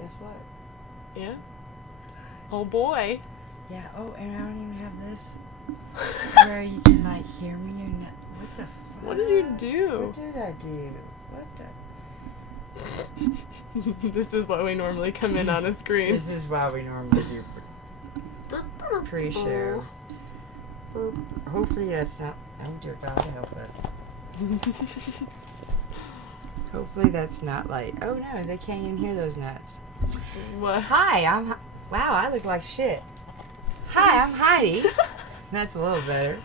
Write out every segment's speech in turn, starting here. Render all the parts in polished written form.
Guess what? Yeah. Oh boy. Yeah. Oh, and I don't even have this where you can like hear me or not. What the fuck? What did you do? What did I do? What the? This is what we normally come in on a screen. This is why we normally do pre-show. Hopefully that's not. Oh dear God, help us. Hopefully that's not like. Oh no, they can't even hear those nuts. What? Hi, Wow, I look like shit. Hi, I'm Heidi. That's a little better.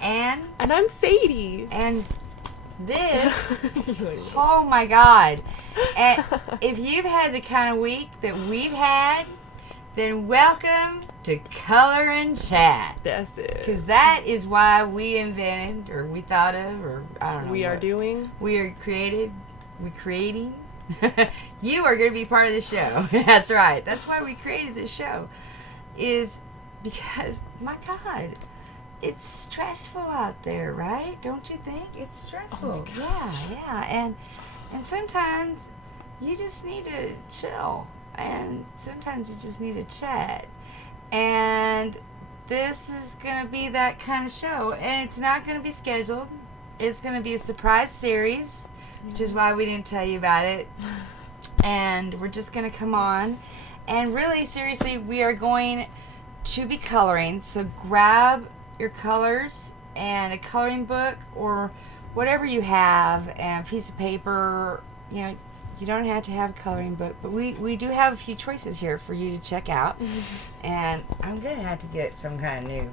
And I'm Sadie. And this. Oh my God. And if you've had the kind of week that we've had, then welcome to Color and Chat. That's it. Because that is why we invented, or we thought of, or I don't know. We are creating. We're creating. You are going to be part of the show. That's right. That's why we created this show. Is because, my God, it's stressful out there, right? Don't you think? It's stressful. Oh my gosh. Yeah. And sometimes you just need to chill. And sometimes you just need to chat. And this is going to be that kind of show. And it's not going to be scheduled. It's going to be a surprise series, which is why we didn't tell you about it. And we're just going to come on. And really, seriously, we are going to be coloring. So grab your colors and a coloring book or whatever you have and a piece of paper. You know, you don't have to have a coloring book, but we do have a few choices here for you to check out. And I'm going to have to get some kind of new,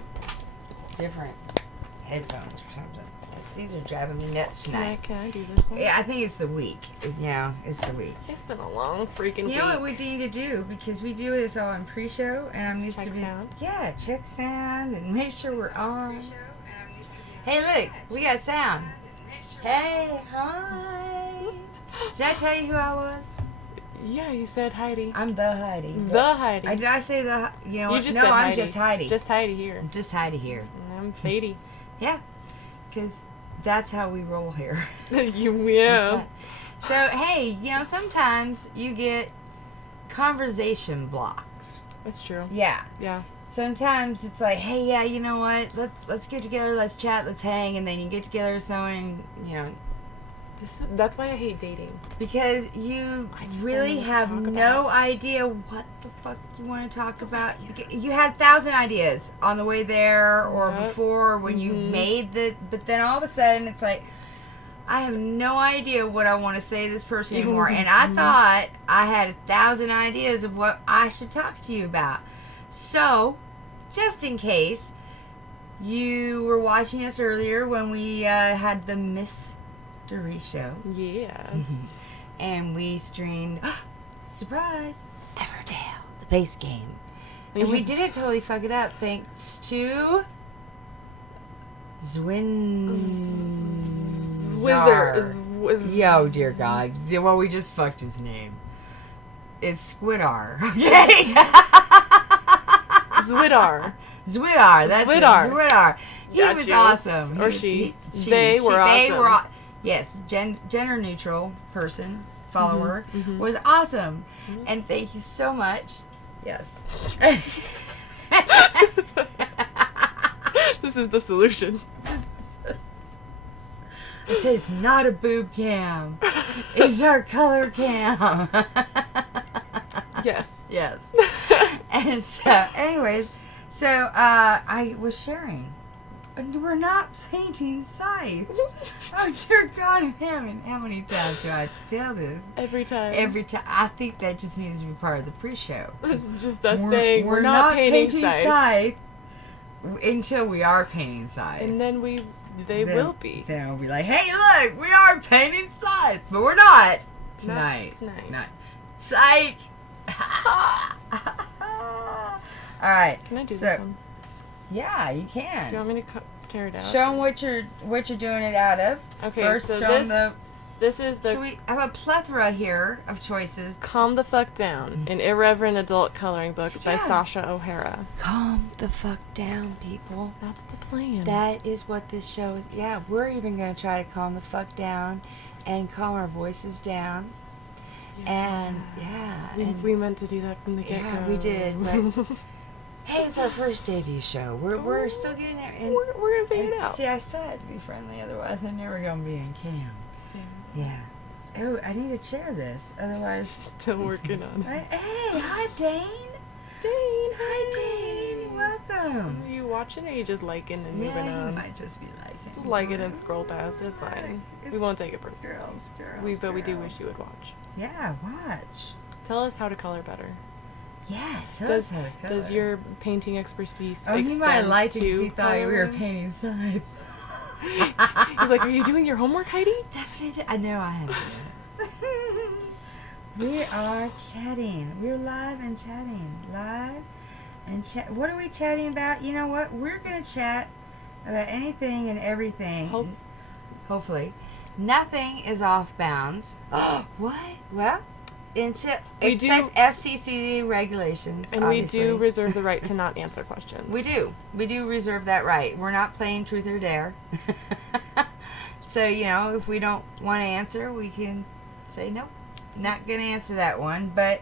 different headphones or something. These are driving me nuts tonight. Can I do this one? Yeah, I think it's the week. Yeah, it's the week. It's been a long freaking week. You know what we need to do, because we do this all in pre-show, and I'm used to be sound. Yeah, check sound and make sure we're on. Hey, look, we got sound. Hey, hi. Did I tell you who I was? Yeah, you said Heidi. I'm the Heidi. The Heidi. Did I say the? You know You what? just No, said I'm Heidi. just Heidi. Just Heidi here. I'm just Heidi here. And I'm Sadie. Yeah, because that's how we roll here. Yeah. So, hey, you know, sometimes you get conversation blocks. That's true. Yeah. Yeah. Sometimes it's like, hey, yeah, you know what? Let's get together, let's chat, let's hang, and then you get together with someone, and, you know. That's why I hate dating. Because you just really don't know have what to talk no about. idea what the fuck you want to talk about. You had 1,000 ideas on the way there or Yep. before when you made but then all of a sudden it's like, I have no idea what I want to say to this person anymore. And I thought I had 1,000 ideas of what I should talk to you about. So, just in case you were watching us earlier when we had the mystery show. Yeah. And we streamed, surprise, Everdale, the base game. And we didn't totally fuck it up thanks to Wizard. Yo, dear God. Well, we just fucked his name. It's Squidar. Okay? Zwidar. Zwidar. That's Zwidar. it. Zwidar. He Got was you. awesome. Or she. They They were awesome. Yes, gender neutral person, follower, was awesome. And thank you so much. Yes. This is the solution. I said it's not a boob cam. It's our color cam. Yes. Yes. And so, anyways, I was sharing. And we're not painting Scythe. Oh, dear God, how many times do I have to tell this? Every time. Every time. I think that just needs to be part of the pre-show. It's just us saying we're not painting Scythe. Until we are painting Scythe. And then they will be. Then we'll be like, hey, look, we are painting Scythe. But we're not. Tonight. Not. Psych! All right. Can I do this one? Yeah, you can. Do you want me to tear it out? Show them what you're doing it out of. Okay, First, so show them this is the... So we have a plethora here of choices. Calm the Fuck Down, an irreverent adult coloring book by Yeah. Sasha O'Hara. Calm the fuck down, people. That's the plan. That is what this show is. Yeah, we're even going to try to calm the fuck down and calm our voices down. And yeah, we meant to do that from the get-go. yeah, we did. But hey, it's our first debut show. We're still getting there, and we're gonna figure it out. See, I still had to be friendly, otherwise I'm never gonna be in cam. Yeah. Oh, I need to share this, otherwise. Still working on it. Hey, hi Dane. Dane, Hi Dane, welcome. Are you watching or are you just liking and moving Yeah, on? you might just be liking. Just like it and scroll past. It's fine. We won't take it personally. Girls. But we do wish you would watch. Yeah, watch. Tell us how to color better. Yeah, tell us how to color. Does your painting expertise he extend might like it to because he thought we were coloring? painting side. He's like, are you doing your homework, Heidi? That's fantastic. I know I am. We are chatting. We're live and chatting. What are we chatting about? You know what? We're going to chat about anything and everything. Hopefully. Nothing is off bounds. What? Well, except SCCD regulations. And obviously. we do reserve the right to not answer questions. We do. We do reserve that right. We're not playing truth or dare. So, if we don't want to answer, we can say nope. Not going to answer that one, but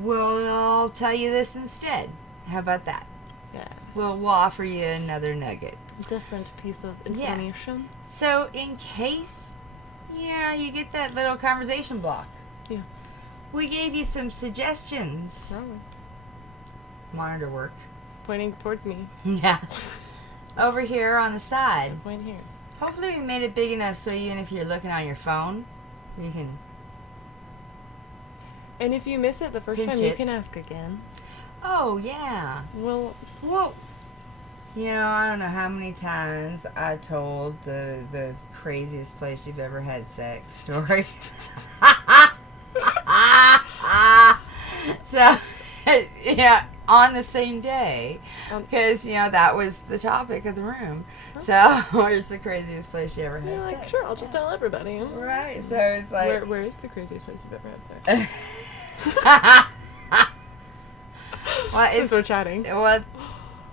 we'll tell you this instead. How about that? Yeah. We'll offer you another nugget. Different piece of information. Yeah. So in case, you get that little conversation block. Yeah. We gave you some suggestions. Probably. Monitor work. Pointing towards me. Yeah. Over here on the side. Point here. Hopefully we made it big enough so even if you're looking on your phone, you can... And if you miss it the first Pinch time, you it. can ask again. Oh, yeah. Well, I don't know how many times I told the craziest place you've ever had sex story. So, on the same day, because, that was the topic of the room. So, where's the craziest place you ever had you're sex? like, sure, I'll just tell everybody. Right, so it's like... Where is the craziest place you've ever had sex? Well, Since we're chatting. Well,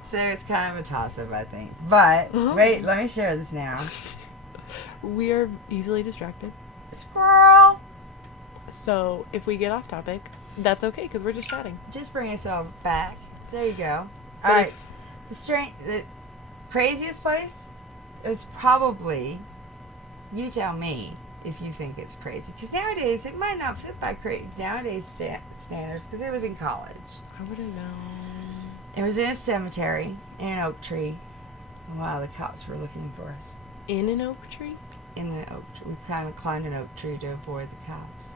so it's kind of a toss-up, I think. But, wait, let me share this now. We are easily distracted. Squirrel! So, if we get off topic, that's okay, because we're just chatting. Just bring us all back. There you go. But All right. The craziest place is probably, you tell me if you think it's crazy. Because nowadays, it might not fit by nowadays standards, because it was in college. I wouldn't know. It was in a cemetery, in an oak tree, while the cops were looking for us. In an oak tree? In the oak tree. We kind of climbed an oak tree to avoid the cops.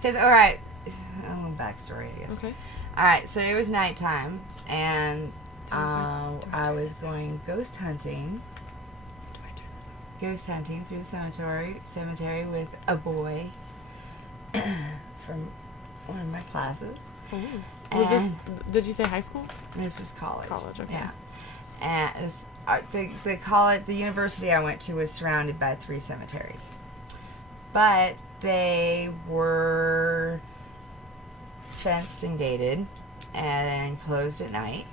Because, all right, a little backstory, I guess. Okay. All right, so it was nighttime, and I was this going ghost hunting. Do I turn this off? Ghost hunting through the cemetery with a boy from one of my classes. Ooh. Was this, did you say high school? This was college. College, okay. Yeah. And the university I went to was surrounded by 3 cemeteries. But they were fenced and gated and closed at night.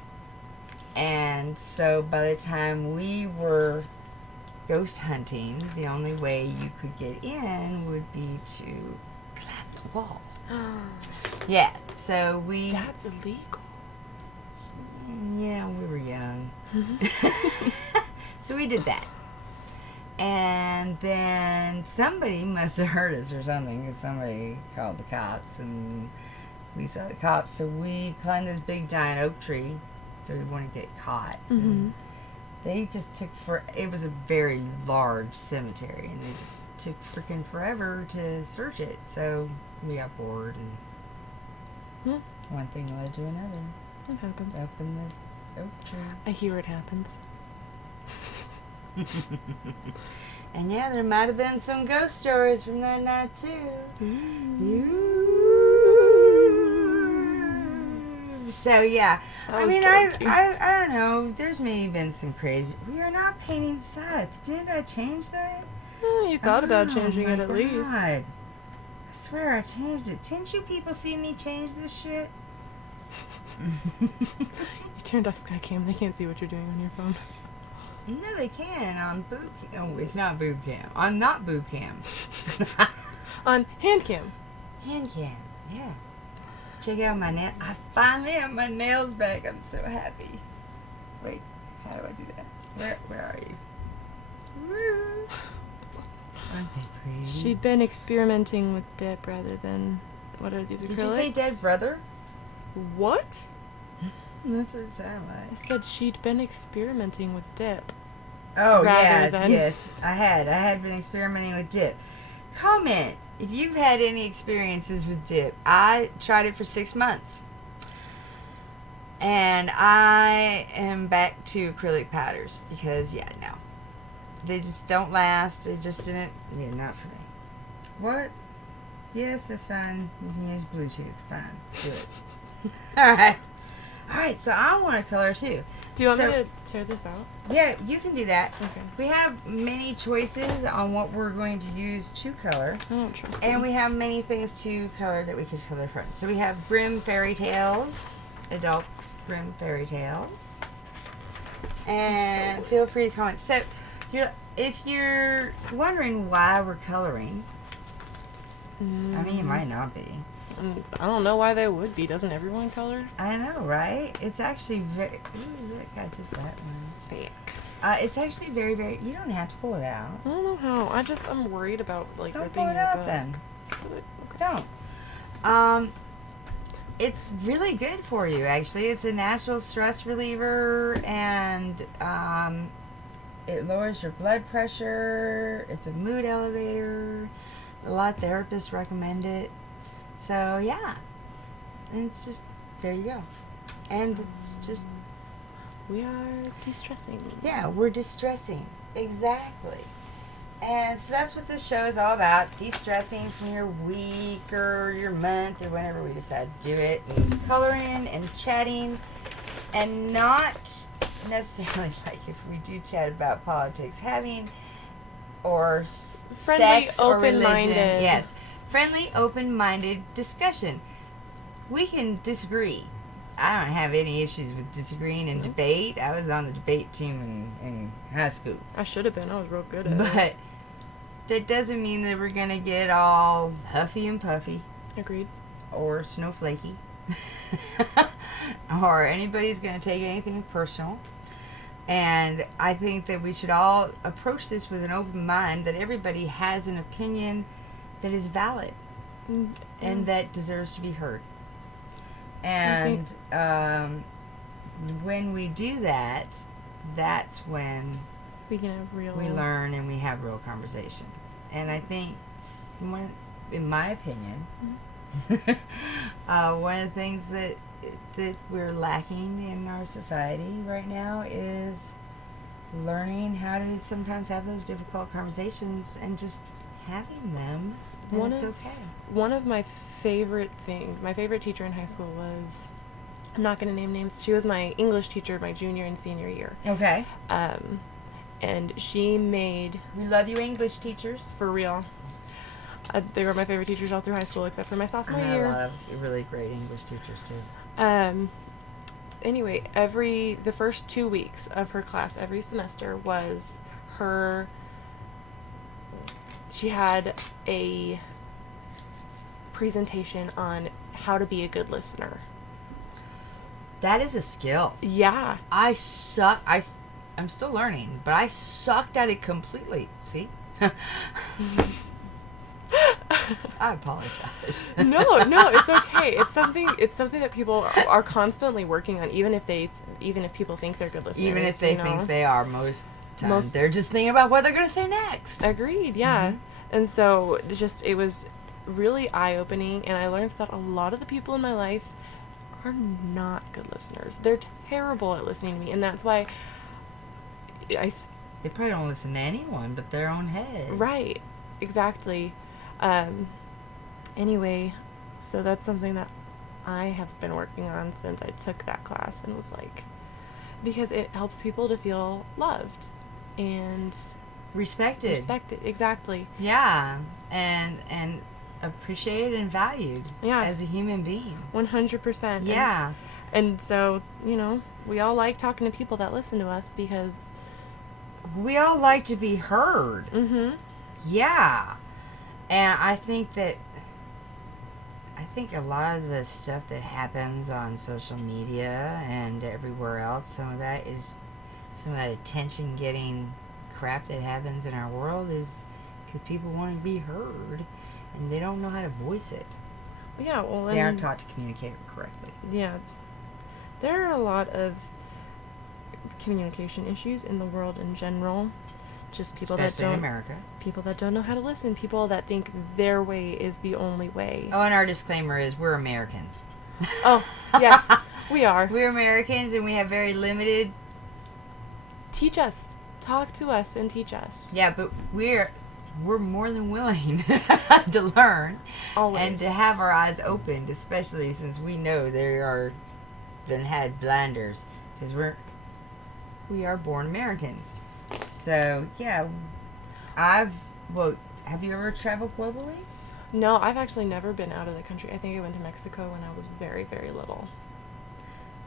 And so by the time we were ghost hunting, the only way you could get in would be to climb the wall. Yeah, so we... That's illegal. Yeah, we were young. So we did that. And then somebody must have heard us or something, because somebody called the cops, and we saw the cops. So we climbed this big giant oak tree, so we wouldn't get caught. Mm-hmm. And they just took it was a very large cemetery, and they just took freaking forever to search it. So we got bored, and one thing led to another. It happens. Up in this oak tree. I hear it happens. And yeah, there might have been some ghost stories from that night too. So yeah, I mean, I don't know. There's maybe been some crazy. We are not painting Seth. Didn't I change that? You thought about changing it at least. I swear I changed it. Didn't you people see me change this shit? You turned off Skycam. They can't see what you're doing on your phone. No, they can on boot cam. Oh, it's not boot cam. On not boot cam. On hand cam. Hand can. Yeah. Check out my nail. I finally have my nails back. I'm so happy. Wait, how do I do that? Where are you? Woo. Aren't they pretty? She'd been experimenting with dip rather than, what are these, acrylics? Did you say dead brother? What? That's what it sounded I like. said she'd been experimenting with dip. Oh, rather yeah. than- Yes, I had been experimenting with dip. Comment if you've had any experiences with dip. I tried it for 6 months. And I am back to acrylic powders because, yeah, no. They just don't last. They just didn't. Yeah, not for me. What? Yes, that's fine. You can use Bluetooth. Fine. Do it. Alright. Alright, so I want to color too. Do you want So- me to tear this out? Yeah, you can do that. Okay. We have many choices on what we're going to use to color. I don't trust And you. we have many things to color that we could color from. So we have Grimm Fairy Tales, adult Grimm Fairy Tales. And So- feel free to comment. So, if you're wondering why we're coloring, I mean, you might not be. I don't know why they would be. Doesn't everyone color? I know, right? It's actually very. Ooh, look, I did that one. Fake. It's actually very, very. You don't have to pull it out. I don't know how. I'm worried about like Don't ripping pull it your out book. then. Do it. Okay. Don't. It's really good for you, actually. It's a natural stress reliever, and it lowers your blood pressure. It's a mood elevator. A lot of therapists recommend it. So, yeah. And it's just, there you go. And it's just, We are de-stressing. yeah, we're distressing. Exactly. And so that's what this show is all about. De-stressing from your week or your month or whenever we decide to do it. And coloring and chatting. And not necessarily like if we do chat about politics. Having or Friendly, sex or religion. open-minded. Yes. Friendly, open-minded discussion. We can disagree. I don't have any issues with disagreeing and debate. I was on the debate team in high school. I should have been. I was real good at it. But that doesn't mean that we're going to get all huffy and puffy Agreed. or snowflakey. Or anybody's going to take anything personal. And I think that we should all approach this with an open mind, that everybody has an opinion that is valid and that deserves to be heard. And when we do that, that's when we can have real. we learn and we have real conversations. And I think, in my opinion, one of the things that we're lacking in our society right now is learning how to sometimes have those difficult conversations and just having them. And it's okay. One of my favorite things, my favorite teacher in high school was, I'm not going to name names, she was my English teacher my junior and senior year. Okay. And she made, We love you, English teachers. for real, they were my favorite teachers all through high school except for my sophomore I year. love really great English teachers too. Anyway, the first 2 weeks of her class every semester was she had a presentation on how to be a good listener. That is a skill. Yeah. I suck. I'm still learning, but I sucked at it completely. See? I apologize. No, it's okay. It's something that people are constantly working on, even if people think they're good listeners. Even if they you know? think they are, most times they're just thinking about what they're going to say next. Agreed, yeah. And so it was really eye-opening, and I learned that a lot of the people in my life are not good listeners. They're terrible at listening to me, and that's why They probably don't listen to anyone but their own head. Right, exactly. Anyway, so that's something that I have been working on since I took that class, and was like, because it helps people to feel loved and Respected. exactly. Yeah. And appreciated and valued. Yeah. As a human being. 100%. Yeah. And so, we all like talking to people that listen to us because We all like to be heard. mm-hmm. Yeah. And I think that I think a lot of the stuff that happens on social media and everywhere else, some of that attention getting crap that happens in our world is because people want to be heard and they don't know how to voice it. Yeah, well, they aren't taught to communicate correctly. Yeah. There are a lot of communication issues in the world in general. Just people Especially that don't in America. People that don't know how to listen, people that think their way is the only way. Oh, and our disclaimer is we're Americans. Oh, yes, we are. We're Americans and we have very limited. Teach us. Talk to us and teach us. Yeah, but we're more than willing to learn. Always. And to have our eyes opened, especially since we know there are been had blinders, because we are born Americans. So yeah, have you ever traveled globally? No, I've actually never been out of the country. I think I went to Mexico when I was very, very little.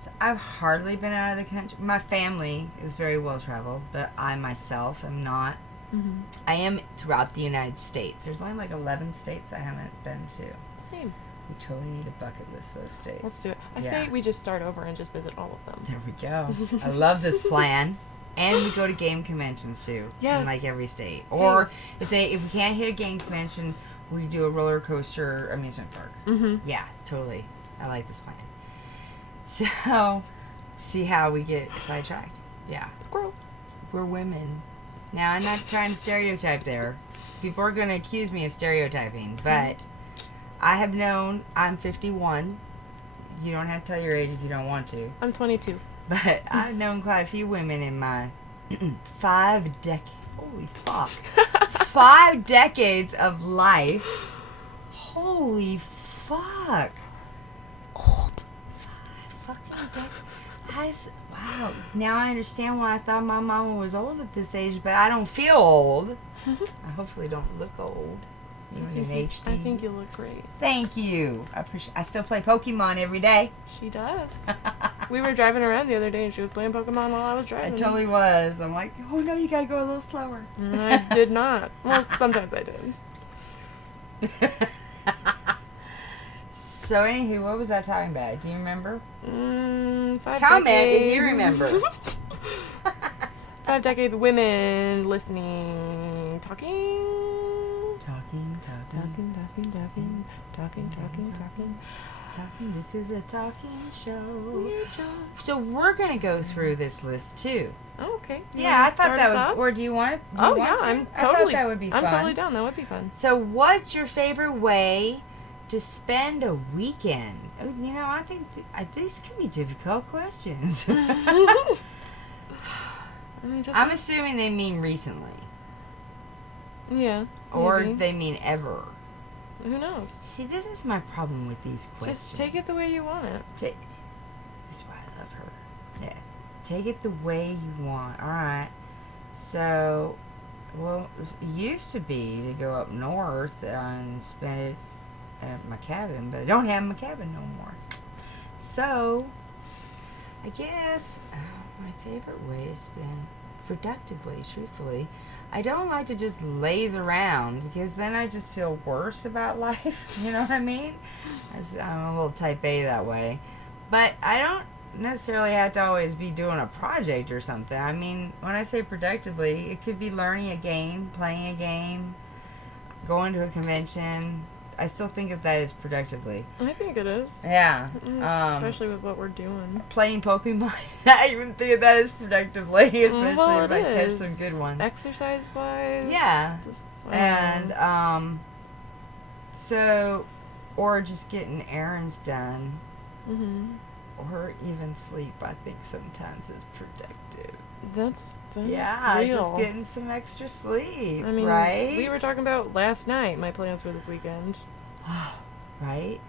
So I've hardly been out of the country. My family is very well traveled, but I myself am not. Mm-hmm. I am throughout the United States. There's only like 11 states I haven't been to. Same. We totally need to bucket list those states. Let's do it. I say we just start over and just visit all of them. There we go. I love this plan. And we go to game conventions too. Yes. In like every state. Or if we can't hit a game convention, we do a roller coaster amusement park. Mm-hmm. Yeah, totally. I like this plan. So, see how we get sidetracked. Yeah. Squirrel. We're women. Now, I'm not trying to stereotype there. People are going to accuse me of stereotyping, but I have known, I'm 51. You don't have to tell your age if you don't want to. I'm 22. But I've known quite a few women in my 5 decades. Holy fuck. 5 decades of life. Holy fuck. Old. 5 fucking decades. Wow. Now I understand why I thought my mama was old at this age, but I don't feel old. I hopefully don't look old. Even in HD. I think you look great. Thank you. I still play Pokemon every day. She does. We were driving around the other day and she was playing Pokemon while I was I driving. totally was. I'm like, oh no, you gotta go a little slower. I did not. Well, sometimes I did. So anywho, what was that talking about? Do you remember? 5 Comment decades. if you remember. 5 decades women listening, talking. Talking. This is a talking show. So we're gonna go through this list too. Oh, okay. Yeah, I thought that would. Or do you want it? Oh yeah, I'm totally. I thought that would be fun. I'm totally down. That would be fun. So, what's your favorite way to spend a weekend? You know, I think these could be difficult questions. I mean, I'm assuming they mean recently. Yeah. Or maybe. they mean ever. Who knows? See, this is my problem with these questions. Just take it the way you want it. This is why I love her. Yeah. Take it the way you want. All right. So, well, it used to be to go up north and spend it at my cabin, but I don't have my cabin no more. So, I guess my favorite way to spend productively, truthfully, I don't like to just laze around because then I just feel worse about life. You know what I mean? I'm a little type A that way. But I don't necessarily have to always be doing a project or something. I mean, when I say productively, it could be learning a game, playing a game, going to a convention. I still think of that as productively. I think it is. Yeah. Especially with what we're doing. Playing Pokemon. I even think of that as productively, especially well, if I catch some good ones. Exercise-wise. Yeah. Just, and, so, or just getting errands done. Mm-hmm. Or even sleep, I think sometimes is productive. That's yeah, real. just getting some extra sleep. I mean, right? We were talking about last night my plans for this weekend. Right?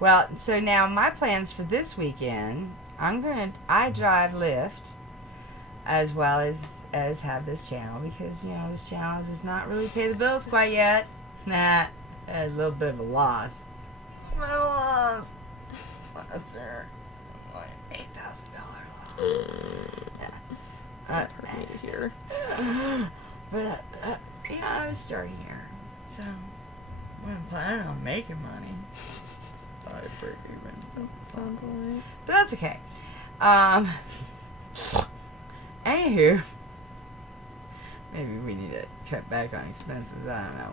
Well, so now my plans for this weekend, I drive Lyft as well as have this channel because, you know, this channel does not really pay the bills quite yet. Nah, a little bit of a loss. My loss. Last year, like $8,000 loss. Yeah. That hurt me to hear. But, yeah, I was starting here. So, I'm planning on making money. Thought I'd break even. Sounds alright. But that's okay. Anywho, maybe we need to cut back on expenses. I don't know.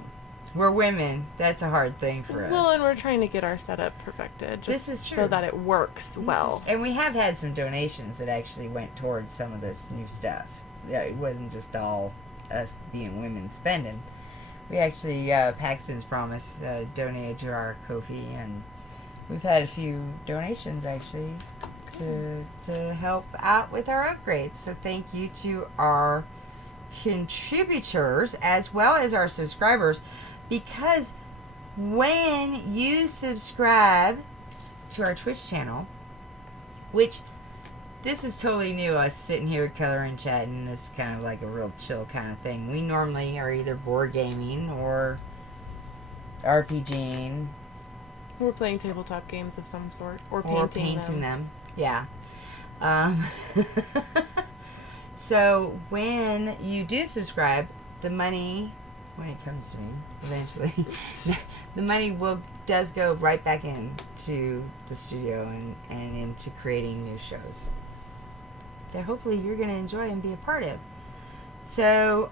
We're women. That's a hard thing for us. Well, and we're trying to get our setup perfected, just This is true. so that it works well. And we have had some donations that actually went towards some of this new stuff. Yeah, it wasn't just all us being women spending. We actually, Paxton's Promise, donated to our Ko-fi, and we've had a few donations actually to help out with our upgrades. So thank you to our contributors as well as our subscribers, because when you subscribe to our Twitch channel, which this is totally new, us sitting here coloring, chatting, this is kind of like a real chill kind of thing. We normally are either board gaming or RPGing. We're playing tabletop games of some sort, or painting them. Yeah. So when you do subscribe, the money, when it comes to me eventually, the money does go right back into the studio and into creating new shows that hopefully you're going to enjoy and be a part of. So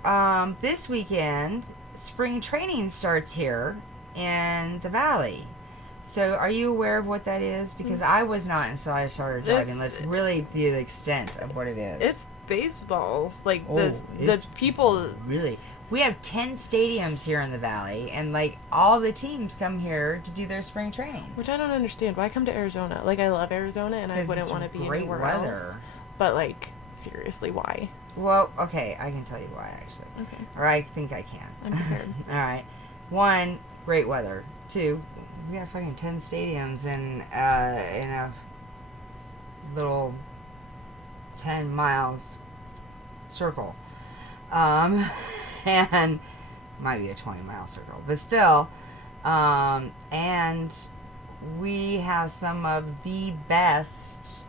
this weekend, spring training starts here in the Valley. So are you aware of what that is? Because I was not until I started driving. Let's really the extent of what it is. It's baseball. Like, the people... Really? We have 10 stadiums here in the Valley, and, like, all the teams come here to do their spring training. Which I don't understand. Why come to Arizona? Like, I love Arizona, and I wouldn't want to be anywhere else. But, like, seriously, why? Well, okay, I can tell you why, actually. Okay. Or I think I can. I'm prepared. All right. 1, great weather. 2, we got fucking 10 stadiums in a little 10 miles circle. And might be a 20-mile circle, but still. And we have some of the best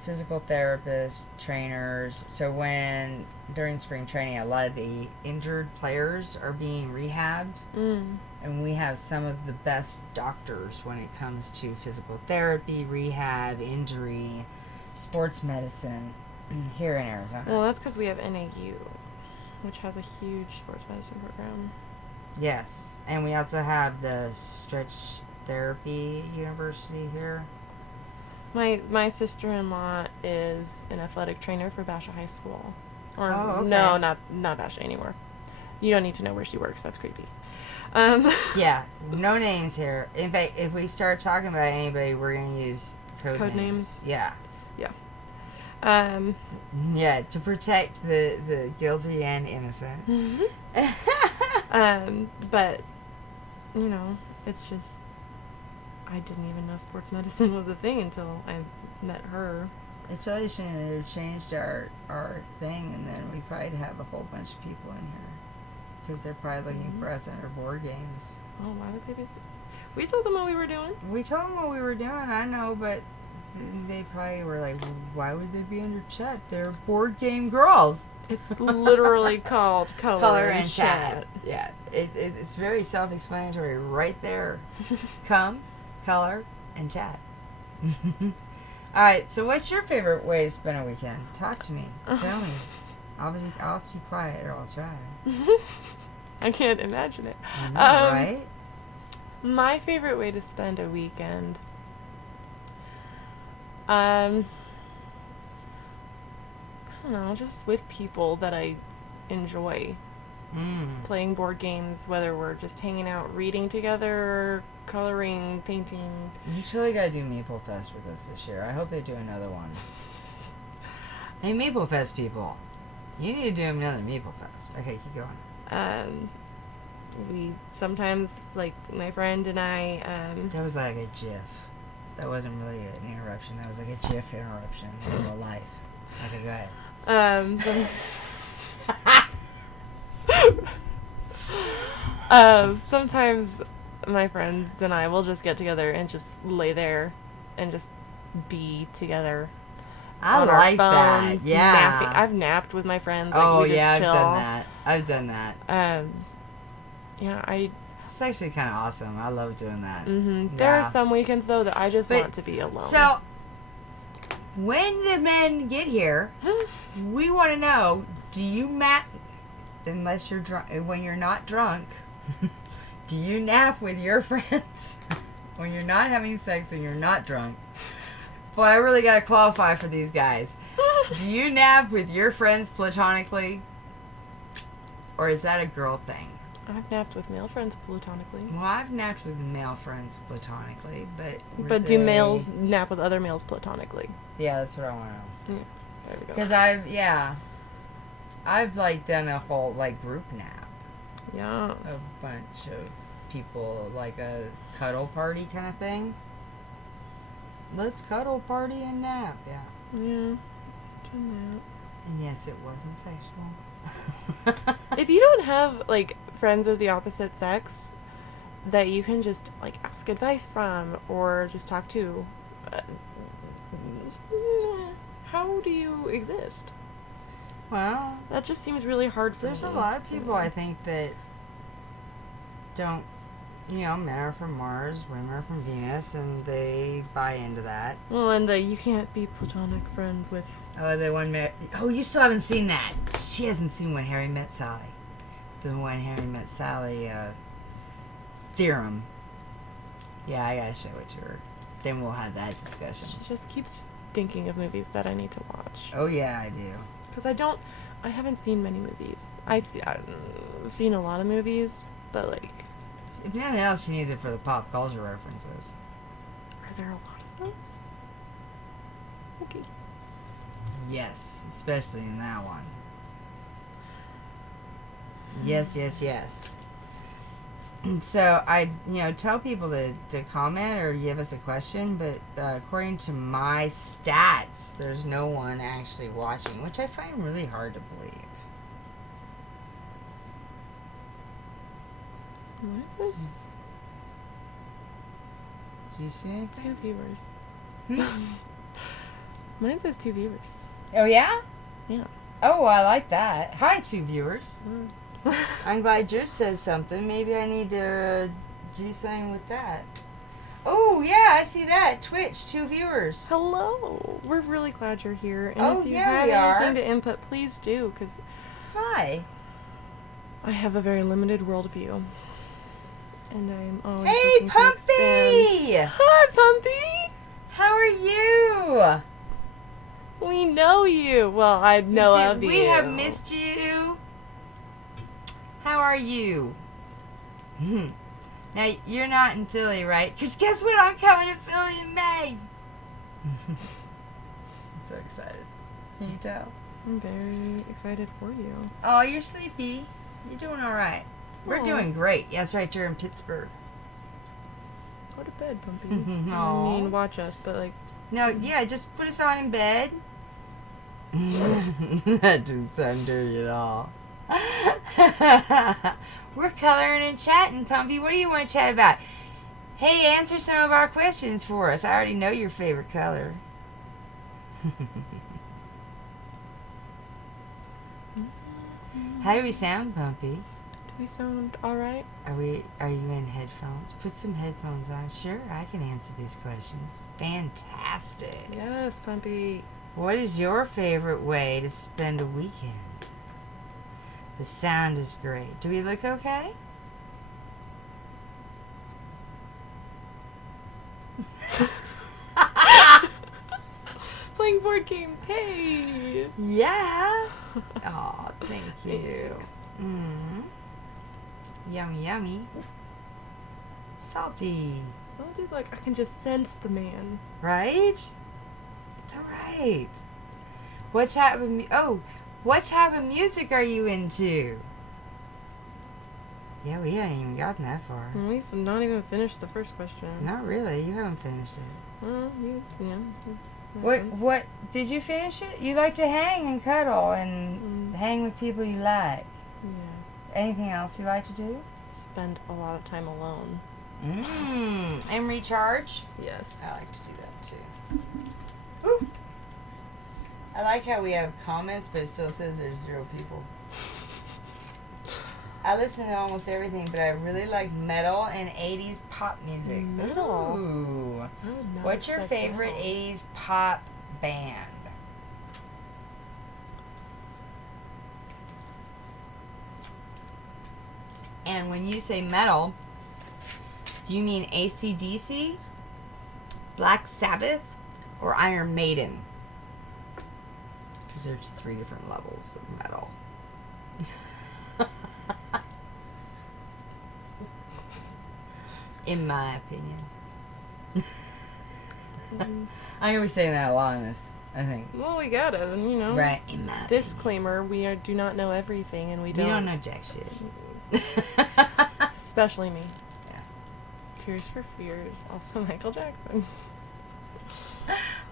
physical therapists, trainers. So when during spring training, a lot of the injured players are being rehabbed, and we have some of the best doctors when it comes to physical therapy, rehab, injury, sports medicine here in Arizona. Well, that's because we have NAU, which has a huge sports medicine program. Yes, and we also have the Stretch Therapy University here. My sister-in-law is an athletic trainer for Basha High School. Or okay. No, not Basha anymore. You don't need to know where she works. That's creepy. Yeah, no names here. In fact, if we start talking about anybody, we're going to use code names. Yeah. Yeah. Yeah, to protect the guilty and innocent. But, you know, it's just... I didn't even know sports medicine was a thing until I met her. It's always changed our thing, and then we probably have a whole bunch of people in here. Because they're probably looking for us under board games. Oh, why would they be... We told them what we were doing. We told them what we were doing, I know, but they probably were like, why would they be under chat? They're board game girls. It's literally called Color and Chat. Yeah, it's very self-explanatory right there. Come, color, and chat. All right, so what's your favorite way to spend a weekend? Talk to me. Tell me. I'll be quiet, or I'll try. I can't imagine it. I know, right? My favorite way to spend a weekend... I don't know, just with people that I enjoy. Playing board games, whether we're just hanging out, reading together, coloring, painting. You totally gotta do Maple Fest with us this year. I hope they do another one. Hey, Maple Fest people. You need to do another Maple Fest. Okay, keep going. We sometimes, like, my friend and I, That was like a GIF. That wasn't really an interruption. That was like a GIF interruption in real life. Okay, go ahead. Sometimes my friends and I will just get together and just lay there and just be together. I like that. Yeah. Napping. I've napped with my friends. Like, oh, we just yeah, chill. I've done that. Yeah, It's actually kind of awesome. I love doing that. There are some weekends, though, that I just want to be alone. So, when the men get here, we want to know, do you unless you're drunk, when you're not drunk, do you nap with your friends? When you're not having sex and you're not drunk? Boy, I really got to qualify for these guys. Do you nap with your friends platonically? Or is that a girl thing? I've napped with male friends platonically. Well, I've napped with male friends platonically, but do males nap with other males platonically? Yeah, that's what I want to know. Yeah, there we go. Because I've like done a whole like group nap. Yeah. A bunch of people, like a cuddle party kind of thing. Let's cuddle party and nap. Yeah. Yeah. Nap. And yes, it wasn't sexual. If you don't have like friends of the opposite sex that you can just like ask advice from or just talk to, how do you exist? Well, that just seems really hard for there's me. a lot of people I think that don't, men are from Mars, women are from Venus, and they buy into that. Well, and you can't be platonic friends with. Oh, the one you still haven't seen that. She hasn't seen When Harry Met Sally. The When Harry Met Sally theorem. Yeah, I gotta show it to her. Then we'll have that discussion. She just keeps thinking of movies that I need to watch. Oh yeah, I do. Because I haven't seen many movies. I've seen a lot of movies, but like. If nothing else, she needs it for the pop culture references. Are there a lot of those? Okay. Yes, especially in that one. Yes, yes, yes. So I, tell people to comment or give us a question, but according to my stats, there's no one actually watching, which I find really hard to believe. What is this? Do you see anything? 2 viewers. Mine says 2 viewers. Oh, yeah? Yeah. Oh, I like that. Hi, 2 viewers. Mm. I'm glad yours says something. Maybe I need to do something with that. Oh, yeah, I see that. Twitch, 2 viewers. Hello. We're really glad you're here. And Oh, if you yeah, have we are. anything to input, please do, because Hi. I have a very limited worldview. And I'm always Hey, looking to expand. Pumpy! Hi, Pumpy! How are you? We know you. Well, I know of you. We have missed you. How are you? Now, you're not in Philly, right? Because guess what? I'm coming to Philly in May. I'm so excited. Can you tell? I'm very excited for you. Oh, you're sleepy. You're doing all right. We're Aw. doing great. Yeah, that's right. You're in Pittsburgh. Go to bed, Pumpy. Aw. I mean, watch us, but like... No, yeah, just put us on in bed. That didn't sound dirty at all. We're coloring and chatting, Pumpy. What do you want to chat about? Hey, answer some of our questions for us. I already know your favorite color. How do we sound, Pumpy? Do we sound alright? Are you in headphones? Put some headphones on. Sure, I can answer these questions. Fantastic. Yes, Pumpy. What is your favorite way to spend a weekend? The sound is great. Do we look okay? Playing board games. Hey. Yeah. Oh, thank you. Thanks. Yummy, yummy. Salty. Salty's like, I can just sense the man. Right? It's alright. What type of music are you into? Yeah, we haven't even gotten that far. We've not even finished the first question. Not really. You haven't finished it. Well, yeah. What did you finish it? You like to hang and cuddle and hang with people you like. Yeah. Anything else you like to do? Spend a lot of time alone. And recharge? Yes. I like to do that too. Ooh. I like how we have comments, but it still says there's 0 people. I listen to almost everything, but I really like metal and 80s pop music. Metal? Ooh. I would not What's your expect favorite metal. 80s pop band? And when you say metal, do you mean AC/DC, Black Sabbath, or Iron Maiden? Because there's 3 different levels of metal. In my opinion. I'm going to be saying that a lot in this, I think. Well, we got it, and Right, in my Disclaimer: we do not know everything, and we opinion. don't. We don't know jack shit. Especially me. Yeah. Tears for Fears, also Michael Jackson.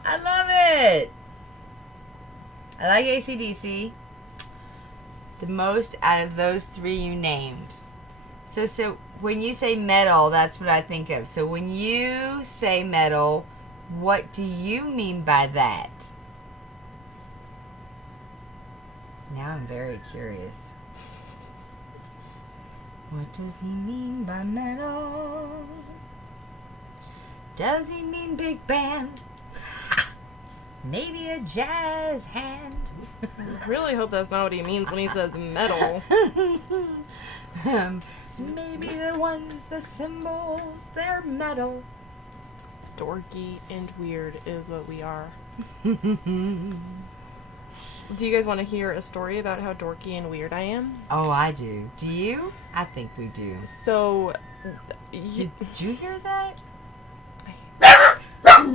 I love it. I like AC/DC the most out of those 3 you named. So when you say metal, that's what I think of. So when you say metal, what do you mean by that? Now I'm very curious. What does he mean by metal? Does he mean big band? Maybe a jazz hand? I really hope that's not what he means when he says metal. Maybe the ones, the symbols, they're metal. Dorky and weird is what we are. Do you guys want to hear a story about how dorky and weird I am? Oh, I do. Do you? I think we do. So, Did you hear that?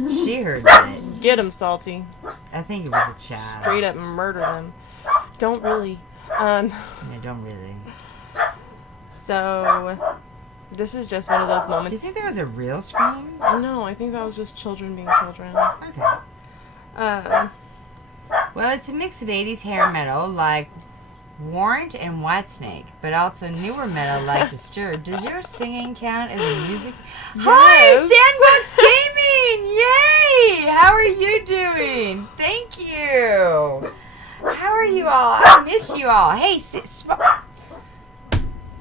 She heard that. get him, Salty. I think it was a child. Straight up murder them. Don't really. Yeah, don't really. So, this is just one of those Do you moments. think that was a real scream? No, I think that was just children being children. Okay. Well, it's a mix of 80s hair metal like Warrant and Whitesnake, but also newer metal like Disturbed. Does your singing count as a music? Yes. Hi, Sandbox Gaming! Yay! How are you doing? Thank you. How are you all? I miss you all. Hey,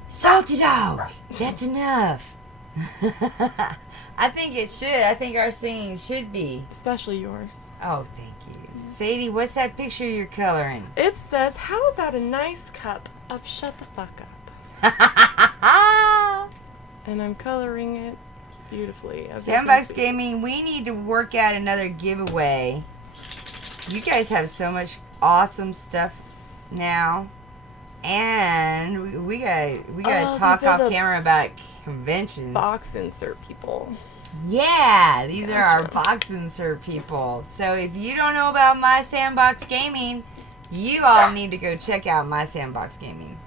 Salty Dog. That's enough. I think it should. I think our singing should be. Especially yours. Oh, thank you. Sadie, what's that picture you're coloring? It says, how about a nice cup of shut the fuck up? And I'm coloring it beautifully. as you can Sandbox see. Gaming, we need to work out another giveaway. You guys have so much awesome stuff now. And we gotta Oh, talk these are off the camera about conventions. Box insert people. Yeah, these are our Gotcha. box insert people. So if you don't know about My Sandbox Gaming, you all need to go check out My Sandbox Gaming.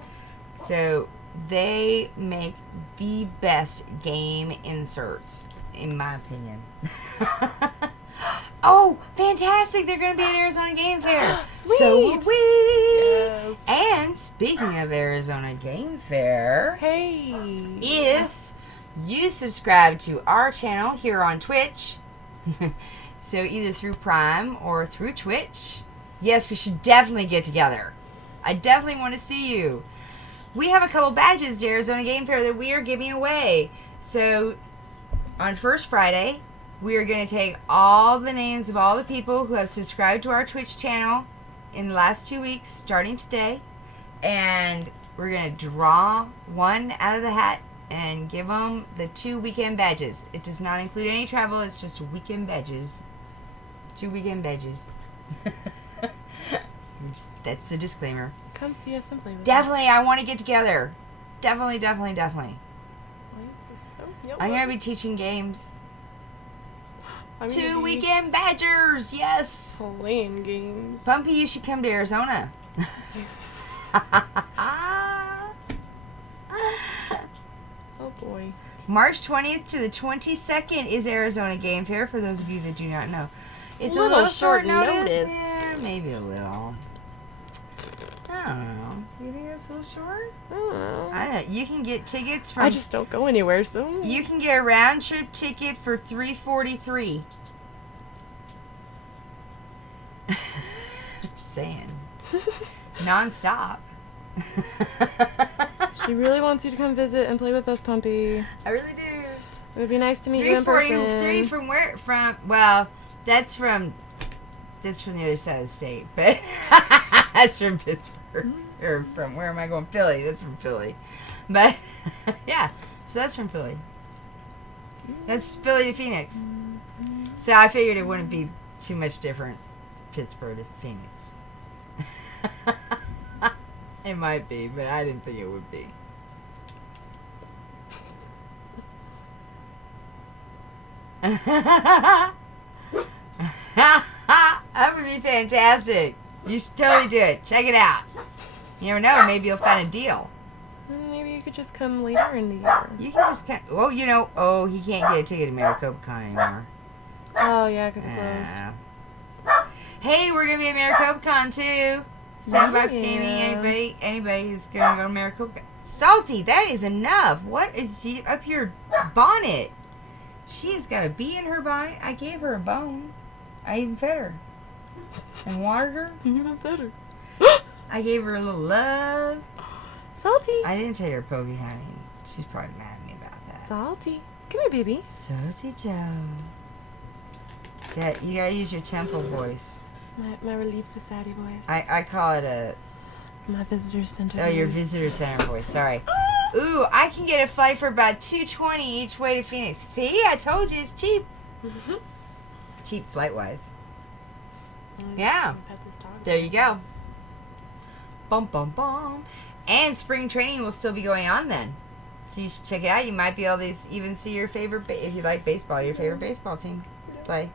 So they make the best game inserts, in my opinion. Oh, fantastic! They're going to be at Arizona Game Fair. Sweet! So are we. Yes. And speaking of Arizona Game Fair, Hey. if you subscribe to our channel here on Twitch, so either through Prime or through Twitch, yes, we should definitely get together. I definitely want to see you. We have a couple badges to Arizona Game Fair that we are giving away. So on First Friday, we are going to take all the names of all the people who have subscribed to our Twitch channel in the last 2 weeks, starting today, and we're going to draw one out of the hat and give them the 2 weekend badges. It does not include any travel. It's just weekend badges. 2 weekend badges. That's the disclaimer. Come see us and play with Definitely, I want to get together. Definitely, definitely, definitely. us. Why is this so yellow? I'm going to be teaching games. I'm gonna 2 be weekend badgers. Yes. playing games. Bumpy, you should come to Arizona. Oh boy. March 20th to the 22nd is Arizona Game Fair, for those of you that do not know. It's a Little little short short notice. notice. Yeah, maybe a little. I don't know. You think that's a little short? I don't know. I don't know. You can get tickets from... I just don't go anywhere, so. You can get a round trip ticket for $343. Just saying. Non-stop. She really wants you to come visit and play with us, Pumpy. I really do. It would be nice to meet you in person. 3 from where? Well, that's from the other side of the state, but that's from Pittsburgh. Or from, where am I going? Philly. That's from Philly. But, yeah, so that's from Philly. That's Philly to Phoenix. So I figured it wouldn't be too much different, Pittsburgh to Phoenix. It might be, but I didn't think it would be. That would be fantastic. You should totally do it. Check it out. You never know. Maybe you'll find a deal. Maybe you could just come later in the year. You can just come. Oh, you know. Oh, he can't get a ticket to Maricopa Con anymore. Oh, yeah, because it closed. Hey, we're going to be at Maricopa Con, too. Sandbox Yeah. Gaming. Anybody who's going to go to Maricopa Con. Salty, that is enough. What is she up your bonnet? She's got a bee in her bonnet. I gave her a bone. I even fed her. And watered her. Even better. I gave her a little love. Salty. I didn't tell her Pokey Honey. She's probably mad at me about that. Salty. Come here, baby. Salty Joe. Yeah, you gotta use your temple voice. My Relief Society voice. I call it My visitor center your voice. visitor center voice. Sorry. Ooh, I can get a flight for about $220 each way to Phoenix. See, I told you it's cheap. Cheap flight wise. Yeah. Pet this dog. There you go. Bum bum bum. And spring training will still be going on then. So you should check it out. You might be able to even see your favorite, if you like baseball, your favorite baseball team play.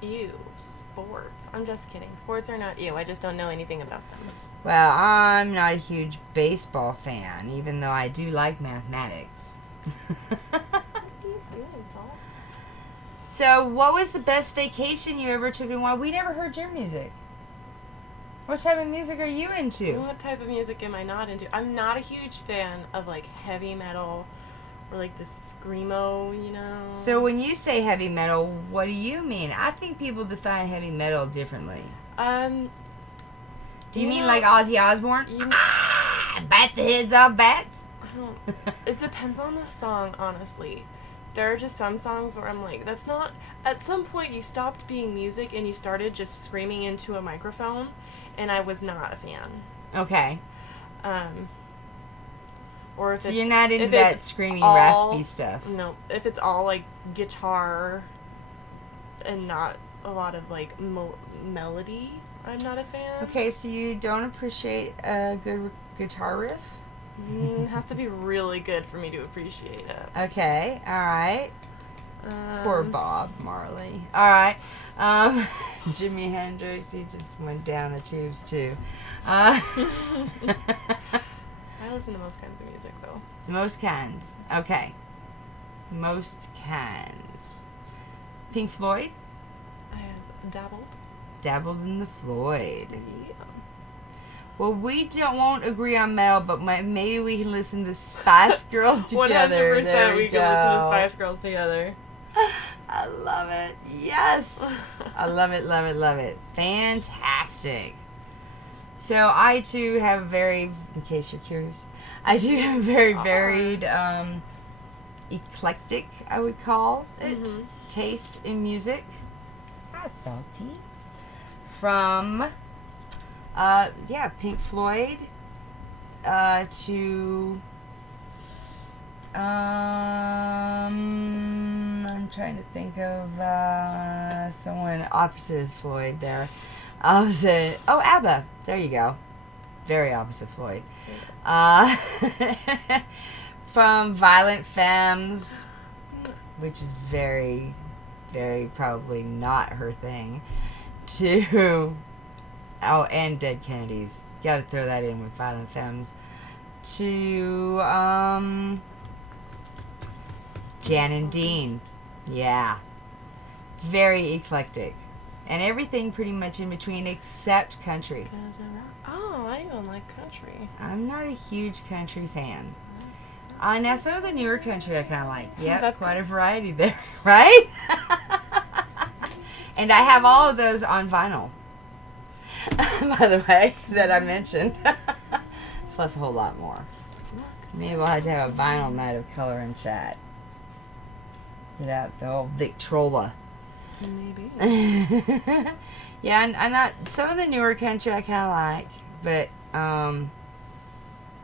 Ew, sports. I'm just kidding. Sports are not ew. I just don't know anything about them. Well, I'm not a huge baseball fan, even though I do like mathematics. What are you doing, Salt? So, what was the best vacation you ever took and why? We never heard your music. What type of music are you into? What type of music am I not into? I'm not a huge fan of like heavy metal or like the screamo, you know. So when you say heavy metal, what do you mean? I think people define heavy metal differently. Do you mean like Ozzy Osbourne? You know, Bat the heads off bats? I don't. It depends on the song, honestly. There are just some songs where I'm like, that's not. At some point, you stopped being music and you started just screaming into a microphone, and I was not a fan. Okay. Or if So it's, you're not into if that it's screaming, all- raspy stuff. No, if it's all like guitar and not a lot of like melody, I'm not a fan. Okay, so you don't appreciate a good guitar riff? It has to be really good for me to appreciate it. Okay, alright. Poor Bob Marley. Alright. Jimi Hendrix, he just went down the tubes too. I listen to most kinds of music though. Most kinds. Okay. Most kinds. Pink Floyd? I have dabbled. Dabbled in the Floyd. Yeah. Well, won't agree on metal, but maybe we can listen to Spice Girls together. 100% There we we can listen to go. Spice Girls together. I love it. Yes. I love it, love it, love it. Fantastic. So I too have in case you're curious, I do have very varied, eclectic, I would call it, taste in music. Ah, salty. From, Pink Floyd, to, I'm trying to think of someone opposite as Floyd there. ABBA. There you go. Very opposite Floyd. From Violent Femmes, which is very, very probably not her thing, to and Dead Kennedys. Got to throw that in with Violent Femmes. To Jan and Dean. Yeah. Very eclectic. And everything pretty much in between except country. Oh, I even like country. I'm not a huge country fan. Now some of the newer country I kind of like. Yep, That's quite a nice. variety there, right? And I have all of those on vinyl. By the way, that I mentioned. plus a whole lot more. Maybe we'll have to have a vinyl night of color and chat. Get out the old Victrola. Maybe. Yeah, I'm not. Some of the newer country I kind of like, but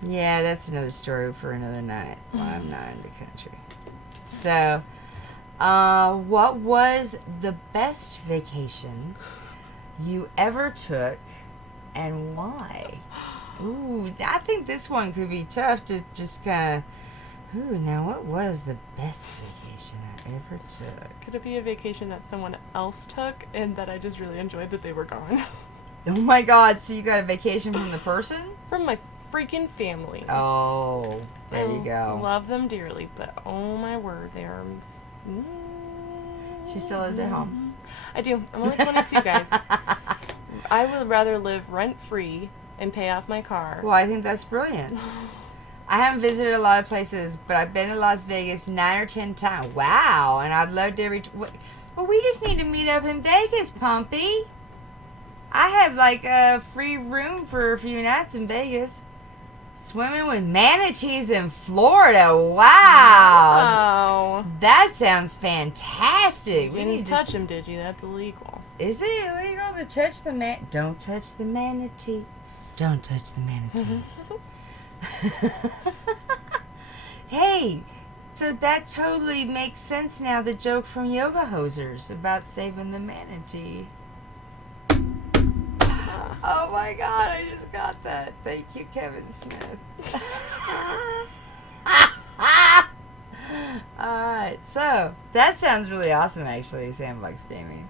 yeah, that's another story for another night. Why I'm not into country. So, what was the best vacation you ever took, and why? Ooh, I think this one could be tough to just kind of. Ooh, now what was the best vacation I ever took? Could it be a vacation that someone else took and that I just really enjoyed that they were gone? Oh my God! So you got a vacation from the person? From my freaking family. Oh, there you go. Love them dearly, but oh my word, they are. She still lives at home. I do. I'm only 22, guys. I would rather live rent free and pay off my car. Well, I think that's brilliant. I haven't visited a lot of places, but I've been to Las Vegas 9 or 10 times. Wow, and I've loved every. Well, we just need to meet up in Vegas, Pumpy. I have like a free room for a few nights in Vegas. Swimming with manatees in Florida. Wow. Oh. That sounds fantastic. You didn't touch him, did you? That's illegal. Is it illegal to touch the man? Don't touch the manatee. Don't touch the manatees. Hey, so that totally makes sense now, the joke from Yoga Hosers about saving the manatee. Oh my God, I just got that. Thank you, Kevin Smith. Alright, so that sounds really awesome actually, Sandbox Gaming.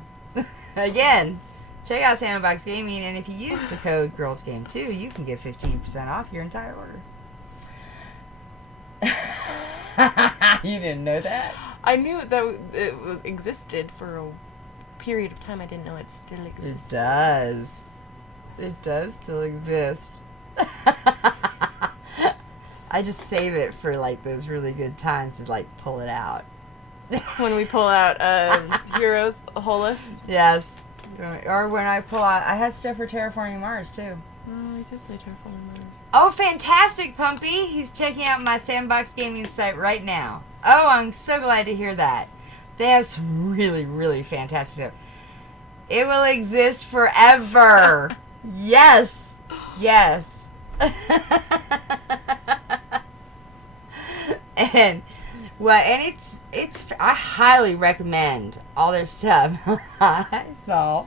Again, check out Sandbox Gaming, and if you use the code GirlzgameToo, you can get 15% off your entire order. You didn't know that? I knew that it existed for a period of time. I didn't know it still existed. It does. It does still exist. I just save it for like those really good times to like pull it out. When we pull out Heroes Holus. Yes. Or when I pull out, I had stuff for Terraforming Mars too. Oh, we did play Terraforming Mars. Oh, fantastic, Pumpy! He's checking out my Sandbox Gaming site right now. Oh, I'm so glad to hear that. They have some really, really fantastic stuff. It will exist forever. Yes. Yes. and I highly recommend all their stuff. Hi, Saul.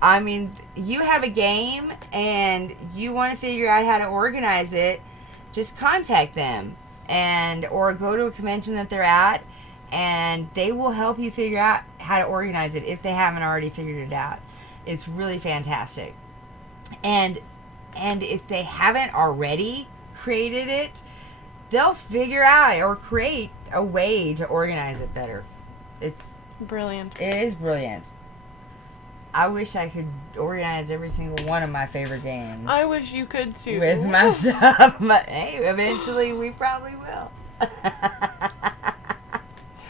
I mean, you have a game and you want to figure out how to organize it, just contact them or go to a convention that they're at, and they will help you figure out how to organize it if they haven't already figured it out. It's really fantastic. And if they haven't already created it, they'll figure out or create a way to organize it better. It's brilliant. It is brilliant. I wish I could organize every single one of my favorite games. I wish you could too. With my stuff. But hey, eventually we probably will.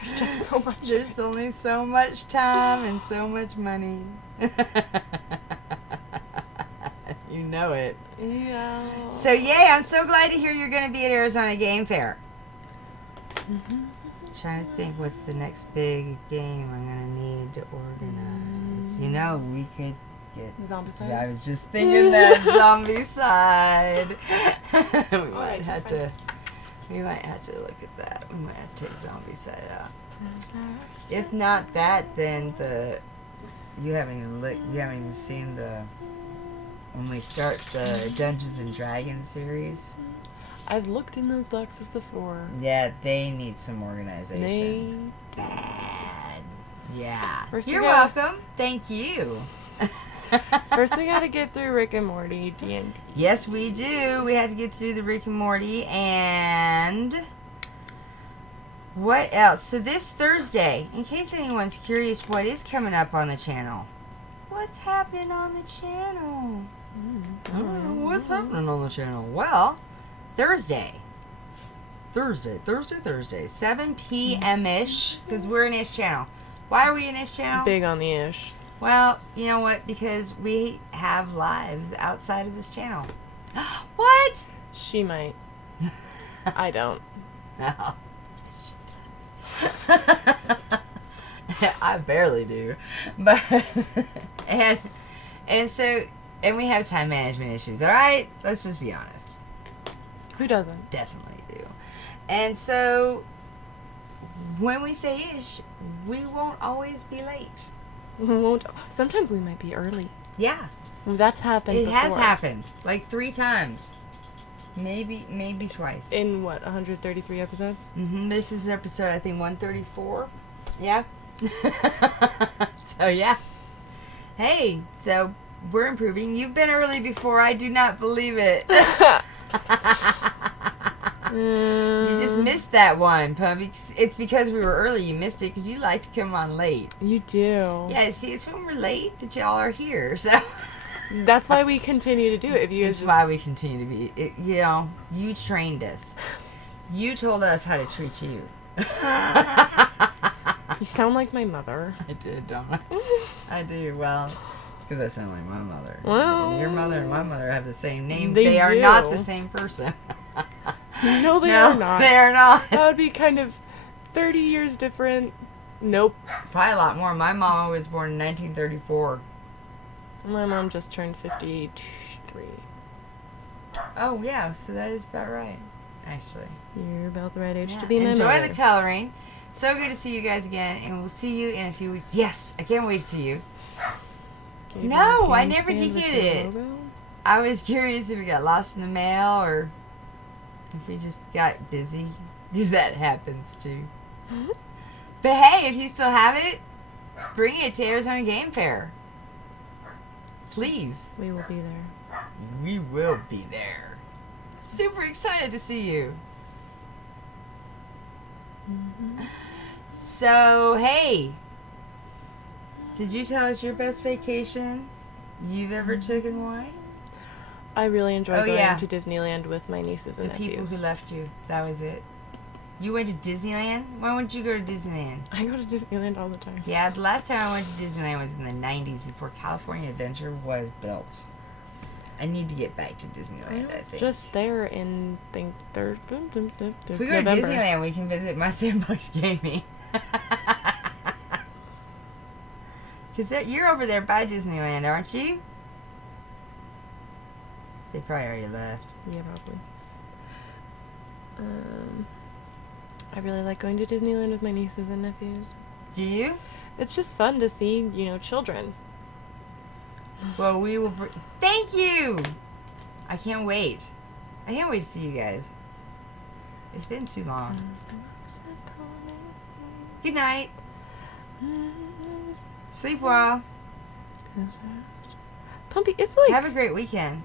There's just so much. There's only so much time and so much money. You know it. Yeah. So yay, I'm so glad to hear you're going to be at Arizona Game Fair. Trying to think what's the next big game I'm going to need to organize. You know, we could get... Zombicide? Yeah, I was just thinking that. Zombicide. We might have to look at that. We might have to take Zombicide out. If not that, then you haven't even seen when we start the Dungeons and Dragons series. I've looked in those boxes before. Yeah, they need some organization. Bad. Yeah. You're welcome. Thank you. First, we gotta get through Rick and Morty D&D. Yes, we do. We have to get through the Rick and Morty, and what else? So this Thursday, in case anyone's curious, what is coming up on the channel? What's happening on the channel? What's happening on the channel? Well, Thursday, 7 p.m.-ish, because we're an ish channel. Why are we an ish channel? Big on the ish. Well, you know what? Because we have lives outside of this channel. What? She might. I don't. No. I barely do. But, and so, and we have time management issues, all right? Let's just be honest. Who doesn't? Definitely do. And so, when we say ish, we won't always be late. We won't. Sometimes we might be early. Yeah. That's happened It before. has happened. Like 3 times. Maybe twice. In what, 133 episodes? This is episode, I think, 134. Yeah. So, yeah. Hey, so we're improving. You've been early before. I do not believe it. You just missed that one, Pumpy. It's because we were early you missed it because you like to come on late. You do. Yeah, see, it's when we're late that y'all are here, so... That's why we continue to do it. If you That's why we continue to be... you know, you trained us. You told us how to treat you. You sound like my mother. I did, don't I? I do. Well, it's because I sound like my mother. Well, Your mother and my mother have the same name. They are do. not the same person. No, they are not. They are not. That would be kind of 30 years different. Nope. Probably a lot more. My mama was born in 1934. My mom just turned 53. Oh, yeah. So that is about right, actually. You're about the right age Yeah. to be my Enjoy mother. the coloring. So good to see you guys again, and we'll see you in a few weeks. Yes, I can't wait to see you. Gabriel No, I Game never Stand did with get your it. logo? I was curious if it got lost in the mail or if we just got busy. Because that happens too. But hey, if you still have it, bring it to Arizona Game Fair. Please. We will be there. We will be there. Super excited to see you. So, hey, did you tell us your best vacation you've ever taken? Why? I really enjoy Oh, going yeah. to Disneyland with my nieces and The people nephews. who left you. That was it. You went to Disneyland? When would you go to Disneyland? I go to Disneyland all the time. Yeah, the last time I went to Disneyland was in the 90s before California Adventure was built. I need to get back to Disneyland, I I was think. just there in, third If we go November. to Disneyland, we can visit my Sandbox Gaming. Because you're over there by Disneyland, aren't you? They probably already left. Yeah, probably. I really like going to Disneyland with my nieces and nephews. Do you? It's just fun to see, children. Well, we will... Thank you! I can't wait. I can't wait to see you guys. It's been too long. Good night. Sleep well. Pumpy, it's like Have a great weekend.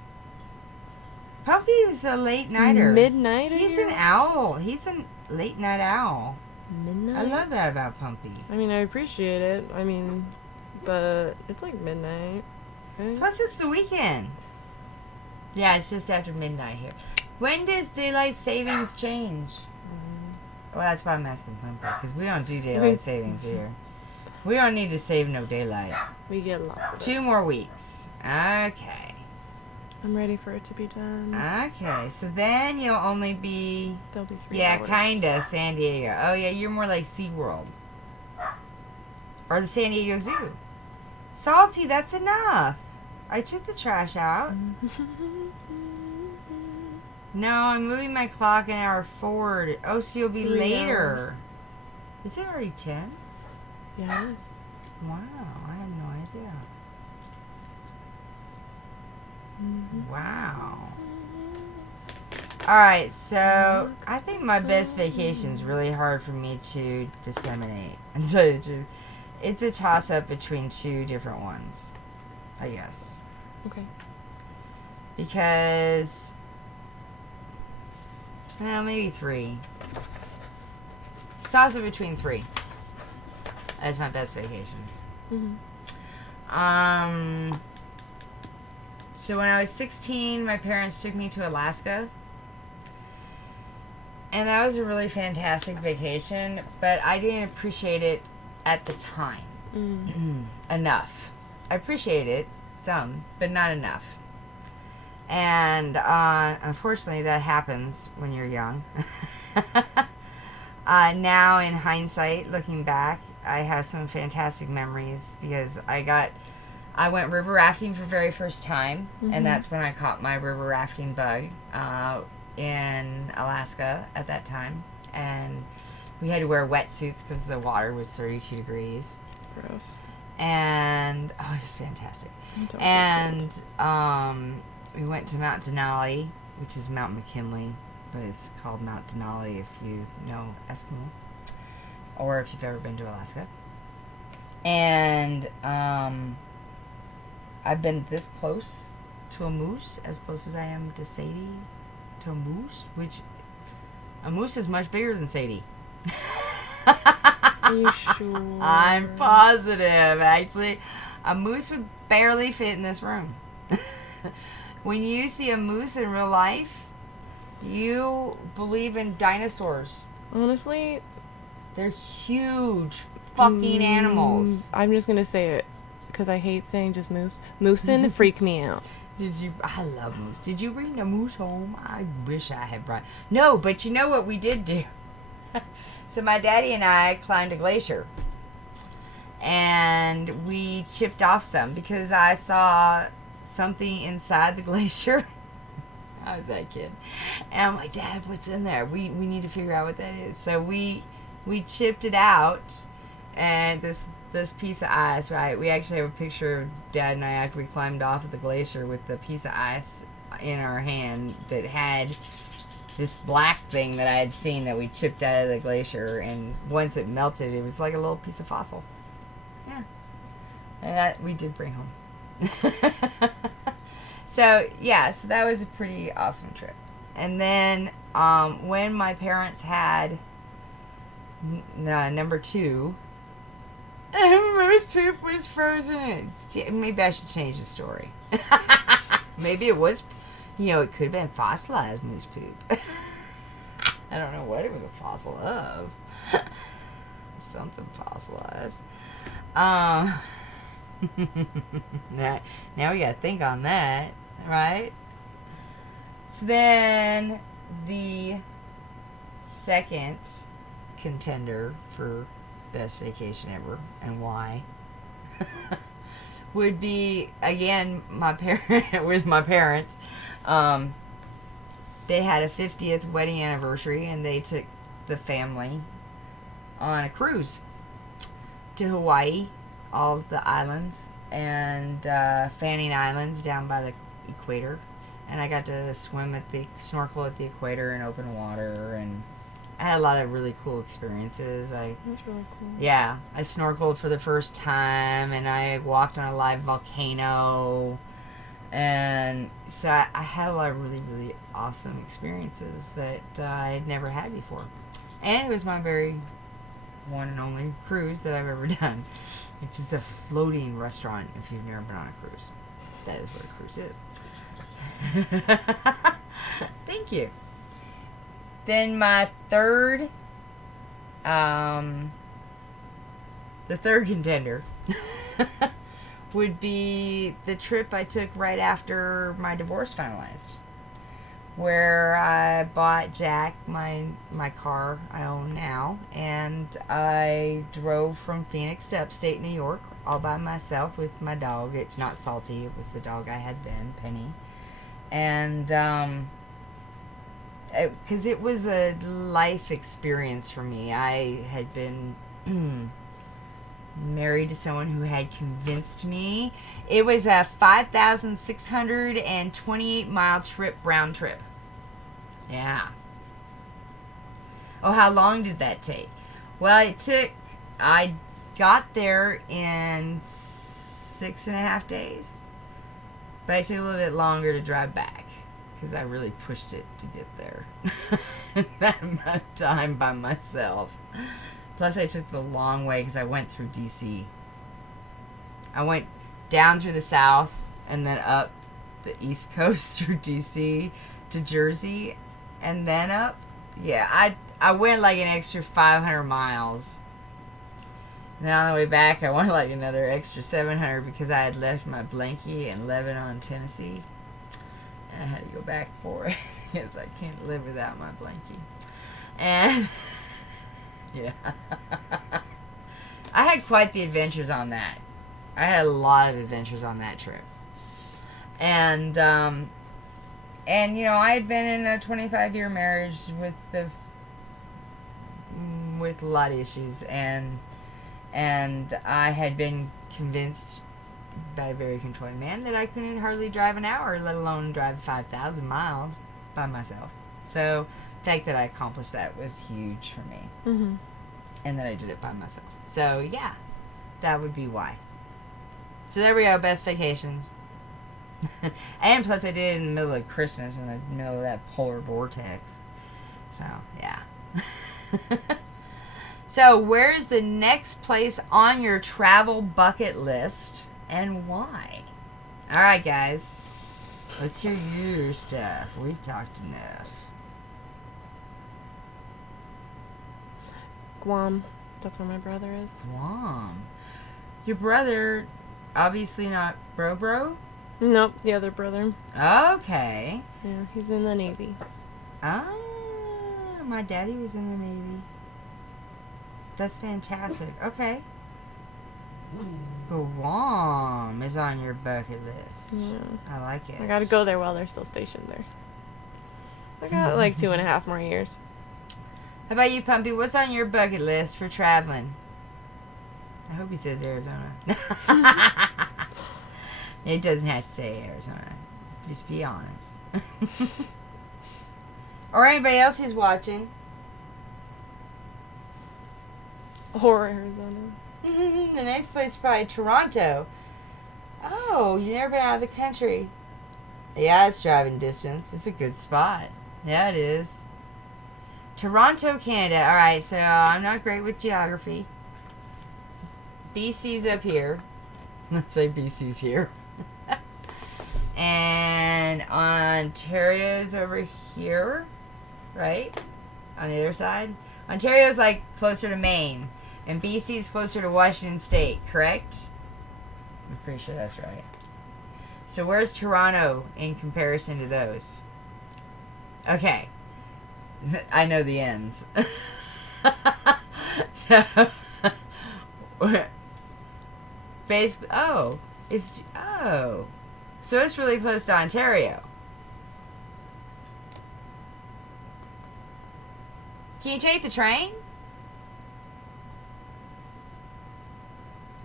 Puppy is a late nighter. midnight. He's an owl. He's a late night owl. Midnight? I love that about Pumpy. I mean, I appreciate it. But it's like midnight. Right? Plus, it's the weekend. Yeah, it's just after midnight here. When does daylight savings change? Well, that's why I'm asking Pumpy, because we don't do daylight savings here. We don't need to save no daylight. We get lots of it. 2 more weeks. Okay. I'm ready for it to be done. Okay, so then you'll only be... There'll be 3 Yeah, hours. kinda, San Diego. Oh, yeah, you're more like SeaWorld. Or the San Diego Zoo. Salty, that's enough. I took the trash out. No, I'm moving my clock an hour forward. Oh, so you'll be 3 later. hours. Is it already 10? Yeah, it is. Wow, I had no idea. Wow. Alright, so I think my best vacation is really hard for me to disseminate. And tell you the truth, it's a toss-up between 2 different ones, I guess. Okay. Because, well, maybe 3. Toss-up between 3 as my best vacations. So when I was 16, my parents took me to Alaska. And that was a really fantastic vacation, but I didn't appreciate it at the time enough. I appreciate it, some, but not enough. And unfortunately, that happens when you're young. Now, in hindsight, looking back, I have some fantastic memories because I went river rafting for the very first time, and that's when I caught my river rafting bug in Alaska at that time. And we had to wear wetsuits because the water was 32 degrees. Gross. And, oh, it was fantastic. And we went to Mount Denali, which is Mount McKinley, but it's called Mount Denali if you know Eskimo, or if you've ever been to Alaska. And I've been this close to a moose, as close as I am to Sadie, to a moose, which a moose is much bigger than Sadie. Are you sure? I'm positive. Actually, a moose would barely fit in this room. When you see a moose in real life, you believe in dinosaurs. Honestly, they're huge fucking animals. I'm just gonna say it because I hate saying just moose. Moosin' freak me out. I love moose. Did you bring the moose home? I wish I had brought. No, but you know what we did do? So my daddy and I climbed a glacier. And we chipped off some because I saw something inside the glacier. I was that kid. And I'm like, Dad, what's in there? We need to figure out what that is. So we chipped it out, and this piece of ice, right? We actually have a picture of Dad and I after we climbed off of the glacier with the piece of ice in our hand that had this black thing that I had seen that we chipped out of the glacier, and once it melted, it was like a little piece of fossil. Yeah. And that we did bring home. So that was a pretty awesome trip. And then when my parents had number 2, moose poop was frozen. Maybe I should change the story. Maybe it was, it could have been fossilized moose poop. I don't know what it was a fossil of. Something fossilized. Now we gotta think on that, right? So then the second contender for best vacation ever, and why, would be again with my parents. They had a 50th wedding anniversary, and they took the family on a cruise to Hawaii, all the islands, and Fanning Islands down by the equator. And I got to snorkel at the equator in open water, and I had a lot of really cool experiences. That's really cool. Yeah, I snorkeled for the first time, and I walked on a live volcano, and so I had a lot of really, really awesome experiences that I had never had before. And it was my very one and only cruise that I've ever done, which is a floating restaurant if you've never been on a cruise. That is what a cruise is. Thank you. Then my third contender would be the trip I took right after my divorce finalized, where I bought Jack my car I own now, and I drove from Phoenix to upstate New York all by myself with my dog. It's not Salty, it was the dog I had then, Penny. And because it was a life experience for me. I had been married to someone who had convinced me. It was a 5,628 mile trip, round trip. Yeah. Oh, how long did that take? Well, I got there in 6.5 days. But it took a little bit longer to drive back because I really pushed it to get there. That much time by myself. Plus, I took the long way because I went through D.C. I went down through the South and then up the East Coast through D.C. to Jersey and then up. Yeah, I went like an extra 500 miles. And then on the way back, I went like another extra 700 because I had left my blankie in Lebanon, Tennessee. I had to go back for it because I can't live without my blankie. And yeah, I had quite the adventures on that. I had a lot of adventures on that trip. And you know, I had been in a 25-year marriage with a lot of issues, and I had been convinced by a very controlling man that I couldn't hardly drive an hour, let alone drive 5,000 miles by myself. So the fact that I accomplished that was huge for me, and that I did it by myself. So yeah, that would be why. So there we go, best vacations. And plus I did it in the middle of Christmas, in the middle of that polar vortex. So yeah. So where's the next place on your travel bucket list and why? Alright guys, let's hear your stuff. We've talked enough. Guam. That's where my brother is. Guam. Your brother, obviously not Bro? Nope, the other brother. Okay. Yeah, he's in the Navy. Ah, my daddy was in the Navy. That's fantastic. Okay. Guam is on your bucket list. Yeah. I like it. I gotta go there while they're still stationed there. I got like 2.5 more years. How about you, Pumpy? What's on your bucket list for traveling? I hope he says Arizona. It doesn't have to say Arizona. Just be honest. Or anybody else who's watching. Or Arizona. The next place is probably Toronto. Oh, you never been out of the country. Yeah, it's driving distance. It's a good spot. Yeah, it is. Toronto, Canada. Alright, so I'm not great with geography. BC's up here. Let's say BC's here. And Ontario's over here. Right? On the other side. Ontario's like closer to Maine. And BC's closer to Washington State, correct? I'm pretty sure that's right. So where's Toronto in comparison to those? Okay. I know the ends. So, basically, so it's really close to Ontario. Can you take the train?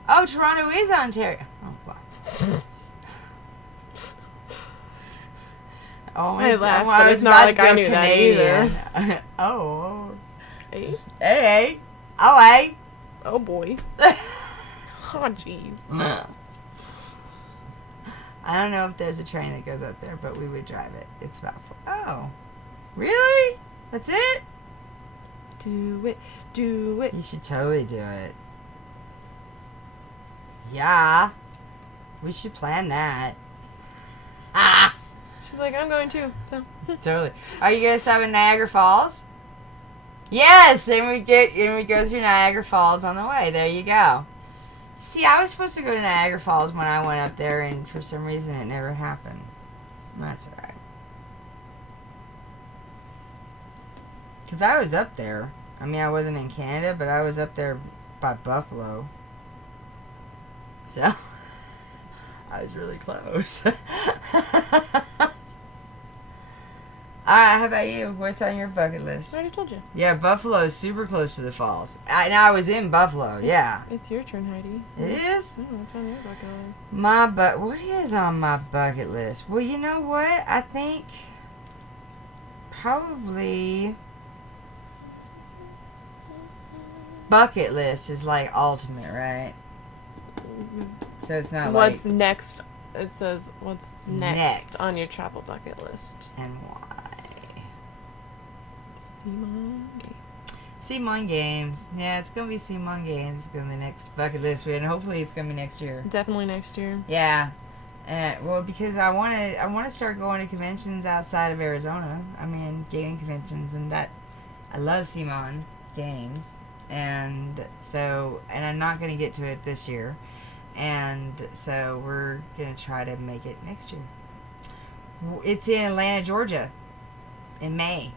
Oh, Toronto is Ontario. Oh, wow. Oh, I laughed, but it's not like I knew that either. Oh. Hey? Hey. Oh, hey. Oh, boy. Oh, jeez. I don't know if there's a train that goes up there, but we would drive it. It's about 4. Oh. Really? That's it? Do it. Do it. You should totally do it. Yeah. We should plan that. Ah! She's like, I'm going too, so. Totally. Are you going to stop at Niagara Falls? Yes! And we go through Niagara Falls on the way. There you go. See, I was supposed to go to Niagara Falls when I went up there, and for some reason it never happened. That's alright. Because I was up there. I mean, I wasn't in Canada, but I was up there by Buffalo. So, I was really close. Alright, how about you? What's on your bucket list? I already told you. Yeah, Buffalo is super close to the falls. I was in Buffalo, yeah. It's your turn, Heidi. It is? Oh, what's on your bucket list? What is on my bucket list? Well, you know what? I think probably bucket list is like ultimate, right? So it's not What's like next? It says, what's next Next. on your travel bucket list? and why. Simon Gay. Simon Games. Yeah, it's gonna be Simon Games. It's gonna be the next bucket list, and hopefully it's gonna be next year. Definitely next year. Yeah. Well, because I want to start going to conventions outside of Arizona. I mean, gaming conventions, and that I love Simon Games, and I'm not gonna get to it this year, and so we're gonna try to make it next year. It's in Atlanta, Georgia, in May.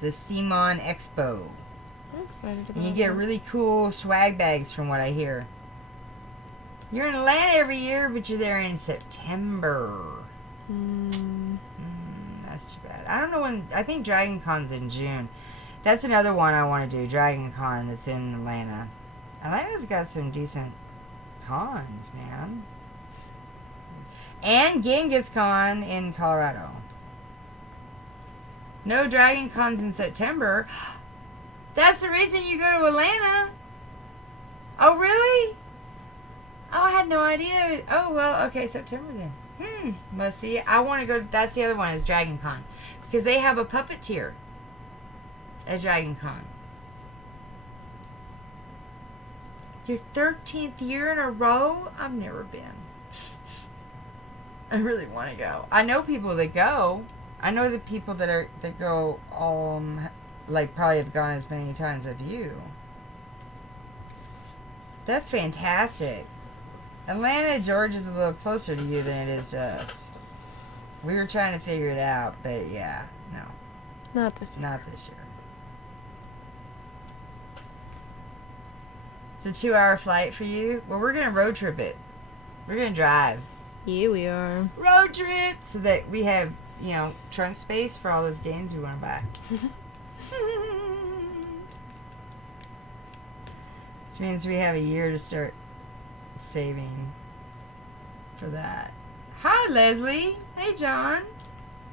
The Simon Expo. I'm excited about it. And you get really cool swag bags from what I hear. You're in Atlanta every year, but you're there in September. That's too bad. I don't know when. I think Dragon Con's in June. That's another one I want to do. Dragon Con that's in Atlanta. Atlanta's got some decent cons, man. And Genghis Con in Colorado. No Dragon Cons in September. That's the reason you go to Atlanta. Oh, really? Oh, I had no idea. Oh, well, okay, September then. Well, see, I want to go. That's the other one is Dragon Con. Because they have a puppeteer at Dragon Con. Your 13th year in a row? I've never been. I really want to go. I know people that go. I know the people that go like probably have gone as many times as you. That's fantastic. Atlanta, Georgia's a little closer to you than it is to us. We were trying to figure it out, but yeah, no. Not this year. Not this year. It's a 2-hour flight for you? Well, we're going to road trip it. We're going to drive. Yeah, we are. Road trip! So that we have, trunk space for all those games we want to buy. Which means we have a year to start saving for that. Hi, Leslie. Hey, John.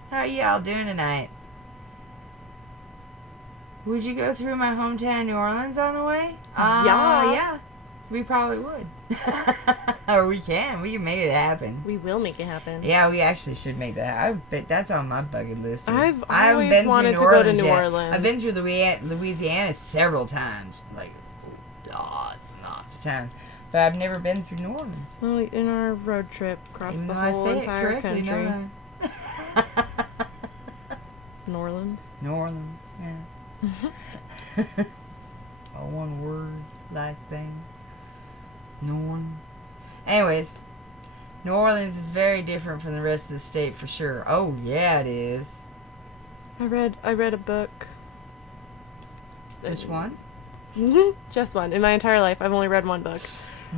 How are y'all doing tonight? Would you go through my hometown, New Orleans, on the way? Yeah. We probably would. Or we can. We can make it happen. We will make it happen. Yeah, we actually should make that happen. But that's on my bucket list. I've always wanted to go to New Orleans. I've been through Louisiana several times. Like, lots and lots of times. But I've never been through New Orleans. Well, in our road trip across the whole entire country. New Orleans? New Orleans, yeah. A one word like thing. New Orleans. Anyways, New Orleans is very different from the rest of the state for sure. Oh yeah, it is. I read a book. Just one? Just one. In my entire life, I've only read one book.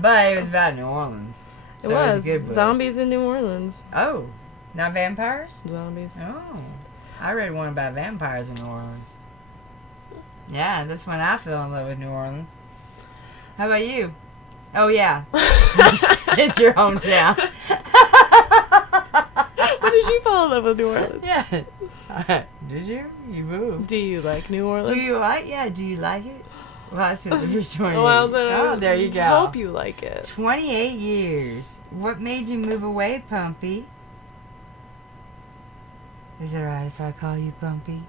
But it was about New Orleans. So it was a good book. Zombies in New Orleans. Oh, not vampires? Zombies. Oh, I read one about vampires in New Orleans. Yeah, that's when I fell in love with New Orleans. How about you? Oh, yeah. It's your hometown. When did you fall in love with New Orleans? Yeah. Did you? You moved. Do you like New Orleans? Do you like it? Well, that's what you're 28. Well, then there you go. I hope you like it. 28 years. What made you move away, Pumpy? Is it alright if I call you Pumpy?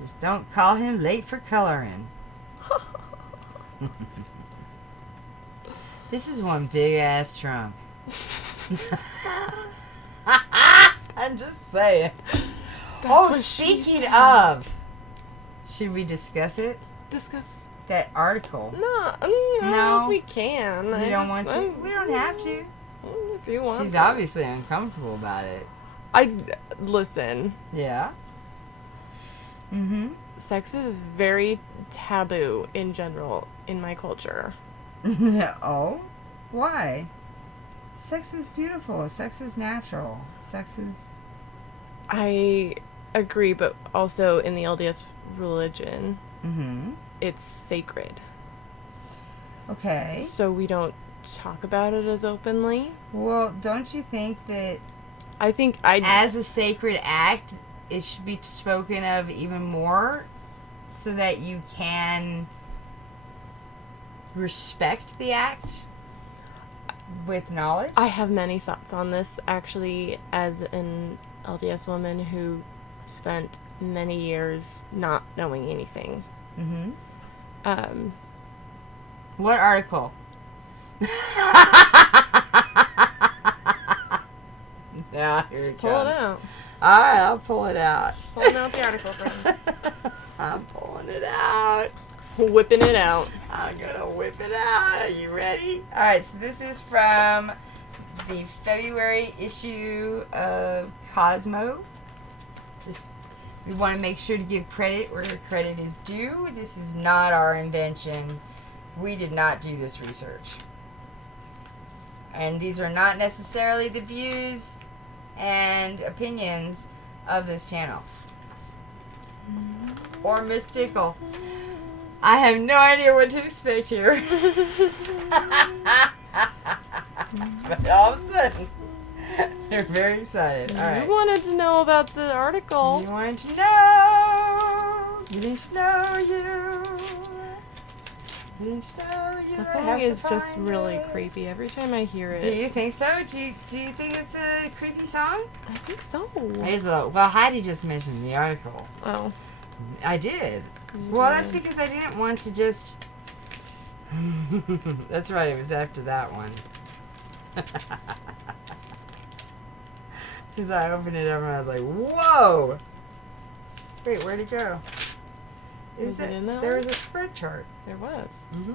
Just don't call him late for coloring. This is one big ass trunk. I'm just saying. Speaking of, should we discuss it? Discuss that article? No, we can. You don't want to? We don't have to. If you want. She's obviously uncomfortable about it. Listen. Yeah. Mm-hmm. Sex is very taboo in general in my culture. Oh? Why? Sex is beautiful. Sex is natural. Sex is... I agree, but also in the LDS religion, it's sacred. Okay. So we don't talk about it as openly. Well, don't you think that... I think as a sacred act, it should be spoken of even more so that you can respect the act with knowledge? I have many thoughts on this, actually, as an LDS woman who spent many years not knowing anything. What article? Yeah, here it Pull comes. it out. All right, I'll pull it out. Pulling out the article, friends. I'm pulling it out. Whipping it out. I'm gonna whip it out. Are you ready? All right, so this is from the February issue of Cosmo. Just, we want to make sure to give credit where credit is due. This is not our invention. We did not do this research. And these are not necessarily the views and opinions of this channel. Or Miss Tickle. I have no idea what to expect here. But all of a sudden, they're very excited. All right. You wanted to know about the article. You wanted to know. You didn't know you. You didn't know you. That I song have to is just find really it. creepy every time I hear it. Do you think so? Do you think it's a creepy song? I think so. Well, Heidi just mentioned the article. Oh. I did. Well, that's because I didn't want to just... That's right, it was after that one. Because I opened it up and I was like, whoa! Wait, where'd it go? Was it in that There one? was a spread chart. There was. Mm-hmm.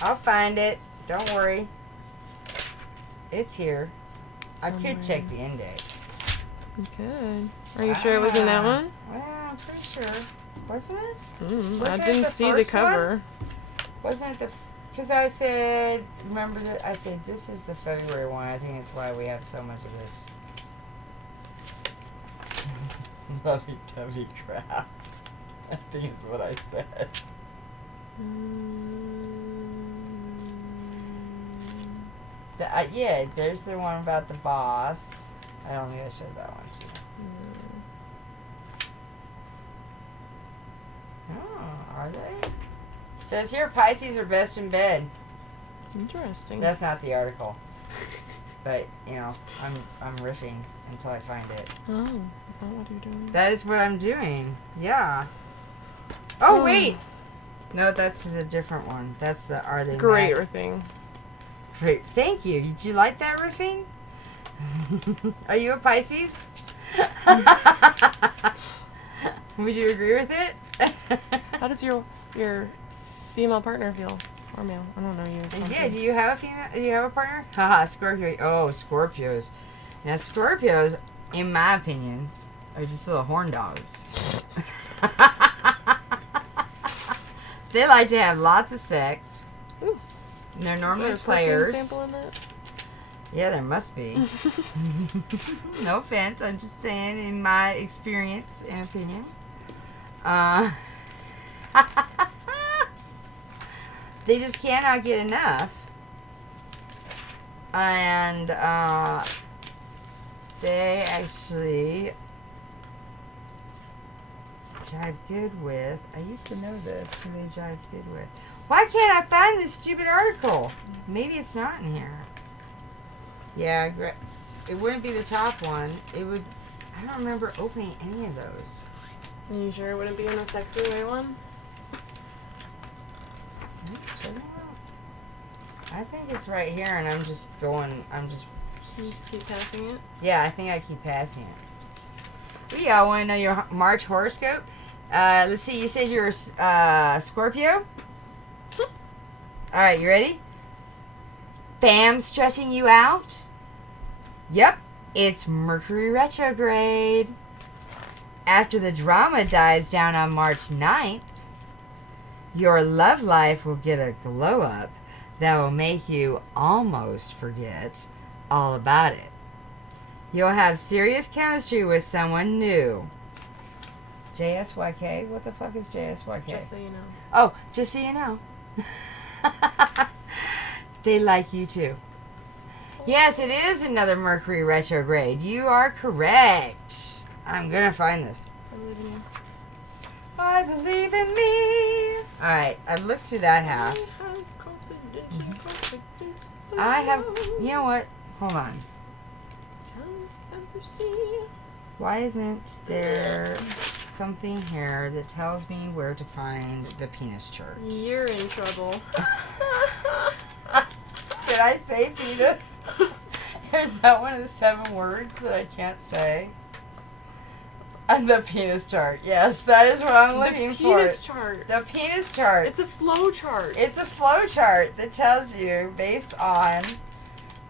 I'll find it. Don't worry. It's here. I could check the index. You could. Are you sure it was in that one? Well, I'm pretty sure. Wasn't it? I Wasn't it didn't the see the first cover. Wasn't it the... Because I said... Remember that? I said, this is the February one. I think that's why we have so much of this. Lovey-dovey crap. I think is what I said. Yeah, there's the one about the boss. I don't think I showed that one to you. Oh, are they? Says here Pisces are best in bed. Interesting. That's not the article. But, you know, I'm riffing until I find it. Oh, is that what you're doing? That is what I'm doing. Yeah. Oh, wait. No, that's a different one. That's the Are They Great Mad? riffing. Great. Thank you. Did you like that riffing? Are you a Pisces? Would you agree with it? How does your female partner feel? Or male? I don't know you. Yeah, do you have a female? Do you have a partner? Haha, Scorpio. Oh, Scorpios. Now, Scorpios, in my opinion, are just little horn dogs. They like to have lots of sex. Ooh. And they're Is normally there a players. perfume sample in that? Yeah, there must be. No offense. I'm just saying in my experience and opinion. They just cannot get enough. And they actually jive good with. I used to know this. Who they jive good with. Why can't I find this stupid article? Maybe it's not in here. Yeah, it wouldn't be the top one. It would. I don't remember opening any of those. Are you sure it wouldn't be in the sexy way one? I think it's right here, and I'm just going. You just keep passing it? Yeah, I think I keep passing it. Well, yeah, I want to know your March horoscope. Let's see. You said you're Scorpio. All right, you ready? Bam, stressing you out? Yep, it's Mercury retrograde. After the drama dies down on March 9th, your love life will get a glow up that will make you almost forget all about it. You'll have serious chemistry with someone new. JSYK? What the fuck is JSYK? Just so you know. Oh, just so you know. They like you too. Yes, it is another Mercury retrograde. You are correct. I'm gonna find this. I believe in you. I believe in me. Alright, I've looked through that half. I have confidence and confidence. I have, you know what? Hold on. Why isn't there something here that tells me where to find the penis church? You're in trouble. Did I say penis? Is that one of the 7 words that I can't say? And the penis chart. Yes, that is what I'm looking for. The penis chart. The penis chart. It's a flow chart. It's a flow chart that tells you, based on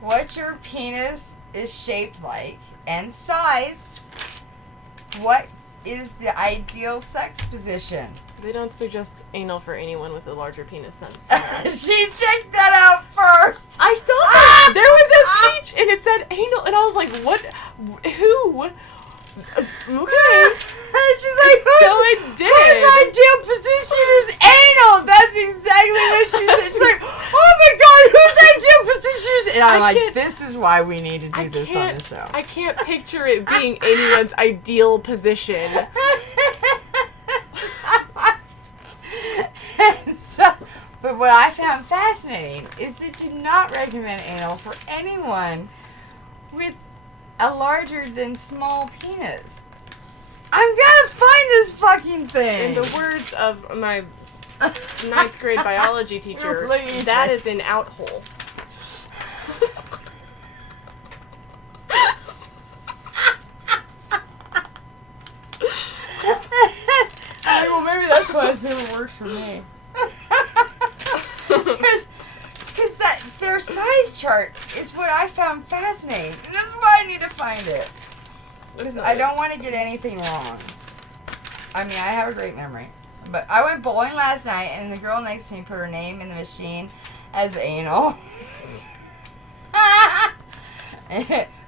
what your penis is shaped like and sized, what is the ideal sex position. They don't suggest anal for anyone with a larger penis than Sarah. She checked that out first. I saw that. There was a speech and it said anal, and I was like, what? Who? Okay. She's like, whose ideal position is anal? That's exactly what she said. She's like, oh my god, whose ideal position is? And I'm like, this is why we need to do this on the show. I can't picture it being anyone's ideal position. But what I found fascinating is they do not recommend anal for anyone with a larger than small penis. I'm gonna find this fucking thing. In the words of my 9th grade biology teacher, that is an out hole. Well, maybe that's why it's never worked for me. Because that their size chart is what I found fascinating. And that's why I need to find it. Because I don't want to get anything wrong. I mean, I have a great memory. But I went bowling last night, and the girl next to me put her name in the machine as anal.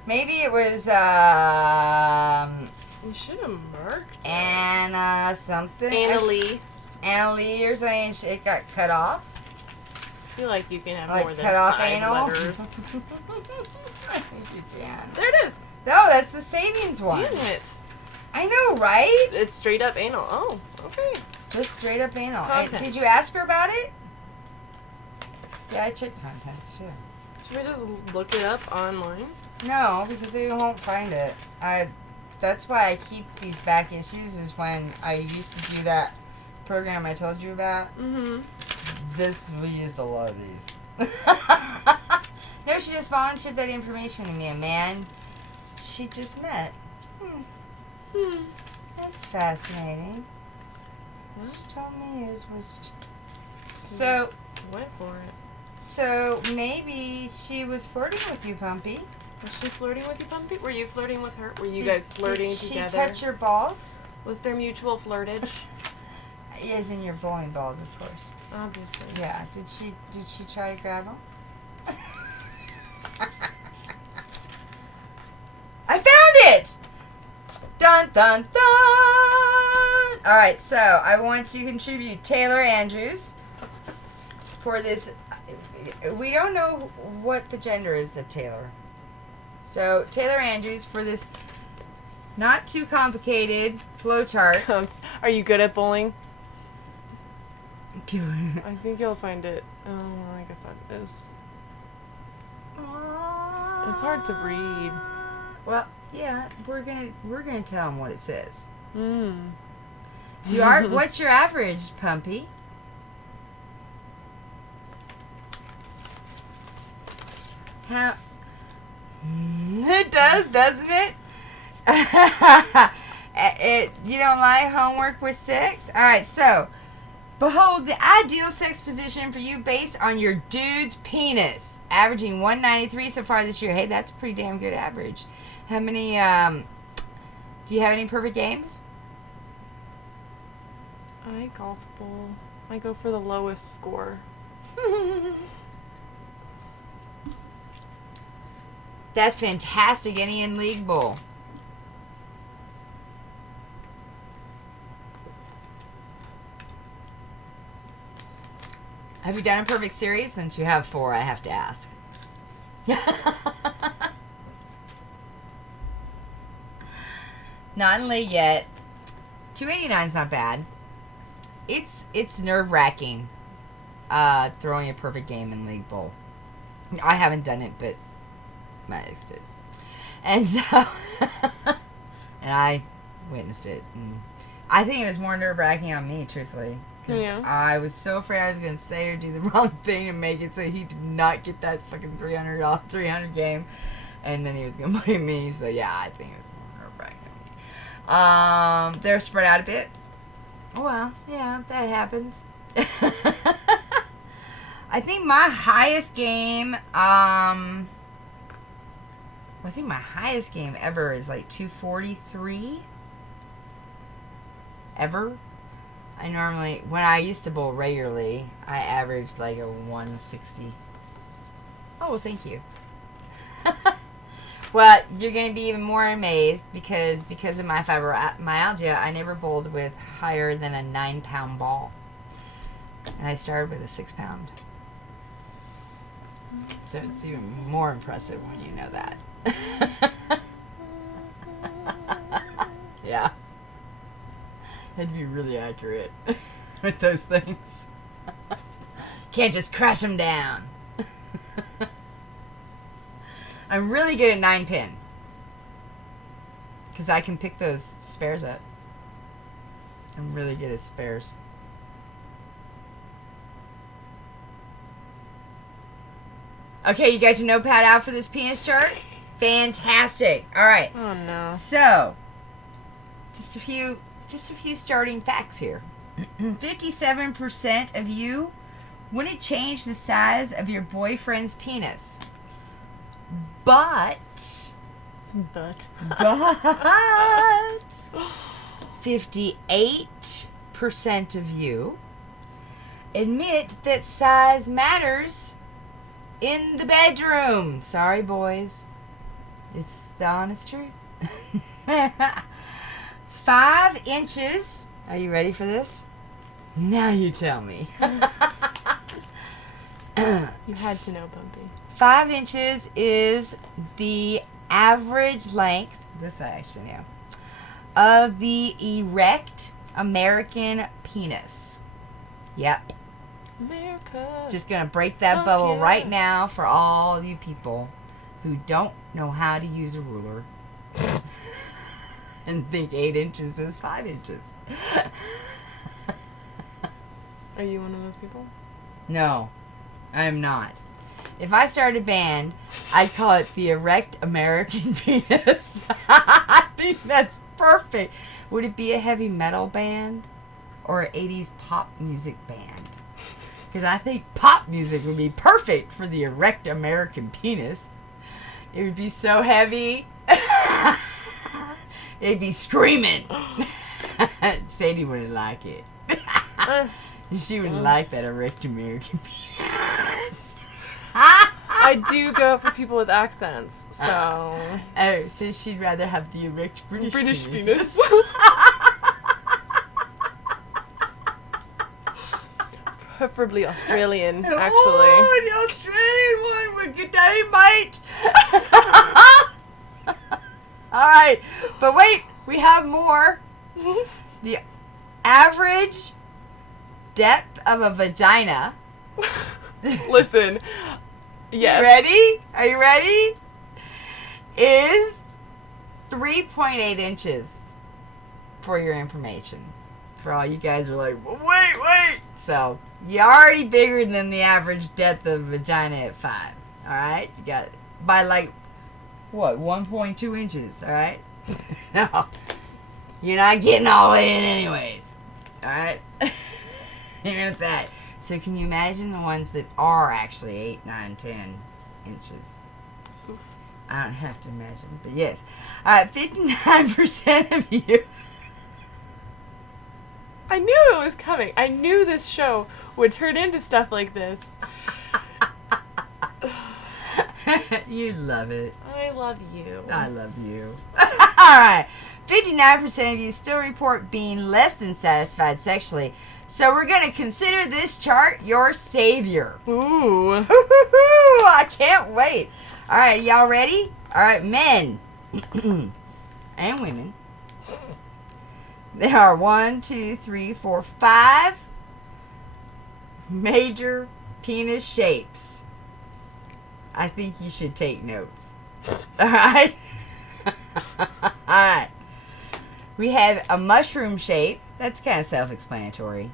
Maybe it was, You should have marked it. Anna something. Anna Lee or something. It got cut off. I feel like you can have Like more than cut off 5 anal? letters. I think you can. There it is. No, that's the savings one. Damn it. I know, right? It's straight up anal. Oh, okay. Just straight up anal. Content. Did you ask her about it? Yeah, I checked contents too. Should we just look it up online? No, because they won't find it. That's why I keep these back issues, is when I used to do that program I told you about. Mm-hmm. We used a lot of these. No, she just volunteered that information to me. A man she just met. That's fascinating. What? She told me his was... So... Went for it. So, maybe she was flirting with you, Pumpy. Was she flirting with you, Pumpy? Were you flirting with her? Were you guys flirting together? Did she touch your balls? Was there mutual flirtage? As in your bowling balls, of course. Obviously. Yeah. Did she try to grab them? I found it! Dun, dun, dun! Alright, so I want to contribute Taylor Andrews for this. We don't know what the gender is of Taylor. So, Taylor Andrews for this not too complicated flowchart. Are you good at bowling? It's I think you'll find it. Oh, I guess that is. It's hard to read. Well, yeah, we're gonna tell them what it says. Mm. You are. What's your average, Pumpy? How? It does, doesn't it? You don't like homework with 6? All right, so behold the ideal sex position for you based on your dude's penis, averaging 193 so far this year. Hey, that's a pretty damn good average. How many? Do you have any perfect games? I golf bowl. I go for the lowest score. That's fantastic. Any in League Bowl? Have you done a perfect series? Since you have 4, I have to ask. Not in League yet. 289 is not bad. It's nerve-wracking throwing a perfect game in League Bowl. I haven't done it, but my ex did. And so, and I witnessed it. And I think it was more nerve-wracking on me, truthfully. Because I was so afraid I was going to say or do the wrong thing and make it so he did not get that fucking $300 game. And then he was going to blame me. So, yeah, I think it was nerve-wracking. They're spread out a bit. Well, yeah, that happens. I think my highest game, ever is like 243. Ever. I normally, when I used to bowl regularly, I averaged like a 160. Oh, well, thank you. Well, you're going to be even more amazed because of my fibromyalgia, I never bowled with higher than a 9-pound ball. And I started with a 6-pound. So it's even more impressive when you know that. Yeah. Had to be really accurate with those things. Can't just crash them down. I'm really good at 9-pin. Because I can pick those spares up. I'm really good at spares. Okay, you got your notepad out for this penis chart? Fantastic. All right. Oh no. So, just a few starting facts here. 57% of you wouldn't change the size of your boyfriend's penis. But 58% of you admit that size matters in the bedroom. Sorry, boys. It's the honest truth. 5 inches. Are you ready for this? Now you tell me. You had to know, Bumpy. 5 inches is the average length, this I actually knew, of the erect American penis. Yep. America. Just going to break that bubble right now for all you people who don't know how to use a ruler and think 8 inches is 5 inches. Are you one of those people? No, I am not. If I started a band, I'd call it the Erect American Penis. I think that's perfect. Would it be a heavy metal band or an 80s pop music band? Because I think pop music would be perfect for the Erect American Penis. It would be so heavy. It'd be screaming. Sadie wouldn't like it. She wouldn't like that Erect American Penis. I do go for people with accents, so... Oh, so she'd rather have the erect British penis. Preferably Australian, actually. Oh, the Australian one with good day, mate. Alright, but wait, we have more. The average depth of a vagina. Listen, yes. Ready? Are you ready? Is 3.8 inches. For your information. For all you guys are like, wait. So, you're already bigger than the average depth of a vagina at 5. Alright? You got, by like, what, 1.2 inches. Alright? No. You're not getting all the way in anyways. Alright? Even at that. So can you imagine the ones that are actually 8, 9, 10 inches? Oof. I don't have to imagine, but yes. 59% of you. I knew it was coming. I knew this show would turn into stuff like this. You love it. I love you. I love you. Alright. 59% of you still report being less than satisfied sexually. So we're going to consider this chart your savior. Ooh. I can't wait. All right, y'all ready? All right, men and women. There are 1, 2, 3, 4, 5 major penis shapes. I think you should take notes. All right? All right. We have a mushroom shape. That's kind of self-explanatory.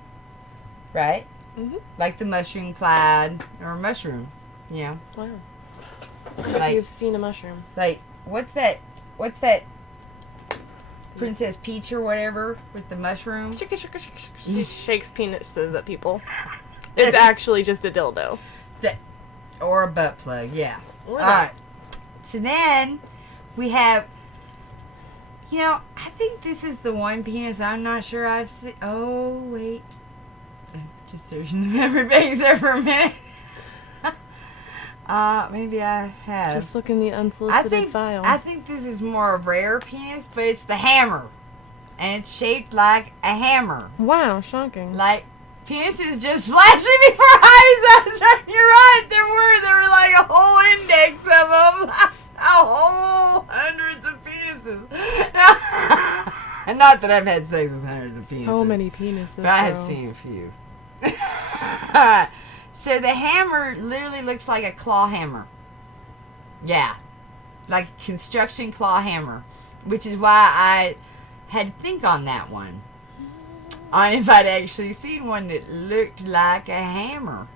Right? Mm-hmm. Like the mushroom cloud or mushroom, you know. Wow. Like, You've seen a mushroom. like, what's that? What's that? Princess Peach or whatever with the mushroom. She shakes penises at people. It's actually just a dildo. Or a butt plug, yeah. Or All that. right. So then we have, you know, I think this is the one penis I'm not sure I've seen. Oh, wait. I'm just searching the memory banks there for a minute. Maybe I have. Just look in the unsolicited file. I think this is more a rare penis, but it's the hammer. And it's shaped like a hammer. Wow, shocking. Like, penises just flashing before eyes. That's right. You're right. There were like a whole index of them. A whole hundreds of penises. And not that I've had sex with hundreds of penises. So many penises. But I have seen a few. Alright. So the hammer literally looks like a claw hammer. Yeah. Like a construction claw hammer. Which is why I had to think on that one. On if I'd actually seen one that looked like a hammer.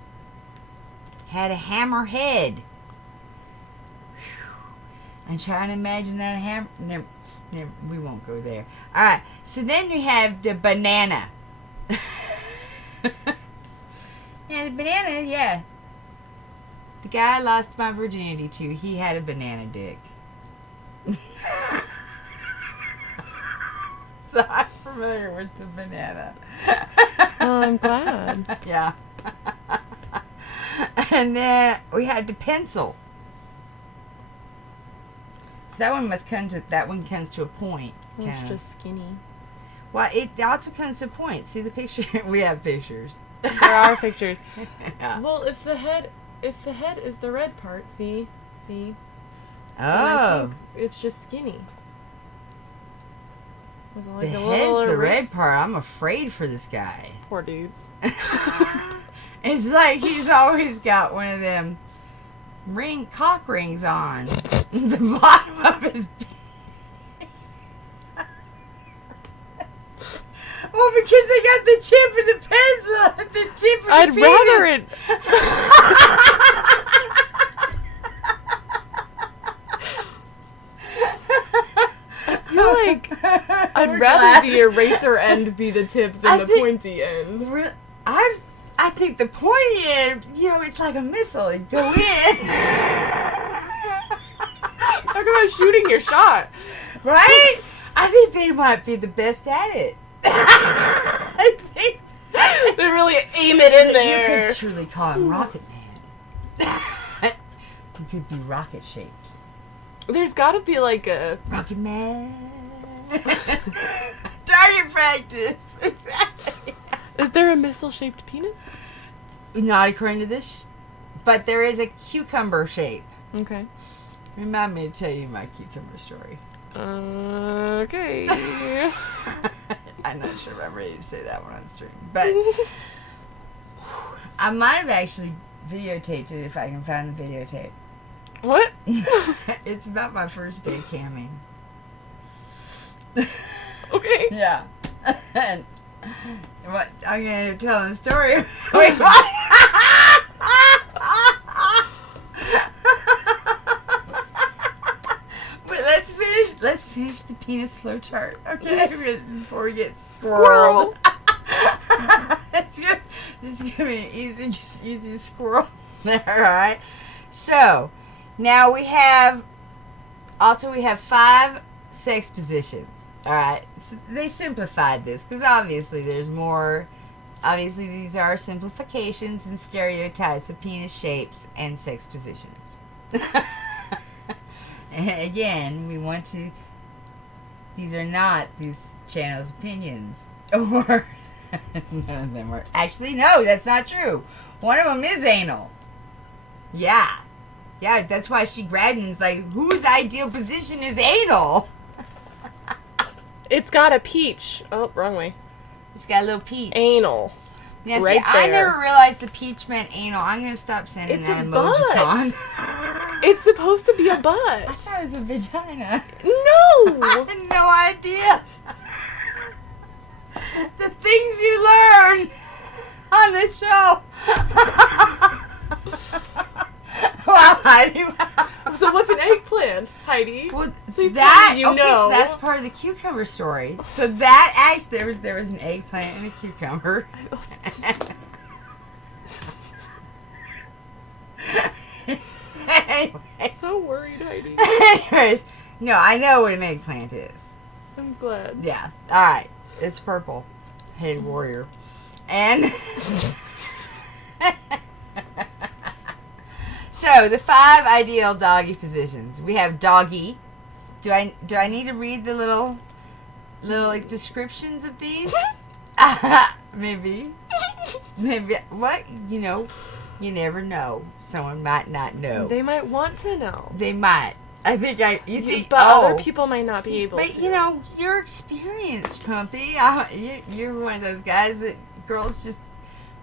Had a hammer head. I'm trying to imagine that hammer. Never, we won't go there. Alright, so then you have the banana. Yeah, the banana, yeah. The guy I lost my virginity to, he had a banana dick. So I'm familiar with the banana. Oh, I'm glad. Yeah. And then we had the pencil. So that one comes to a point. It's kinda. just skinny. Well, it also comes to a point. See the picture? We have pictures. There are pictures. Yeah. Well, if the head is the red part, see. And I Oh. think it's just skinny. With like The a head's little the red wrist. part. I'm afraid for this guy. Poor dude. It's like he's always got one of them cock rings on the bottom of his. Well, because they got the chip and the pencil, the chip and I'd the rather penis. I feel like I'd rather the eraser end be the tip than the pointy end. I think the pointy end, it's like a missile. It'd go in. Talk about shooting your shot. Right? I think they might be the best at it. I think They really aim it in there. you could truly call him Rocket Man. He could be rocket shaped. There's got to be like a Rocket Man. Target practice. Exactly. Is there a missile-shaped penis? Not according to this, but there is a cucumber shape. Okay. Remind me to tell you my cucumber story. Okay. I'm not sure if I'm ready to say that one on stream, but I might have actually videotaped it if I can find the videotape. What? It's about my first day camming. Okay. Yeah. And what I'm gonna tell the story. Wait, what? But let's finish the penis flow chart, okay? Before we get squirreled. This is gonna be an easy squirrel there, alright? So now we have 5 sex positions. Alright, so they simplified this because obviously there's more. Obviously, these are simplifications and stereotypes of penis shapes and sex positions. And again, these are not this channel's opinions. Or, none of them are. Actually, no, that's not true. One of them is anal. Yeah. Yeah, that's why she grabbed him. It's like, whose ideal position is anal? It's got a peach. Oh, wrong way. It's got a little peach. Anal. Now, see, Right I there. never realized the peach meant anal. I'm going to stop sending It's that a emoticon. It's supposed to be a I butt. thought it was a vagina. No. I had no idea. The things you learn on the show. Well, I do. What's an eggplant, Heidi? Well, Please tell me you okay, know. so that's part of the cucumber story. So that actually there was an eggplant and a cucumber. Anyway. So worried, Heidi. Anyways, no, I know what an eggplant is. I'm glad. Yeah. All right. It's purple. Headed warrior. And so the 5 ideal doggy positions. We have doggy. Do I need to read the little like descriptions of these? Maybe. Maybe. What? You never know. Someone might not know. They might want to know. They might. I think you think, but other people might not be able to. But you're experienced, Pumpy. You're one of those guys that girls just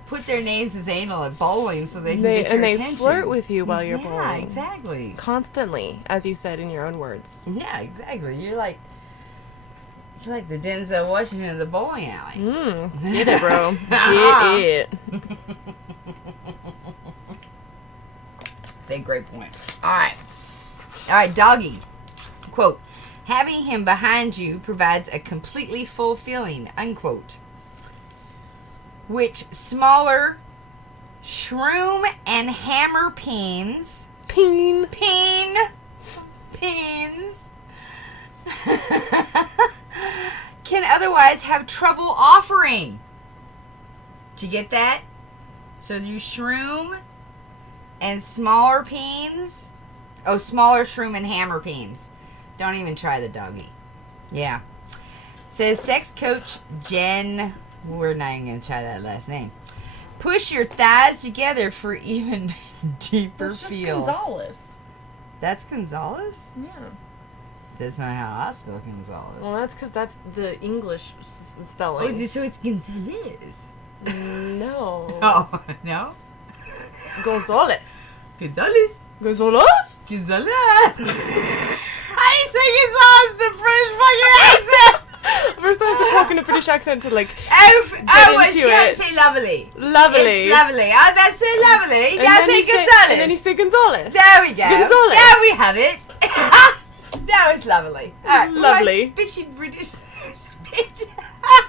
put their names as anal at bowling so they can get your attention. And they flirt with you while you're bowling. Yeah, exactly. Constantly, as you said in your own words. Yeah, exactly. You're like the Denzel Washington of the bowling alley. Get it, bro. Get it. That's a great point. All right, doggy. Quote, having him behind you provides a completely full feeling, unquote. Which smaller shroom and hammer peens can otherwise have trouble offering. Did you get that? So you shroom and smaller peens. Oh, smaller shroom and hammer peens. Don't even try the doggy. Yeah. Says sex coach Jen. We're not even going to try that last name. Push your thighs together for even deeper feels. Gonzalez. That's Gonzalez? Yeah. That's not how I spell Gonzalez. Well, that's because that's the English spelling. Oh, so it's Gonzalez. No. Oh, no? Gonzalez. Gonzalez. Gonzalez? Gonzalez. How do you say Gonzalez in the British fucking accent? First I have to talk in a British accent to like You have to say lovely. Lovely. It's lovely. Oh, that's so lovely. And Now then say you say- Gonzalez. And then you say Gonzalez. There we go. Gonzalez. There we have it. That was lovely. All right. Lovely. Spitting British spit.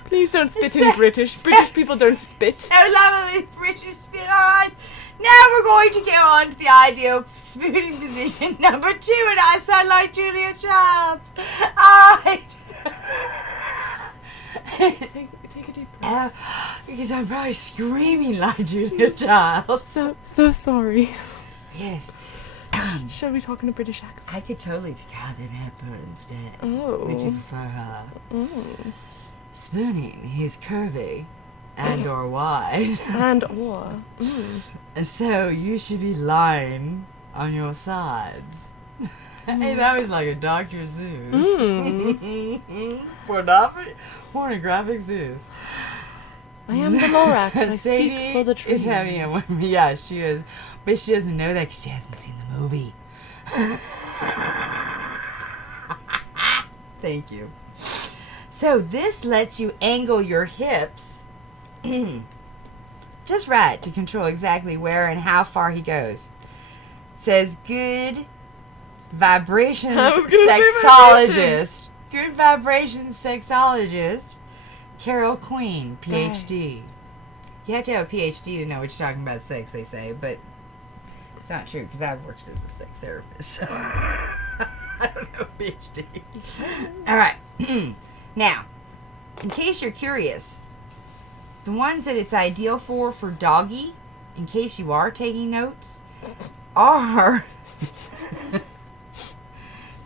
Please don't spit in British. British people don't spit. So lovely British spit. All right. Now we're going to go on to the ideal spooning position number 2, and I sound like Julia Childs. All right. Take a deep breath. Because I'm probably screaming like Julia Childs. So sorry. Yes. Should we talk in a British accent? I could totally take Katharine Hepburn instead. Oh. Would you prefer her? Mm. Spooning is curvy and or wide. And or. And so you should be lying on your sides. Hey, that was like a Dr. Zeus. Pornographic Zeus. I am the Lorax. I speak Sadie for the trees. is having a yeah, she is. But she doesn't know that because she hasn't seen the movie. Thank you. So this lets you angle your hips just right to control exactly where and how far he goes. Says good vibrations sexologist. Good vibrations sexologist Carol Queen, PhD. You have to have a PhD to know what you're talking about sex, they say, but it's not true because I've worked as a sex therapist, so I don't know PhD. All right. Now, in case you're curious, the ones that it's ideal for doggy, in case you are taking notes, are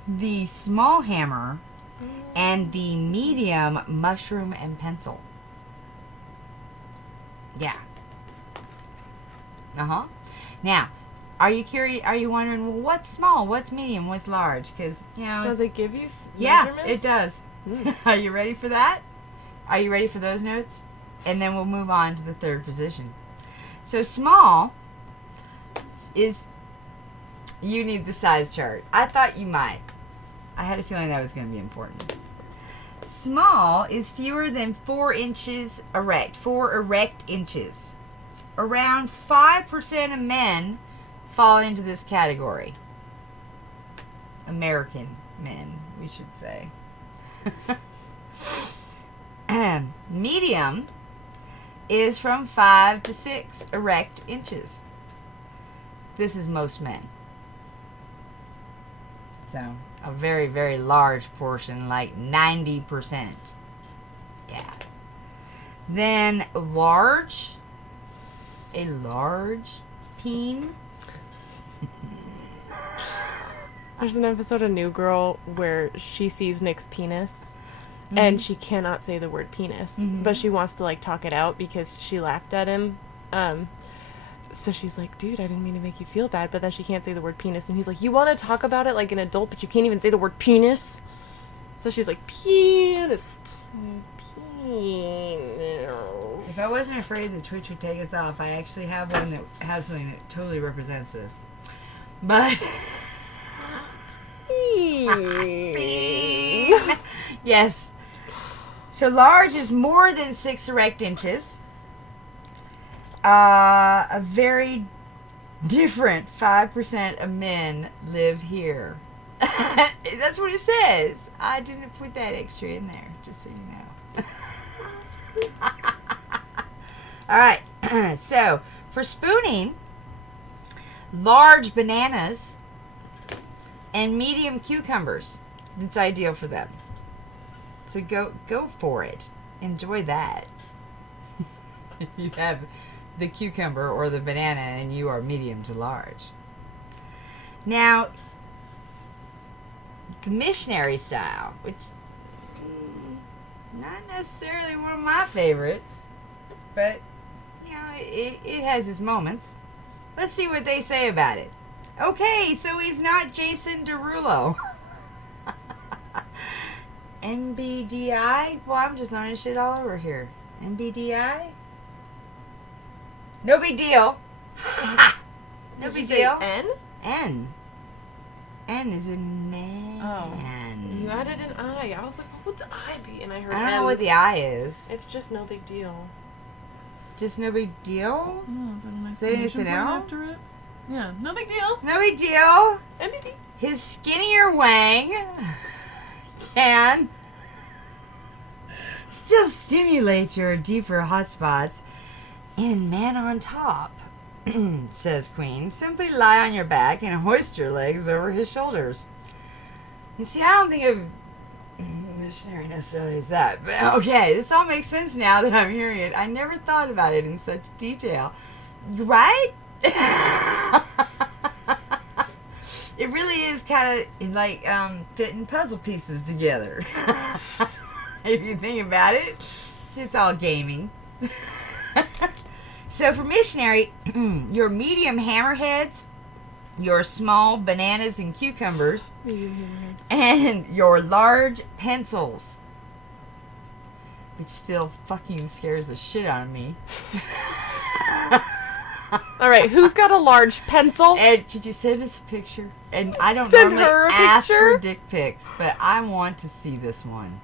the small hammer and the medium mushroom and pencil. Yeah. Uh-huh. Now, are you curious? Are you wondering, well, what's small? What's medium? What's large? Because, Does it give you measurements? It does. Are you ready for that? Are you ready for those notes? And then we'll move on to the third position. So small is, you need the size chart. I thought you might. I had a feeling that was going to be important. Small is fewer than 4 inches erect. 4 erect inches. Around 5% of men fall into this category. American men, we should say. Medium is from 5 to 6 erect inches. This is most men. So, a very, very large portion, like 90%. Yeah. Then large, a large peen. There's an episode of New Girl where she sees Nick's penis, and she cannot say the word penis, but she wants to like talk it out because she laughed at him. So she's like, dude, I didn't mean to make you feel bad, but then she can't say the word penis, and he's like, you want to talk about it like an adult, but you can't even say the word penis. So she's like, pianist. If I wasn't afraid that Twitch would take us off, I actually have one that has something that totally represents this. But yes. So large is more than 6 erect inches. A very different 5% of men live here. That's what it says. I didn't put that extra in there, just so you know. All right. So for spooning, large bananas and medium cucumbers. It's ideal for them. So go for it. Enjoy that. If you have the cucumber or the banana and you are medium to large. Now, the missionary style, which not necessarily one of my favorites, but you know, it has its moments. Let's see what they say about it. Okay, so he's not Jason Derulo. NBDI? Well, I'm just learning shit all over here. NBDI? No big deal. No big deal. N? N. N is a man. Oh. You added an I. I was like, what would the I be? And I heard I don't M. know what the I is. It's just no big deal. Just no big deal? Oh, is that an Say it's exclamation an point L? after it? Yeah, no big deal. No big deal. MBD. His skinnier wang can still stimulate your deeper hot spots in man on top, says Queen. Simply lie on your back and hoist your legs over his shoulders. You see, I don't think of missionary necessarily as that, but okay, this all makes sense now that I'm hearing it. I never thought about it in such detail. Right? It really is kind of like fitting puzzle pieces together. If you think about it, it's all gaming. So for missionary, your medium hammerheads, your small bananas and cucumbers, and your large pencils, which still fucking scares the shit out of me. All right, who's got a large pencil? And could you send us a picture? And I don't Send normally her a ask picture? for dick pics, but I want to see this one,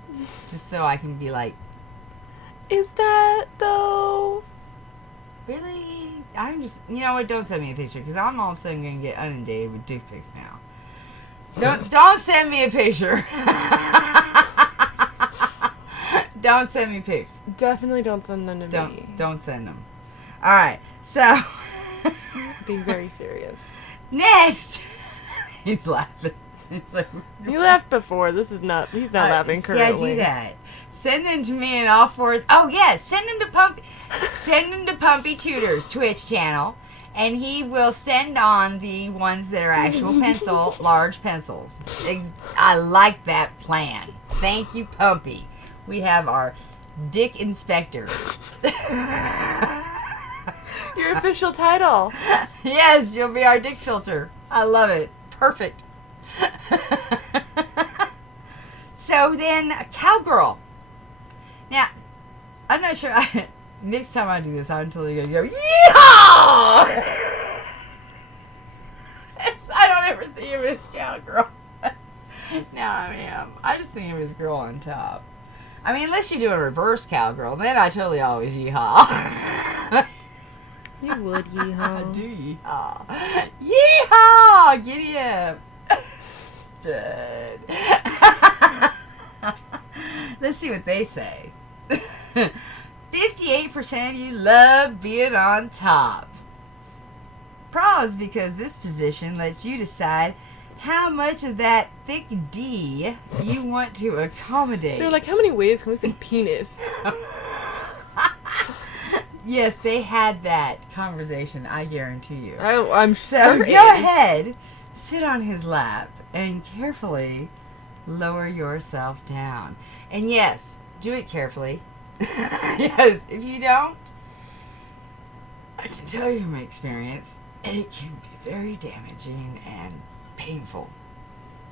just so I can be like, Is that though? really? I'm just, you know what? Don't send me a picture because I'm all of a sudden gonna get inundated with dick pics now. Don't send me a picture. Don't send me pics. Definitely don't send them to me. Don't send them. All right, so Being very serious. next, he's laughing. He's like, He laughed before. This is not. He's not laughing currently. Yeah, do that. Send them to me and all four. Oh yeah, send them to Pumpy Tutor's Twitch channel, and he will send on the ones that are actual large pencils. I like that plan. Thank you, Pumpy. We have our dick inspector. Your official title. Yes, you'll be our dick filter. I love it. Perfect. So then, cowgirl. Now, I'm not sure. Next time I do this, I'm totally gonna go, yeehaw! I don't ever think of it as cowgirl. Now I am. I just think of it as girl on top. I mean, unless you do a reverse cowgirl, then I totally always yeehaw. You would I do yeehaw. Yeehaw! Giddy up. stud. Let's see what they say. 58% of you love being on top. Pros, because this position lets you decide how much of that thick D you want to accommodate. They're like, how many ways can we say penis? Yes, they had that conversation, I guarantee you. I'm So sure. go ahead, sit on his lap, and carefully lower yourself down. And yes, do it carefully. Yes, if you don't, I can tell you from experience, it can be very damaging and painful.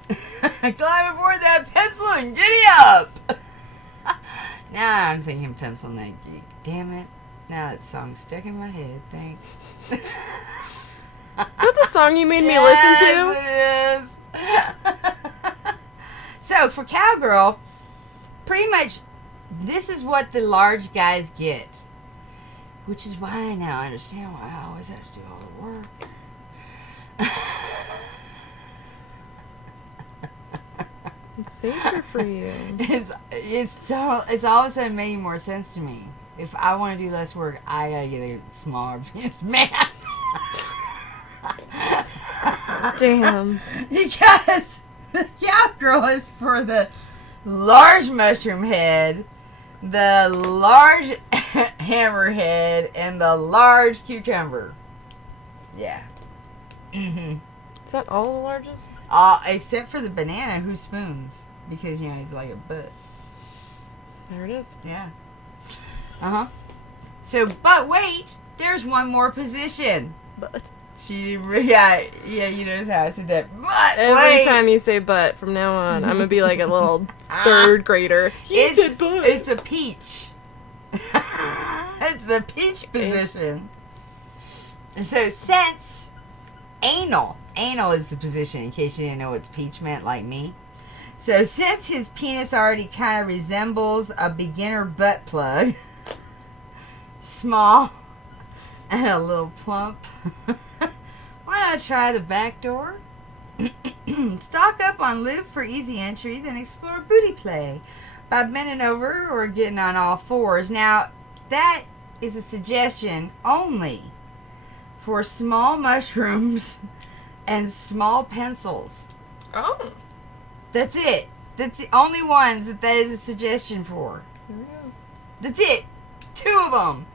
Climb aboard that pencil and giddy up! Now I'm thinking Pencil Neck Geek. Damn it. Now that song's stuck in my head. Thanks. Is that the song you made me listen to? Yes, it is. So, for Cowgirl, pretty much this is what the large guys get. Which is why I now understand why I always have to do all the work. It's safer for you. It's all of a sudden making more sense to me. If I want to do less work, I gotta get a smaller penis man. Damn. Because the Cowgirl is for the large mushroom head, the large hammerhead, and the large cucumber. Yeah. Mm-hmm. Is that all the largest? Except for the banana who spoons. Because, you know, he's like a butt. There it is. Yeah. Uh-huh. So, but wait, there's one more position. But Yeah, you notice how I said that. But every wait. time you say butt from now on, I'm gonna be like a little third grader. You said butt. It's a peach. It's the peach position. And so since anal is the position, in case you didn't know what the peach meant, like me. So since his penis already kind of resembles a beginner butt plug, small and a little plump, why not try the back door? Stock up on lube for easy entry, then explore booty play by bending over or getting on all fours. Now, that is a suggestion only for small mushrooms and small pencils. Oh. That's it. That's the only ones that is a suggestion for. There he goes. That's it. 2 of them.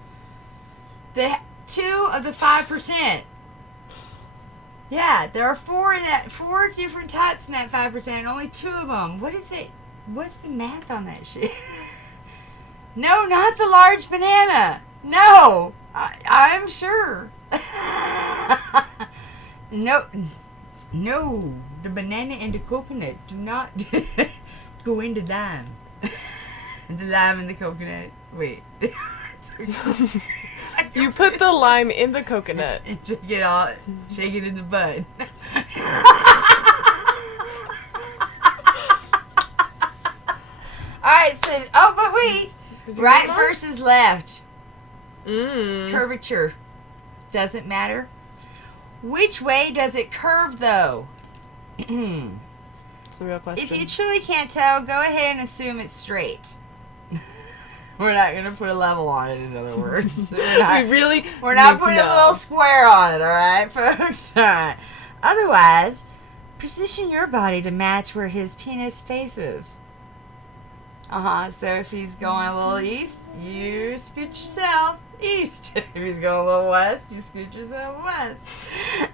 The 2 of the 5%. Yeah, there are 4 in that, 4 different types in that 5%, and only 2 of them. What is it? What's the math on that shit? No, not the large banana. No, I'm sure. No, the banana and the coconut do not go into lime. The lime and the coconut. Wait. You put the lime in the coconut. And shake it in the bud. Alright, so, but wait. Right versus left. Curvature. Doesn't matter. Which way does it curve, though? That's the real question. If you truly can't tell, go ahead and assume it's straight. We're not going to put a level on it, in other words. We're not putting a little square on it, alright, folks? Alright. Otherwise, position your body to match where his penis faces. So if he's going a little east, you scoot yourself east. If he's going a little west, you scoot yourself west.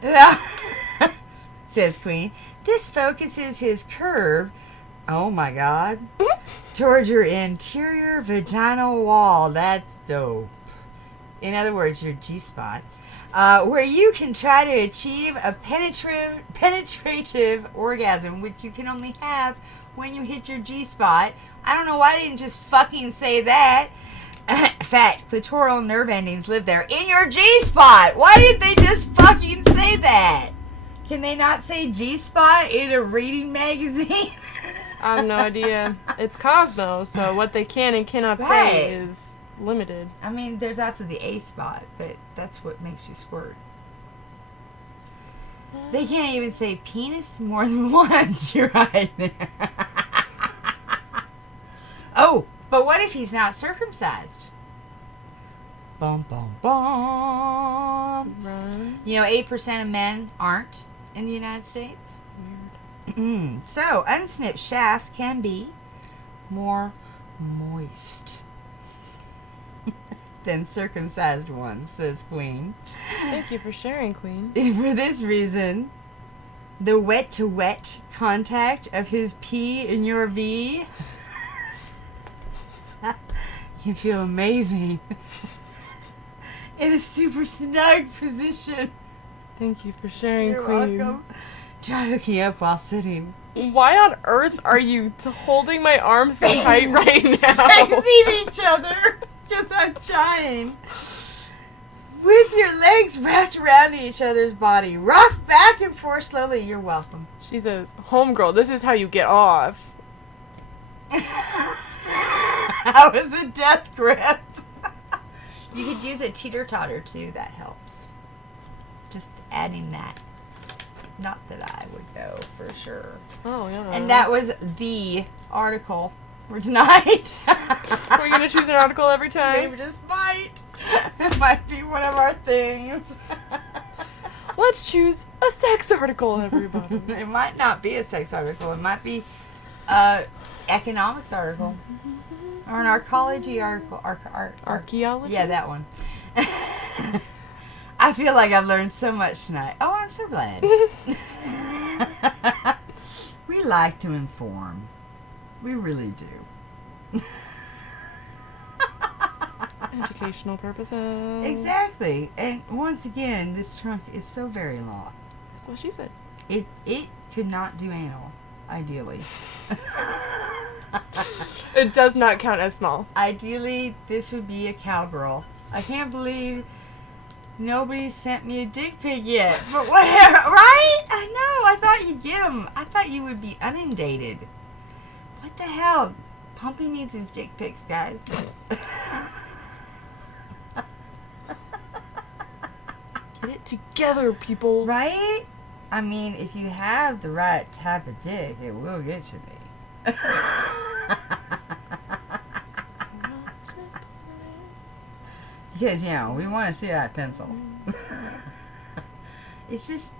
Now, says Queen, this focuses his curve, oh my God, towards your interior vaginal wall. That's dope. In other words, your G-spot. Where you can try to achieve a penetrative orgasm, which you can only have when you hit your G-spot. I don't know why they didn't just fucking say that. Fact, clitoral nerve endings live there. In your G-spot! Why did they just fucking say that? Can they not say G-spot in a reading magazine? I have no idea. It's Cosmo, so what they can and cannot say is limited. I mean, there's also the A-spot, but that's what makes you squirt. They can't even say penis more than once. You're right there. Oh, but what if he's not circumcised? Bum, bum, bum. Run. 8% of men aren't in the United States. Weird. So, unsnipped shafts can be more moist than circumcised ones, says Queen. Thank you for sharing, Queen. For this reason, the wet-to-wet contact of his pee in your V can feel amazing in a super snug position. Thank you for sharing, You're Queen. welcome. Try hooking up while sitting. Why on earth are you holding my arm so tight right now? Facing each other because I'm dying. With your legs wrapped around each other's body. Rock back and forth slowly. You're welcome. She says, homegirl, this is how you get off. That was a death grip. You could use a teeter-totter too. That helps. Just adding that. Not that I would know for sure. Oh, yeah. And that was the article for tonight. We're going to choose an article every time. We just might. It might be one of our things. Let's choose a sex article, everybody. It might not be a sex article. It might be economics article. Or an archaeology article. Archaeology? Yeah, that one. I feel like I've learned so much tonight. Oh, I'm so glad. We like to inform. We really do. Educational purposes. Exactly. And once again, this trunk is so very long. That's what she said. It could not do anal, ideally. It does not count as small. Ideally, this would be a cowgirl. I can't believe nobody sent me a dick pic yet. But whatever, right? I know. I thought you'd get them. I thought you would be inundated. What the hell? Pumpy needs his dick pics, guys. Get it together, people. Right? I mean, if you have the right type of dick, it will get to me. Because, we want to see that pencil. It's just...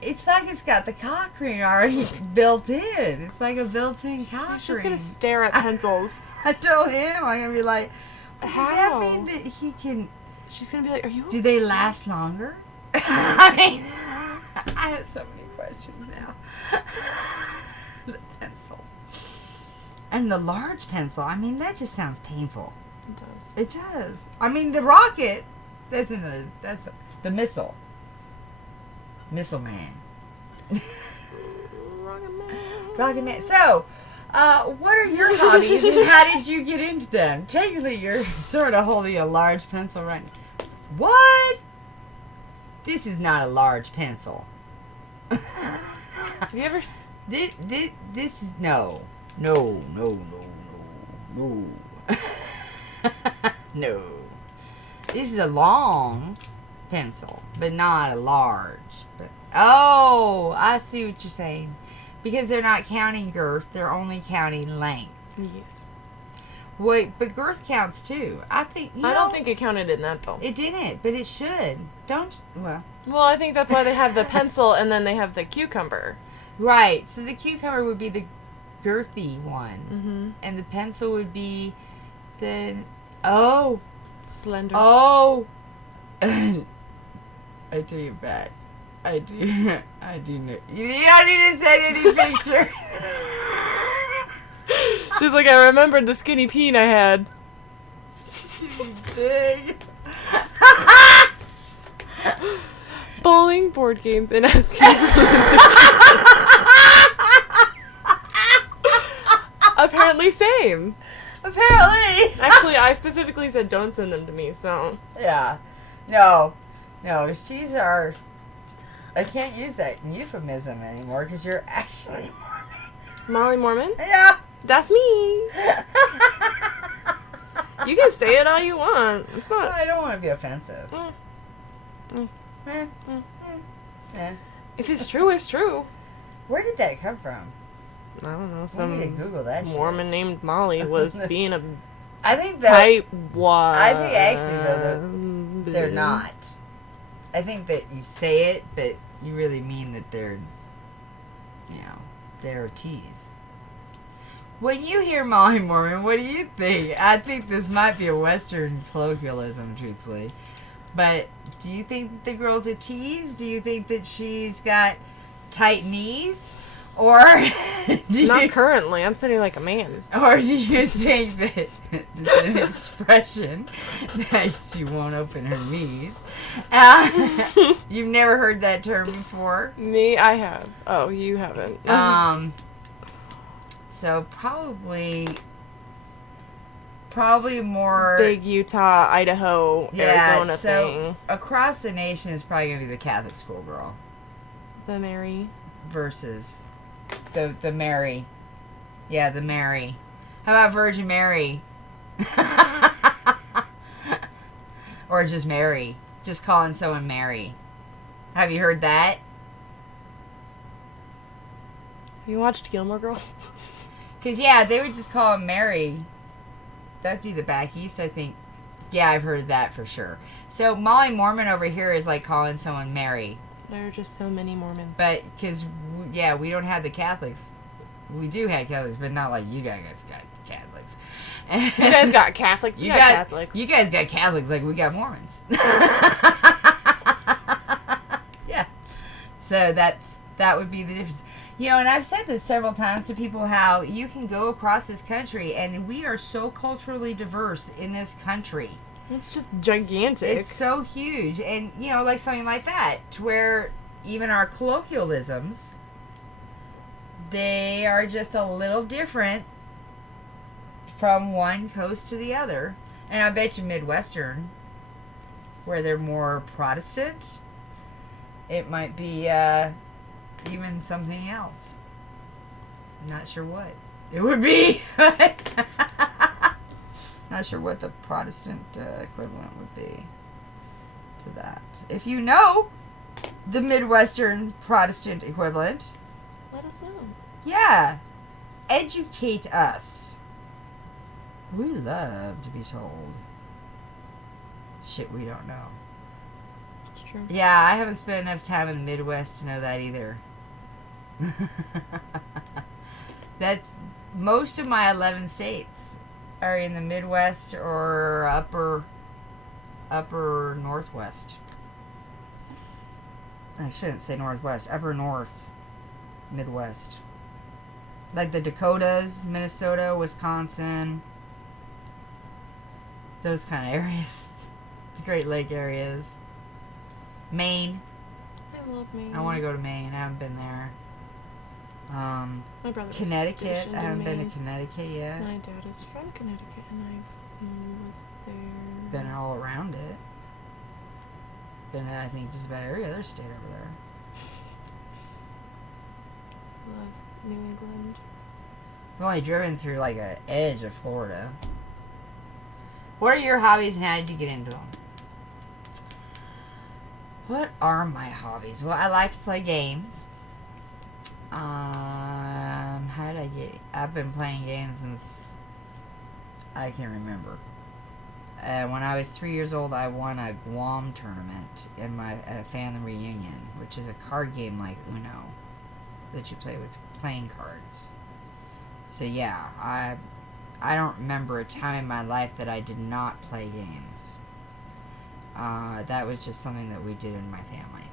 It's like it's got the cock ring already built in. It's like a built-in cock ring. He's just going to stare at pencils. I told him, I'm going to be like, does that How? mean that he can... She's going to be like, are you Do they last longer? I mean, I have so many questions now. The pencil. And the large pencil, I mean, that just sounds painful. It does. It does. I mean, the rocket, that's the missile. Missile man. Rocket man. So, what are your hobbies and how did you get into them? Technically, you're sort of holding a large pencil right now. What? This is not a large pencil. Have you ever... This is no. No. This is a long pencil, but not a large. But oh, I see what you're saying. Because they're not counting girth, they're only counting length. Yes. Wait, but girth counts too. I think. I don't think it counted in that, though. it didn't, but it should. Well, I think that's why they have the pencil and then they have the cucumber. right. So the cucumber would be the girthy one, Mm-hmm. and the pencil would be the Slender. Oh. I take it back. I do know. You don't need to send any picture. She's like, I remembered the skinny peen I had. Big. Bowling, board games, and asking. Apparently same. Apparently. Actually, I specifically said don't send them to me, so. Yeah. No. She's our... I can't use that euphemism anymore because you're actually Mormon. Molly Mormon? Yeah. That's me. You can say it all you want. It's not. I don't want to be offensive. Mm. Mm. Eh. If it's true, it's true. Where did that come from? I don't know. We need to Some Google that Mormon named Molly was being a I think that type one. I think actually though they're not. I think that you say it, but you really mean that they're, they're a tease. When you hear Molly Mormon, what do you think? I think this might be a Western colloquialism, truthfully. But do you think that the girl's a tease? Do you think that she's got tight knees? Or Not currently. I'm sitting like a man. Or do you think that it's an expression that she won't open her knees? You've never heard that term before? Me, I have. Oh, you haven't. So probably more big Utah, Idaho, Arizona thing. Across the nation is probably gonna be the Catholic schoolgirl. The Mary versus the Mary. Yeah, the Mary. How about Virgin Mary? Or just Mary. Just calling someone Mary. Have you heard that? Have you watched Gilmore Girls? Because, yeah, they would just call him Mary. That'd be the back east, I think. Yeah, I've heard that for sure. So, Molly Mormon over here is like calling someone Mary. There are just so many Mormons. But, because, yeah, we don't have the Catholics. We do have Catholics, but not like you guys got Catholics. You guys got Catholics. We got Catholics. You guys got Catholics like we got Mormons. Yeah. So that would be the difference. And I've said this several times to people, how you can go across this country and we are so culturally diverse in this country. It's just gigantic. It's so huge. And, like something like that, to where even our colloquialisms, they are just a little different from one coast to the other. And I bet you Midwestern, where they're more Protestant, it might be even something else. I'm not sure what it would be. Not sure what the Protestant equivalent would be to that. If you know the Midwestern Protestant equivalent, let us know. Yeah. Educate us. We love to be told shit we don't know. It's true. Yeah, I haven't spent enough time in the Midwest to know that either. That most of my 11 states are in the Midwest or upper Northwest. I shouldn't say Northwest. Upper North. Midwest. Like the Dakotas, Minnesota, Wisconsin. Those kind of areas. The Great Lake areas. Maine. I love Maine. I want to go to Maine. I haven't been there. My brother was Connecticut. stationed I haven't in been Maine. to Connecticut yet. My dad is from Connecticut, and I was there. Been all around it. Been to, I think, just about every other state over there. Love New England. I've only driven through like an edge of Florida. What are your hobbies and how did you get into them? What are my hobbies? Well, I like to play games. How did I get? I've been playing games since I can remember. When I was 3 years old, I won a Guam tournament at a family reunion, which is a card game like Uno that you play with playing cards. So yeah, I don't remember a time in my life that I did not play games. That was just something that we did in my family.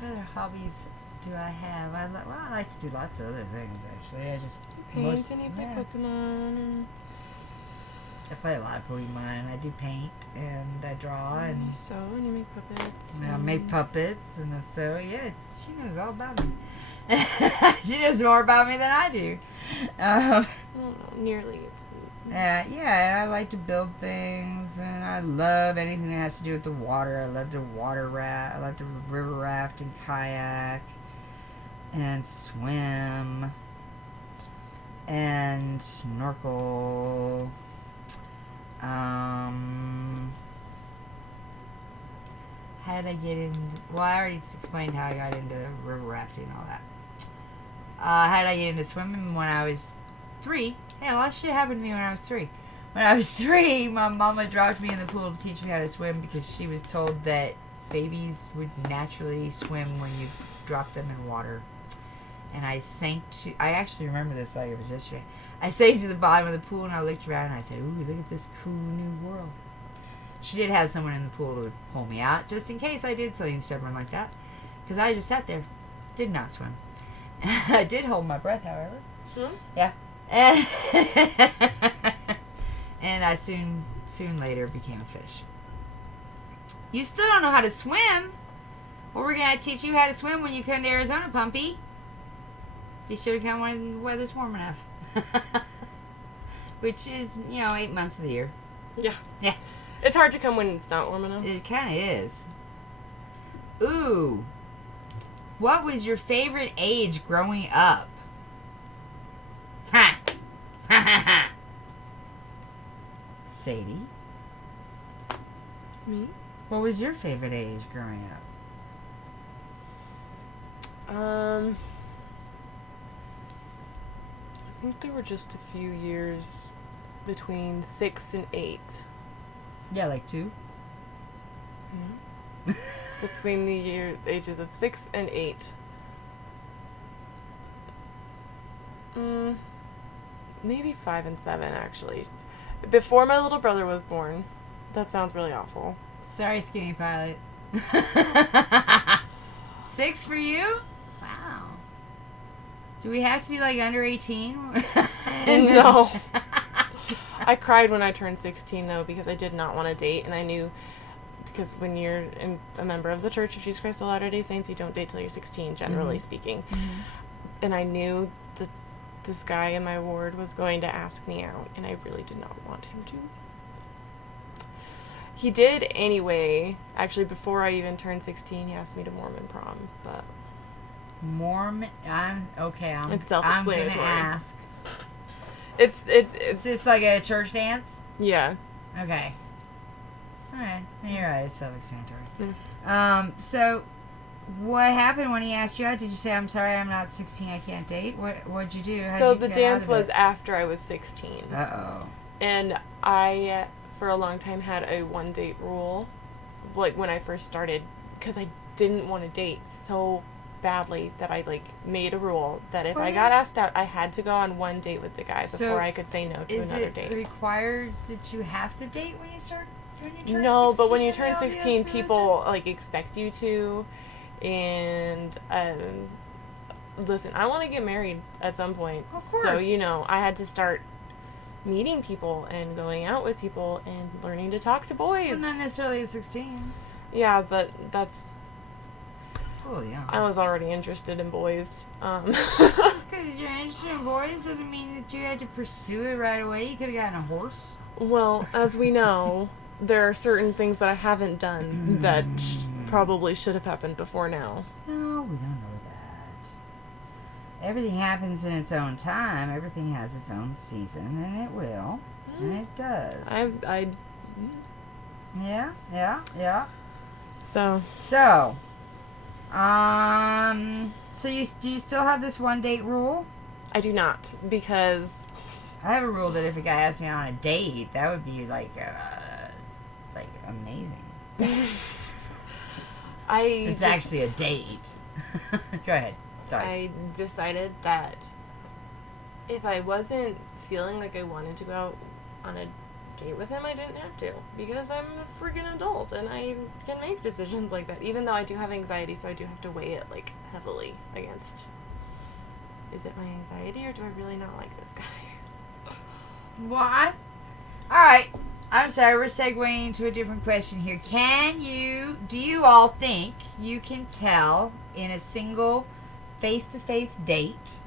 What other hobbies do I have? I like to do lots of other things, actually. I just Paint and you play Pokemon and... I play a lot of Pokemon. I do paint and I draw and you sew and you make puppets. I make puppets and I sew. Yeah, she knows all about me. She knows more about me than I do. I don't know, nearly. Yeah, and I like to build things, and I love anything that has to do with the water. I love to water raft. I love to river raft and kayak and swim and snorkel. how did I get into... Well, I already explained how I got into river rafting and all that. How did I get into swimming when I was 3? Hey, a lot of shit happened to me when I was 3. When I was 3, my mama dropped me in the pool to teach me how to swim because she was told that babies would naturally swim when you drop them in water. And I sank to... I actually remember this like it was yesterday. I sank to the bottom of the pool and I looked around and I said, ooh, look at this cool new world. She did have someone in the pool who would pull me out just in case I did something stubborn like that. Because I just sat there. Did not swim. I did hold my breath, however. Yeah. And I soon later became a fish. You still don't know how to swim? Well, we're going to teach you how to swim when you come to Arizona, Pumpy. Be sure to come when the weather's warm enough. Which is, 8 months of the year. Yeah. Yeah. It's hard to come when it's not warm enough. It kind of is. Ooh. What was your favorite age growing up? Ha! Ha ha ha! Sadie? Me? What was your favorite age growing up? I think there were just a few years between 6 and 8. Yeah, like 2. Between the ages of 6 and 8. Maybe 5 and 7, actually. Before my little brother was born. That sounds really awful. Sorry, Skinny Pilot. 6 for you? Wow. Do we have to be like under 18? No. I cried when I turned 16, though, because I did not want to date, and I knew, because when you're a member of the Church of Jesus Christ of Latter-day Saints, you don't date till you're 16, generally speaking. Mm-hmm. And I knew that this guy in my ward was going to ask me out, and I really did not want him to. He did anyway. Actually, before I even turned 16, he asked me to Mormon prom, but... Mormon? It's self-explanatory. I'm gonna ask. Is this like a church dance? Yeah. Okay. Alright. You're right, it's self-explanatory. Mm. So, what happened when he asked you out? Did you say, I'm sorry, I'm not 16, I can't date? What'd you do? How'd so you the get dance out of was it? after I was 16. Uh-oh. And I, for a long time, had a one-date rule, like, when I first started, because I didn't want to date so badly that I, made a rule that if I got asked out, I had to go on one date with the guy before I could say no to another date. Is it required that you have to date when you turn 16? No, but when you turn 16, people, expect you to, and, listen, I want to get married at some point. Of course. So, I had to start meeting people and going out with people and learning to talk to boys. Well, not necessarily at 16. Yeah, but that's... Oh, yeah. I was already interested in boys. Just because you're interested in boys doesn't mean that you had to pursue it right away. You could have gotten a horse. Well, as we know, there are certain things that I haven't done that probably should have happened before now. No, we don't know that. Everything happens in its own time. Everything has its own season, and it will. And it does. Yeah. So do you still have this one date rule? I do not, because I have a rule that if a guy asks me on a date, that would be amazing. It's actually a date. Go ahead. Sorry. I decided that if I wasn't feeling like I wanted to go out on a date with him, I didn't have to, because I'm a freaking adult and I can make decisions like that, even though I do have anxiety, so I do have to weigh it heavily against, is it my anxiety or do I really not like this guy? What? Alright, I'm sorry, we're segueing into a different question here. Do you all think you can tell in a single face-to-face date,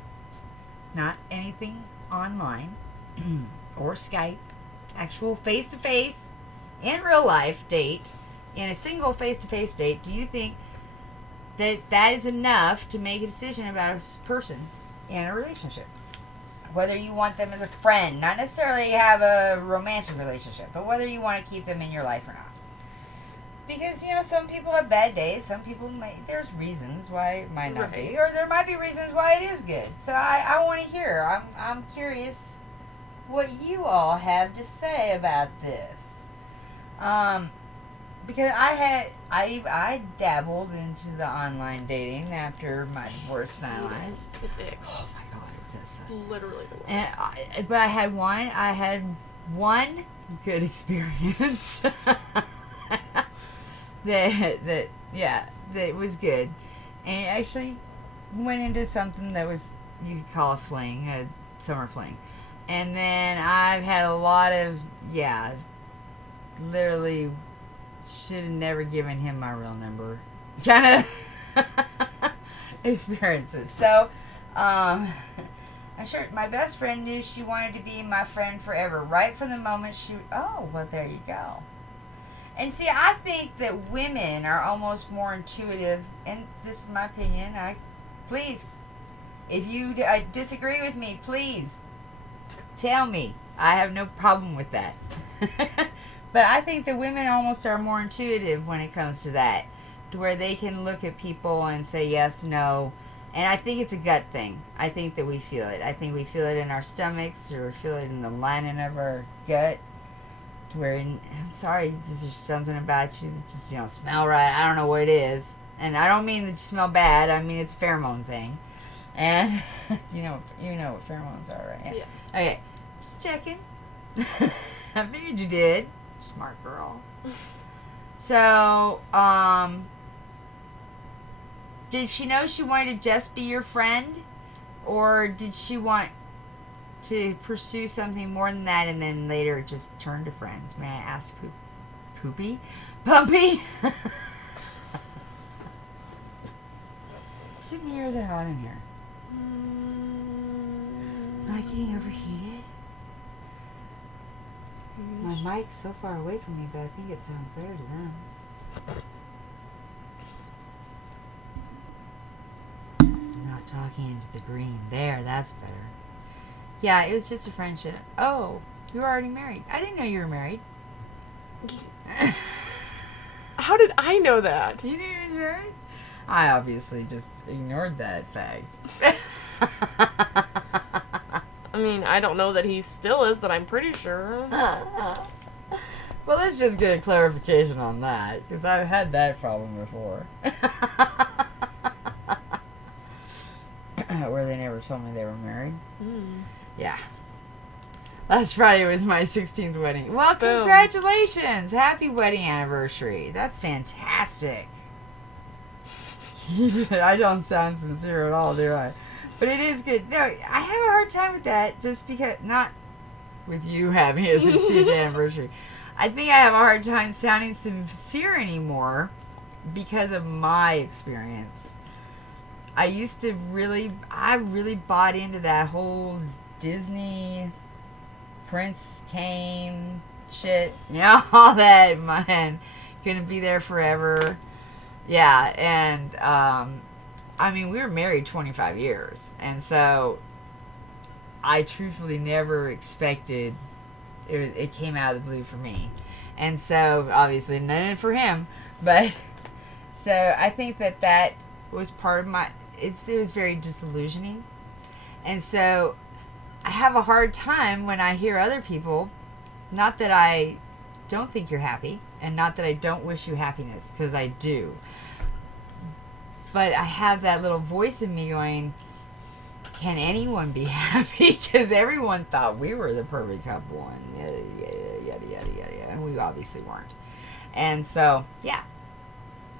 not anything online or Skype, actual face-to-face, in real life date, in a single face-to-face date, do you think that is enough to make a decision about a person in a relationship? Whether you want them as a friend, not necessarily have a romantic relationship, but whether you want to keep them in your life or not. Because, some people have bad days. Some people there's reasons why it might not Right. be. Or there might be reasons why it is good. So I want to hear. I'm curious what you all have to say about this. Because I dabbled into the online dating after my divorce finalized. It's ick. Oh my god, it's just Literally the worst. but I had one good experience. that was good, and it actually went into something that was, you could call a fling, a summer fling. And then I've had a lot of literally should have never given him my real number kind of experiences. So I'm sure my best friend knew she wanted to be my friend forever right from the moment there you go. And see, I think that women are almost more intuitive, and this is my opinion. Please, if you disagree with me, please tell me. I have no problem with that. But I think that women almost are more intuitive when it comes to that, to where they can look at people and say yes, no. And I think it's a gut thing. I think that we feel it. I think we feel it in our stomachs, or we feel it in the lining of our gut. To where, sorry, there's something about you that just, smell right. I don't know what it is. And I don't mean that you smell bad. I mean, it's a pheromone thing. And you know what pheromones are, right? Yes. Okay, just checking. I figured you did. Smart girl. So, did she know she wanted to just be your friend? Or did she want to pursue something more than that and then later just turn to friends? May I ask, Poopy? Pumpy? Is it me or is it hot in here? Am I getting overheated? My mic's so far away from me, but I think it sounds better to them. I'm not talking into the green. There, that's better. Yeah, it was just a friendship. Oh, you were already married. I didn't know you were married. How did I know that? You knew you were married? I obviously just ignored that fact. I mean, I don't know that he still is, but I'm pretty sure. Well, let's just get a clarification on that, because I've had that problem before. Where they never told me they were married. Yeah. Last Friday was my 16th wedding. Well, Boom. Congratulations! Happy wedding anniversary. That's fantastic. I don't sound sincere at all, do I? But it is good. No, I have a hard time with that, just because, not with you having a 16th anniversary. I think I have a hard time sounding sincere anymore because of my experience. I really bought into that whole Disney Prince came shit. All that, man. Gonna be there forever. Yeah, and, I mean, we were married 25 years, and so I truthfully never expected it came out of the blue for me. And so, obviously, none for him, but, so I think that was part of it was very disillusioning. And so, I have a hard time when I hear other people, not that I don't think you're happy, and not that I don't wish you happiness, because I do. But I have that little voice in me going, can anyone be happy? Because everyone thought we were the perfect couple, and yada, yada, yada, yada, yada, and we obviously weren't. And so, yeah.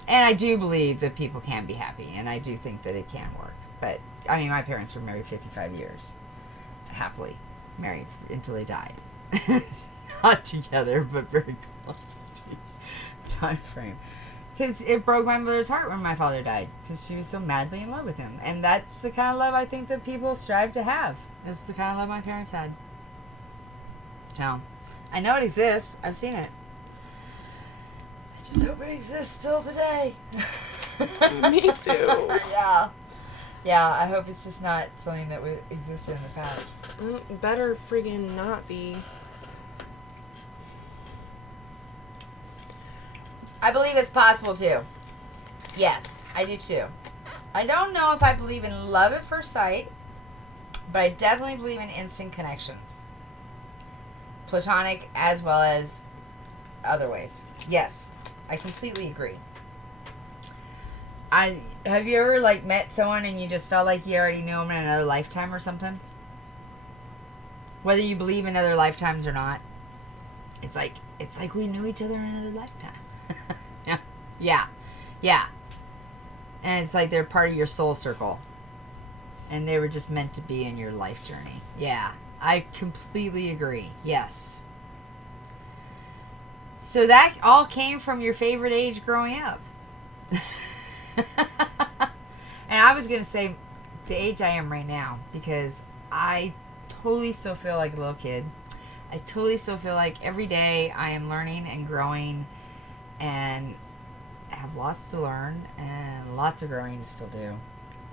And I do believe that people can be happy, and I do think that it can work. But, I mean, my parents were married 55 years. Happily married until they died. Not together, but very close to time frame. Because it broke my mother's heart when my father died, because she was so madly in love with him. And that's the kind of love I think that people strive to have. It's the kind of love my parents had. So, I know it exists. I've seen it. I just hope it exists still today. Me too. Yeah. Yeah, I hope it's just not something that existed in the past. Better friggin' not be. I believe it's possible too. Yes, I do too. I don't know if I believe in love at first sight, but I definitely believe in instant connections. Platonic as well as other ways. Yes, I completely agree. Have you ever like met someone and you just felt like you already knew them in another lifetime or something? Whether you believe in other lifetimes or not, it's like we knew each other in another lifetime. Yeah. And it's like they're part of your soul circle. And they were just meant to be in your life journey. Yeah, I completely agree. Yes. So that all came from your favorite age growing up. And I was going to say the age I am right now, because I totally still feel like a little kid. I totally still feel like every day I am learning and growing and have lots to learn and lots of growing to still do.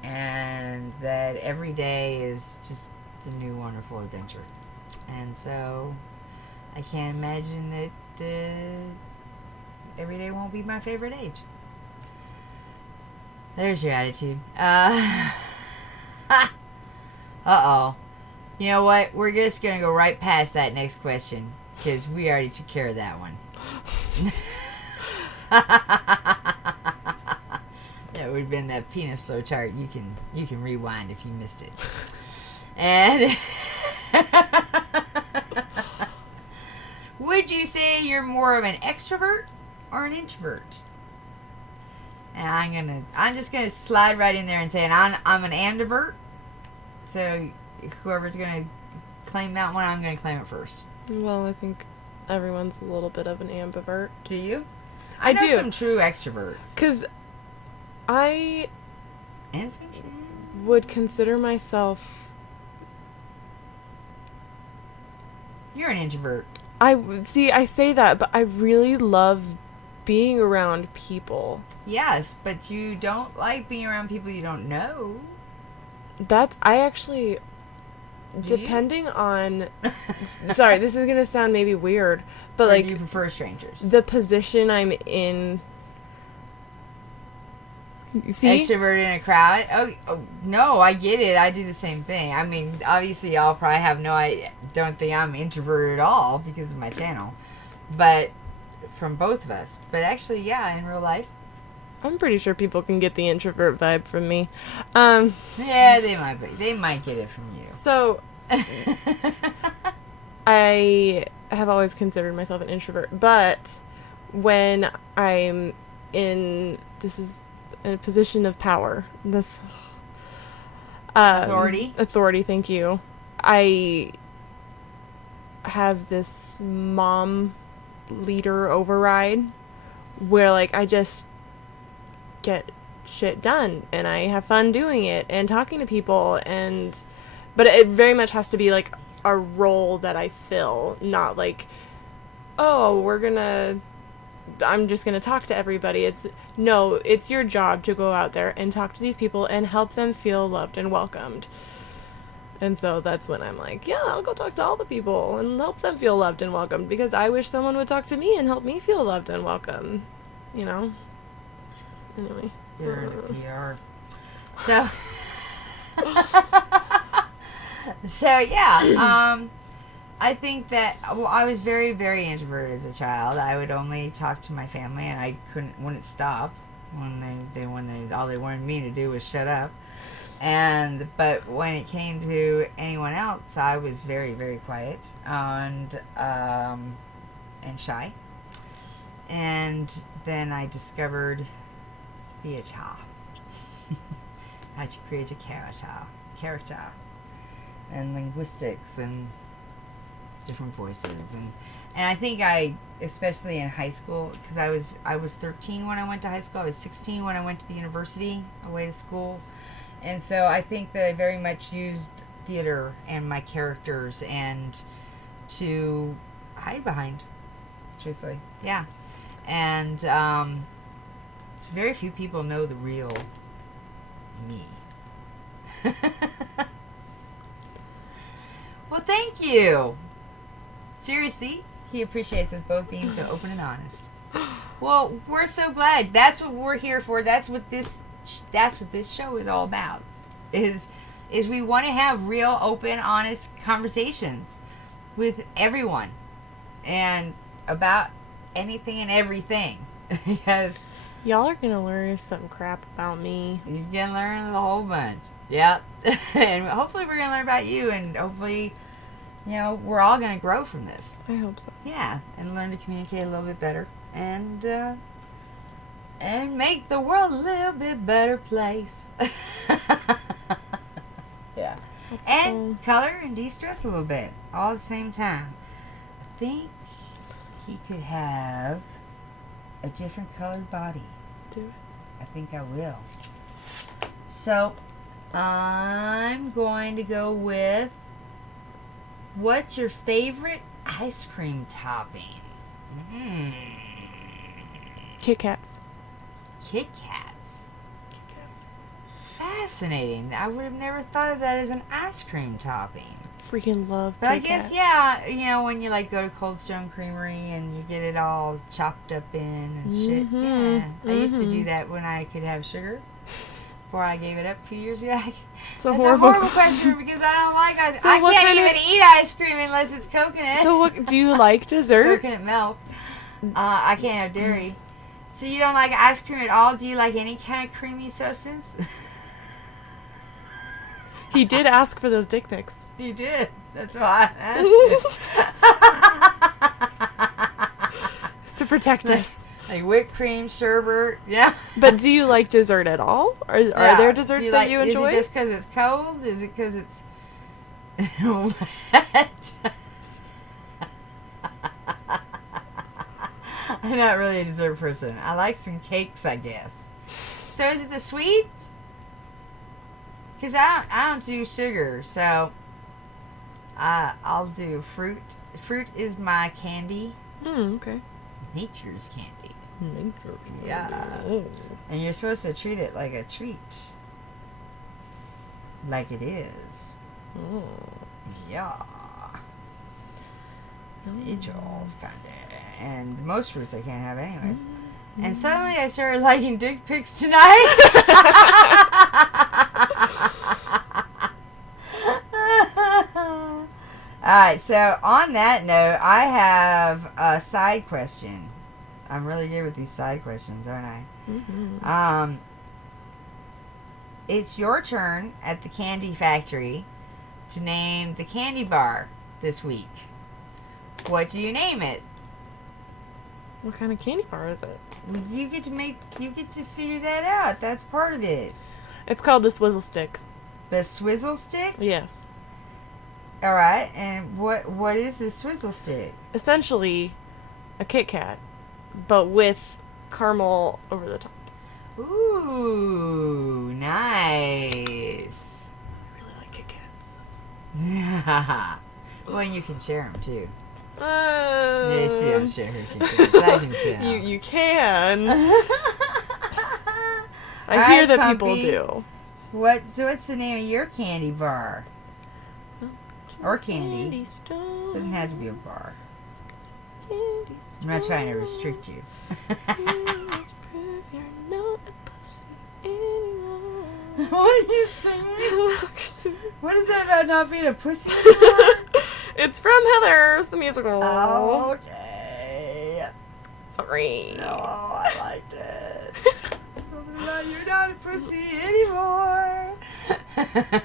And that every day is just a new wonderful adventure. And so I can't imagine that every day won't be my favorite age. There's your attitude. Uh-oh. You know what? We're just going to go right past that next question because we already took care of that one. That would have been that penis flow chart. You can rewind if you missed it. And would you say you're more of an extrovert or an introvert? And I'm just gonna slide right in there and say I'm an ambivert. So whoever's gonna claim that one, I'm gonna claim it first. Well, I think everyone's a little bit of an ambivert. Do you? I know do. Some true extroverts. Because I would consider myself... You're an introvert. I say that, but I really love being around people. Yes, but you don't like being around people you don't know. I actually... Depending on... Sorry, this is going to sound maybe weird, but or do you prefer strangers? The position I'm in... See? Extroverted in a crowd? Oh, no, I get it. I do the same thing. I mean, obviously, y'all probably have no idea. Don't think I'm introverted at all because of my channel. But from both of us. But actually, yeah, in real life. I'm pretty sure people can get the introvert vibe from me. Yeah, they might be. They might get it from you. So, I have always considered myself an introvert. But when I'm in... This is... a position of power. This authority, thank you. I have this mom leader override where like I just get shit done and I have fun doing it and talking to people, and but it very much has to be like a role that I fill, not like, oh, I'm just going to talk to everybody. It's your job to go out there and talk to these people and help them feel loved and welcomed. And so that's when I'm like, yeah, I'll go talk to all the people and help them feel loved and welcomed, because I wish someone would talk to me and help me feel loved and welcome. You know? Anyway. You're in a PR. So, yeah, I think that, well, I was very, very introverted as a child. I would only talk to my family, and I wouldn't stop when all they wanted me to do was shut up. But when it came to anyone else, I was very, very quiet and shy. And then I discovered theater. How to create a character, and linguistics and different voices, and I think especially in high school, because I was 13 when I went to high school. I was 16 when I went to the university away to school, and so I think that I very much used theater and my characters and to hide behind, truthfully, yeah, and so very few people know the real me. Well, thank you. Seriously, he appreciates us both being so open and honest. Well, we're so glad. That's what we're here for. That's what this show is all about. Is we want to have real, open, honest conversations with everyone and about anything and everything. Because Y'all are gonna learn some crap about me. you can learn a whole bunch. Yep. And hopefully we're gonna learn about you, and hopefully, we're all gonna grow from this. I hope so. Yeah, and learn to communicate a little bit better, and make the world a little bit better place. Yeah. That's And color and de-stress a little bit all at the same time. I think he could have a different colored body. do it. I think I will. So, I'm going to go with, what's your favorite ice cream topping? Kit Kats. Kit Kats. Kit Kats. Fascinating. I would have never thought of that as an ice cream topping. Freaking love But I Kit guess, Kats. yeah, when you go to Cold Stone Creamery and you get it all chopped up in and shit. Mhm, Yeah. I used to do mhm. that when I could have sugar. Before I gave it up a few years ago. It's a That's horrible, a horrible question because I don't like ice. So I what can't kind even of- eat ice cream unless it's coconut. So what do you like dessert? Coconut milk. I can't have dairy. So you don't like ice cream at all? Do you like any kind of creamy substance? He did ask for those dick pics. You did. That's why I asked. It's to protect us. Like whipped cream, sherbet. Yeah. But do you like dessert at all? Are Yeah. there Do desserts that like- you enjoy? Is it just because it's cold? Is it because it's... I'm not really a dessert person. I like some cakes, I guess. So is it the sweet? Because I don't do sugar, so I'll do fruit. Fruit is my candy. Okay. Nature's candy. Nature. Yeah. Oh. And you're supposed to treat it like a treat. Like it is. Oh. Yeah. Naturals, kind of. And most fruits I can't have anyways. And suddenly I started liking dick pics tonight. Alright, so on that note, I have a side question. I'm really good with these side questions, aren't I? Mm-hmm. It's your turn at the candy factory to name the candy bar this week. What do you name it? What kind of candy bar is it? You get to figure that out. That's part of it. It's called the Swizzle Stick. The swizzle stick? Yes. Alright, and what is the swizzle stick? Essentially, a Kit Kat, but with caramel over the top. Ooh, nice. I really like Kit Kats. Well, you can share them too. Yeah, Yes, she don't share her Kit Kats. I can tell. You can. I All hear right, that people Pumpy. do. What's the name of your candy bar? Or candy. Store. Doesn't have to be a bar. Candy I'm not trying to restrict you. What are you saying? What is that about not being a pussy anymore? It's from Heathers, the musical. Oh, okay. Sorry. No, I liked it. Something about you're not a pussy anymore.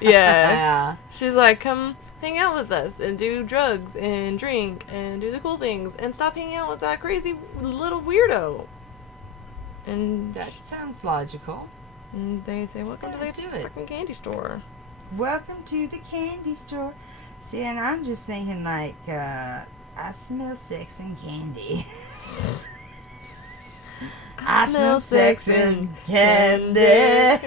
Yeah. She's like, come hang out with us and do drugs and drink and do the cool things and stop hanging out with that crazy little weirdo. And That sounds logical. they say, welcome to the Do it. fucking candy store. Welcome to the candy store. See, and I'm just thinking like, I smell sex and candy. I smell sex and candy.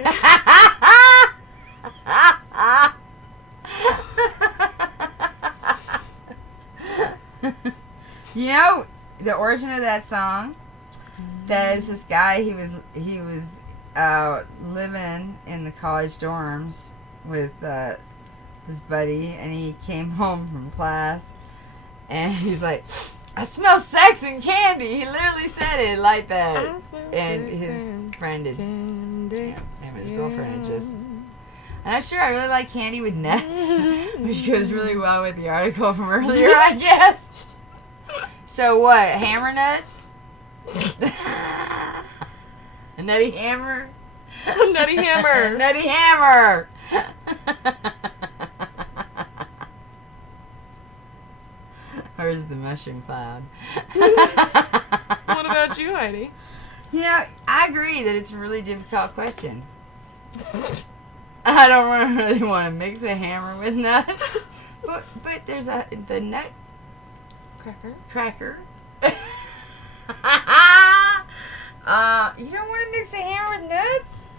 You know the origin of that song? There's this guy. He was living in the college dorms with his buddy, and he came home from class, and he's like, I smell sex and candy. He literally said it like that. I smell And sex his and friend did. candy. Yeah, him and his girlfriend had just. I'm not sure. I really like candy with nuts, which goes really well with the article from earlier, I guess. So what? Hammer nuts? A nutty hammer? Nutty hammer. Nutty hammer! Or is it the mushroom cloud? What about you, Heidi? You know, I agree that it's a really difficult question. I don't really want to mix a hammer with nuts. But there's the nut cracker. You don't want to mix a hammer with nuts?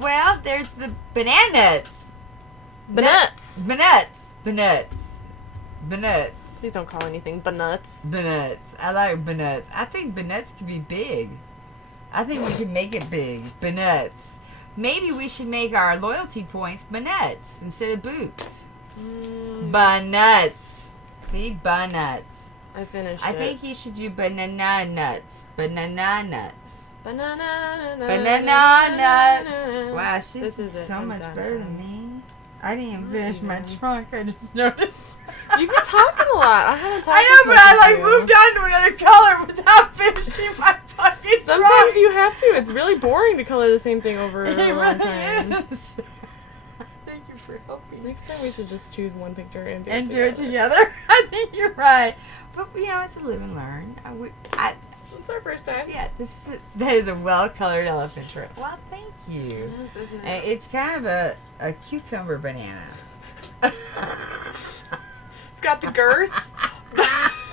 Well, there's the banana nuts. Banuts. Banuts. Please don't call anything banuts. Banuts. I like banuts. I think banuts could be big. I think we could make it big. Banuts. Maybe we should make our loyalty points banuts instead of boops. Banuts. See? Banuts. I finished I it. think you should do banana nuts. Banana nuts. Banana nuts. Wow, she's This is it. so I'm much done. better than me. I didn't even finish my trunk. I just noticed. You've been talking a lot. I haven't talked. I know, as but much I as like you. moved on to another color without finishing my fucking Sometimes trunk. you have to. It's really boring to color the same thing over and It over on really time. is. Thank you for helping. Next time we should just choose one picture and do And it do it together. together. I think you're right. But you know, it's a live and learn. It's our first time. Yeah, that is a well-colored elephant trunk. Well, thank you. Yes, isn't it? It's kind of a cucumber banana. It's got the girth.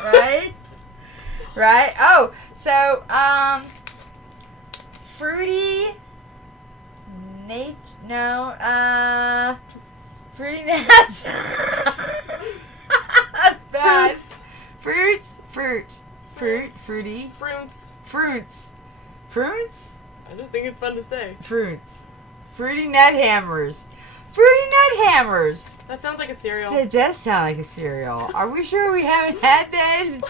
Right? Right? Oh, so, fruity fruity nuts. That's bad. Fruits. Fruity. Fruits. I just think it's fun to say. Fruits. Fruity nut hammers. Fruity nut hammers. That sounds like a cereal. It does sound like a cereal. Are we sure we haven't had that as a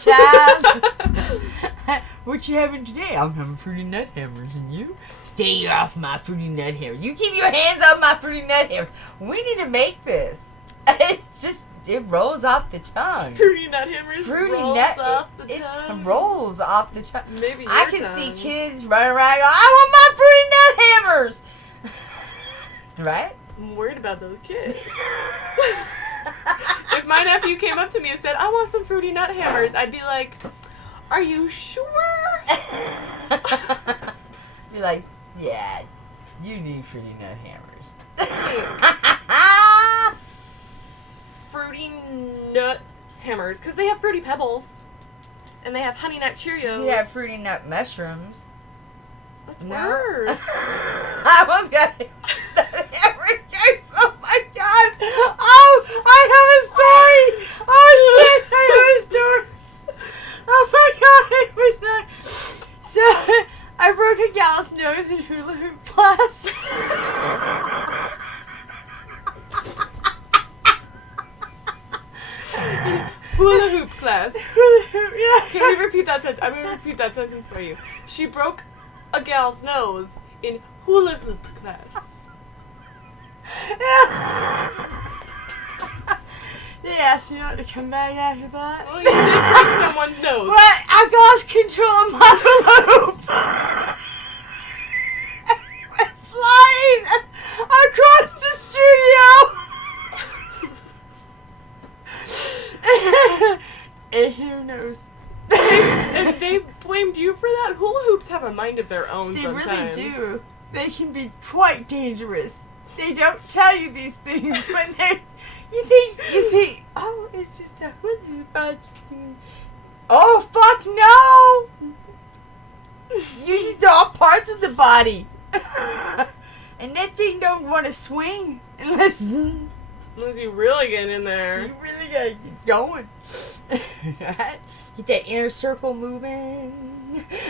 child? What you having today? I'm having fruity nut hammers, and you? Stay off my fruity nut hammers. You keep your hands off my fruity nut hammers. We need to make this. It rolls off the tongue. Fruity nut hammers rolls off the It tongue. rolls off the tongue. Maybe I your can tongue. see kids running around going, I want my fruity nut hammers. Right? I'm worried about those kids. If my nephew came up to me and said, I want some fruity nut hammers, I'd be like, are you sure? Be like, yeah, you need fruity nut hammers. Fruity nut hammers, because they have fruity pebbles, and they have honey nut Cheerios. You have fruity nut mushrooms. That's No. worse. I almost got it. Hammer cakes. Oh my god. Oh, I have a story. Oh shit, I have a story. Oh my god, it was not. So, I broke a gal's nose in hula hoop class. Hula hoop class. Hula hoop, yeah. Can we repeat that sentence? I'm going to repeat that sentence for you. She broke a gal's nose in hula hoop class. They asked me not to come back after that. Well, you did break someone's nose. But I lost control of my hula hoop. It went flying across the studio. And who knows? And they blamed you for that? Hula hoops have a mind of their own They sometimes. really do. They can be quite dangerous. They don't tell you these things when they. You think, oh, it's just a hula hoop. Oh, fuck no! You use all parts of the body. And that thing don't want to swing unless you Unless you really get in there. really gotta get going. Right? Get that inner circle moving.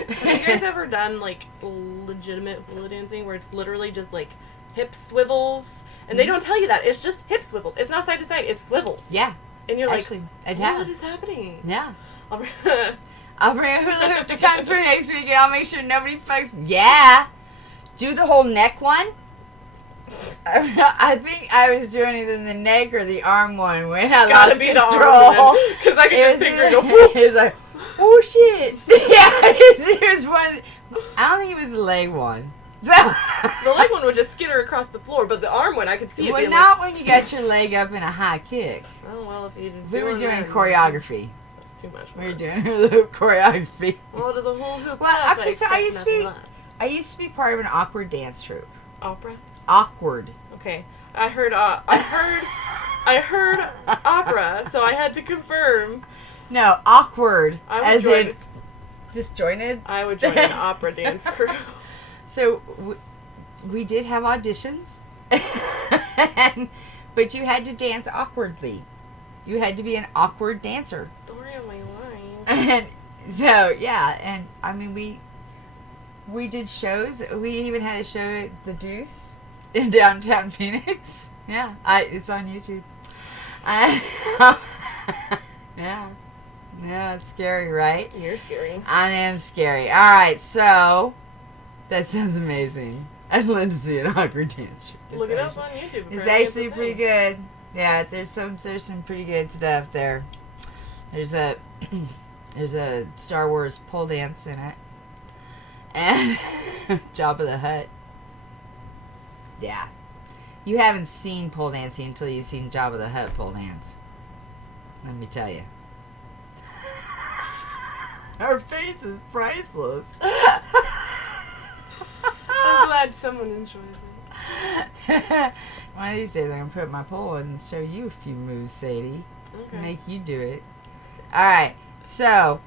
Have you guys ever done, like, legitimate hula dancing where it's literally just, like, hip swivels? And they don't tell you that. It's just hip swivels. It's not side to side. It's swivels. Yeah. And you're Actually, like, I'd have. what is happening? Yeah. I'll bring- I'll bring a hula hoop to Kung Fu next week, and I'll make sure nobody fucks. Yeah. Do the whole neck one. I think I was doing either the neck or the arm one when I Gotta lost be control. the arm because I can just picture it go. Whoop. It was like, oh shit. Yeah, there's one. I don't think it was the leg one. So, The leg one would just skitter across the floor, but the arm one I could see it. well, being not when you got your leg up in a high kick. Like, oh well, if you didn't. We were doing that, choreography. That's too much. We were work. doing hula hoop choreography. Well, does a whole hoop? Well, class, okay, so I expect used to be- nothing less. I used to be part of an awkward dance troupe. Opera. Awkward. Okay, I heard opera, so I had to confirm. No, awkward. I would As join. in disjointed. I would join an opera dance crew. So we did have auditions, but you had to dance awkwardly. You had to be an awkward dancer. Story of my life. And so yeah, and I mean we did shows. We even had a show at the Deuce in downtown Phoenix. Yeah, it's on YouTube. Yeah, it's scary, right? You're scary. I am scary. All right, so that sounds amazing. I'd love to see an awkward dance. Look it up on YouTube. It's Apparently actually a pretty thing. good. Yeah, there's some pretty good stuff there. There's a Star Wars pole dance in it, and Jabba the Hutt. Yeah, you haven't seen pole dancing until you've seen Jabba the Hutt pole dance. Let me tell you. Her face is priceless. I'm glad someone enjoys it. One of these days, I'm gonna put up my pole and show you a few moves, Sadie. Okay. Make you do it. All right. So,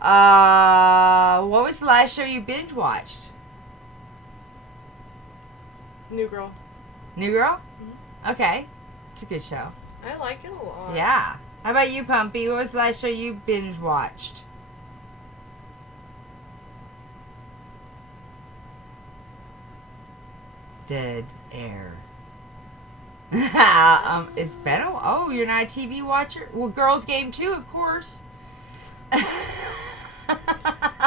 what was the last show you binge watched? New Girl. New Girl. Mm-hmm. Okay, it's a good show. I like it a lot. Yeah. How about you, Pumpy? What was the last show you binge watched? Dead air. It's been oh, you're not a TV watcher? Well, Girls Game Too, of course. You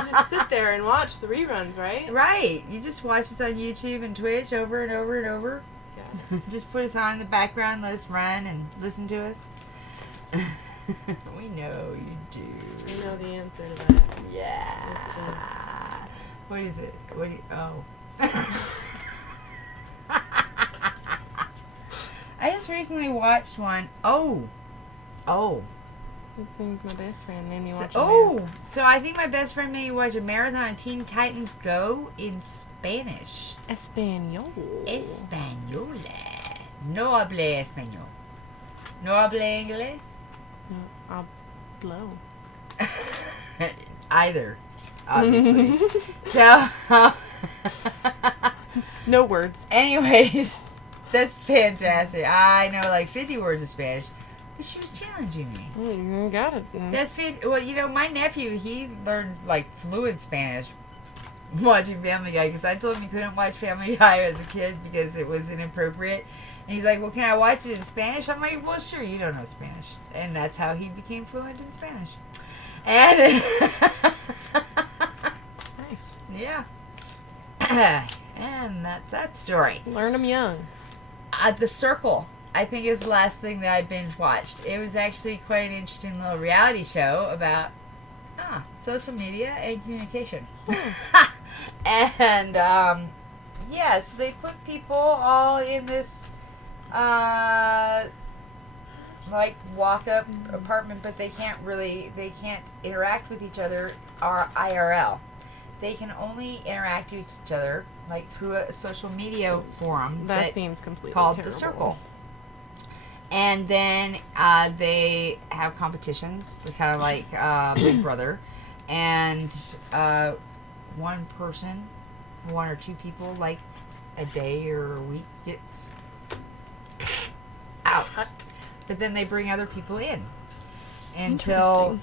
just sit there and watch the reruns, right? Right. You just watch us on YouTube and Twitch over and over and over. Yeah. Just put us on in the background, let us run and listen to us. We know you do. I know the answer to that. Yeah. What is it? What do you, oh. I just recently watched one. Oh. I think my best friend made me So, watch so I think my best friend made me watch a marathon of Teen Titans Go in Spanish. Espanol. Española. No hablé español. No hablé inglés. I'll blow. Either, obviously. So, No words. anyways, that's fantastic. I know like 50 words of Spanish, but she was challenging me. You got it. That's well, you know, my nephew, he learned like fluent Spanish watching Family Guy because I told him he couldn't watch Family Guy as a kid because it was inappropriate. And he's like, well, can I watch it in Spanish? I'm like, well, sure, you don't know Spanish. And that's how he became fluent in Spanish. And Nice. yeah. And that's that story. Learn them young. The Circle, I think, is the last thing that I binge watched. It was actually quite an interesting little reality show about social media and communication. And yeah, so they put people all in this like walk-up apartment, but they can't interact with each other or IRL. They can only interact with each other like through a social media forum That seems completely called terrible. The Circle. And then they have competitions, kind of like Big Brother, and one person, one or two people, like a day or a week gets out. But then they bring other people in until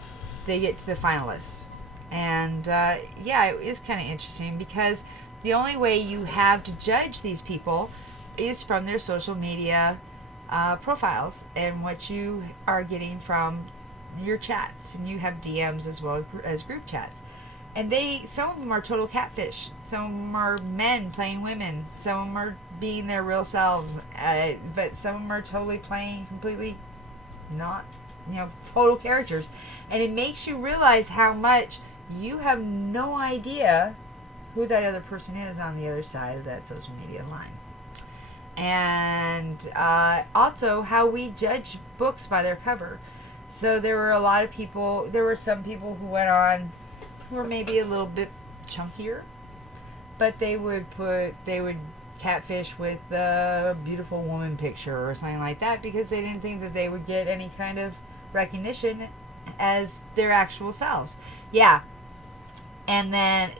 they get to the finalists. And yeah, it is kind of interesting because the only way you have to judge these people is from their social media profiles and what you are getting from your chats, and you have DMs as well as group chats. And some of them are total catfish. Some of them are men playing women. Some of them are being their real selves. But some of them are totally playing completely not, total characters. And it makes you realize how much you have no idea who that other person is on the other side of that social media line. And also how we judge books by their cover. So there were some people who went on who were maybe a little bit chunkier, but they would catfish with a beautiful woman picture or something like that because they didn't think that they would get any kind of recognition as their actual selves. Yeah. And then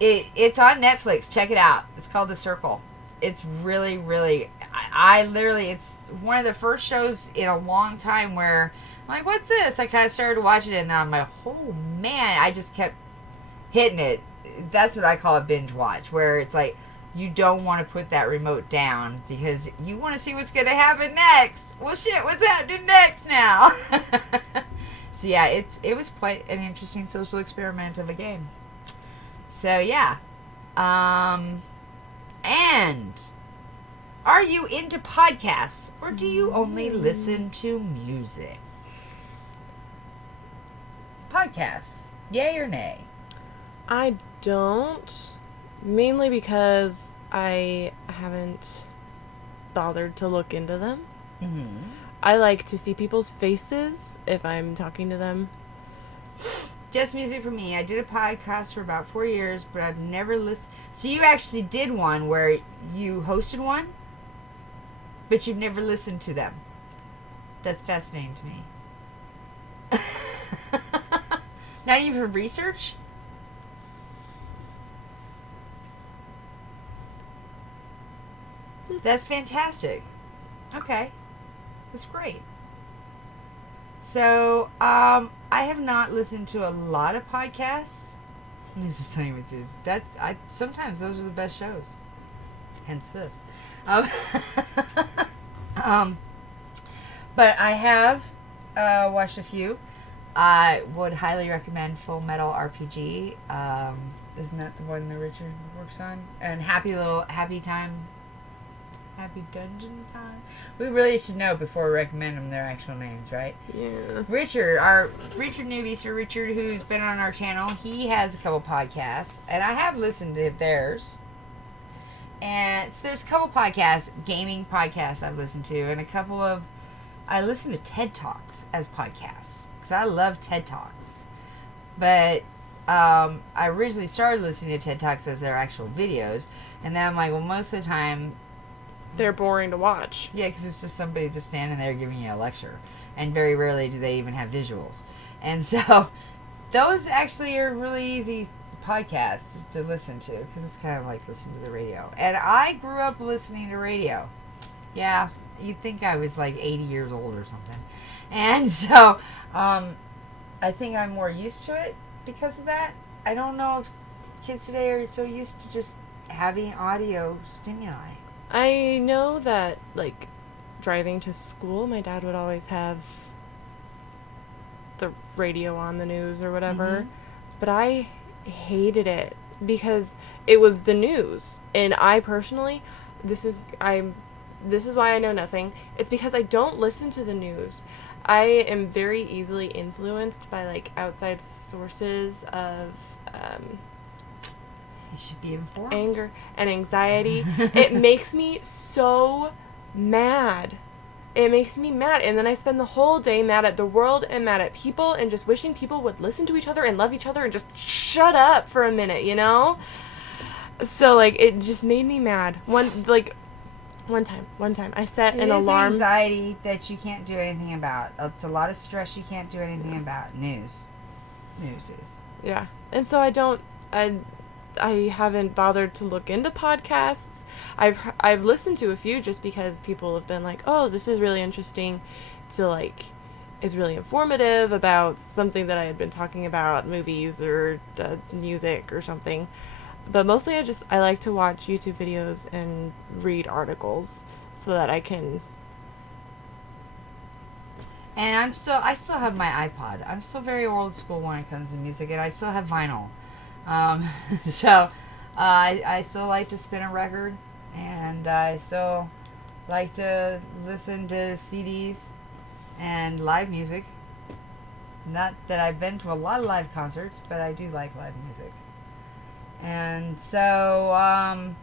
it's on Netflix. Check it out. It's called The Circle. It's really, really, I literally, it's one of the first shows in a long time where I'm like, what's this? I kind of started watching it and I'm like, oh man, I just kept hitting it. That's what I call a binge watch, where it's like, you don't want to put that remote down because you want to see what's going to happen next. Well, shit, what's happening next now? So yeah, it was quite an interesting social experiment of a game. So yeah. And are you into podcasts or do you only listen to music? Podcasts, yay or nay? I don't. Mainly because I haven't bothered to look into them. Mm-hmm. I like to see people's faces if I'm talking to them. Just music for me. I did a podcast for about 4 years, but I've never listened. So you actually did one where you hosted one, but you've never listened to them. That's fascinating to me. Not even for research? That's fantastic. Okay. That's great. So, I have not listened to a lot of podcasts. I'm just saying with you. Sometimes those are the best shows. Hence this. But I have watched a few. I would highly recommend Full Metal RPG. Isn't that the one that Richard works on? And Happy Dungeon Time. We really should know before we recommend them their actual names, right? Yeah. Richard Newby, Sir Richard, who's been on our channel, he has a couple podcasts, and I have listened to theirs. And so there's a couple podcasts, gaming podcasts I've listened to, and I listen to TED Talks as podcasts, because I love TED Talks. But I originally started listening to TED Talks as their actual videos, and then I'm like, well, most of the time, they're boring to watch. yeah, because it's just somebody just standing there giving you a lecture. And very rarely do they even have visuals. And so, those actually are really easy podcasts to listen to. Because it's kind of like listening to the radio. And I grew up listening to radio. Yeah, you'd think I was like 80 years old or something. And so, I think I'm more used to it because of that. I don't know if kids today are so used to just having audio stimuli. I know that, like, driving to school, my dad would always have the radio on, the news or whatever. Mm-hmm. But I hated it because it was the news. And I personally, this is why I know nothing. It's because I don't listen to the news. I am very easily influenced by, like, outside sources of you should be informed. Anger and anxiety. It makes me so mad. It makes me mad. And then I spend the whole day mad at the world and mad at people and just wishing people would listen to each other and love each other and just shut up for a minute, you know? So, like, it just made me mad. One time, I set an alarm. It's anxiety that you can't do anything about. It's a lot of stress you can't do anything about. News is. Yeah. And so I haven't bothered to look into podcasts. I've listened to a few just because people have been like, oh, this is really interesting to, like, it's really informative about something that I had been talking about, movies or music or something. But mostly I like to watch YouTube videos and read articles so that I can And I still have my iPod. I'm still very old school when it comes to music, and I still have vinyl. So I still like to spin a record, and I still like to listen to CDs and live music. Not that I've been to a lot of live concerts, but I do like live music. And so,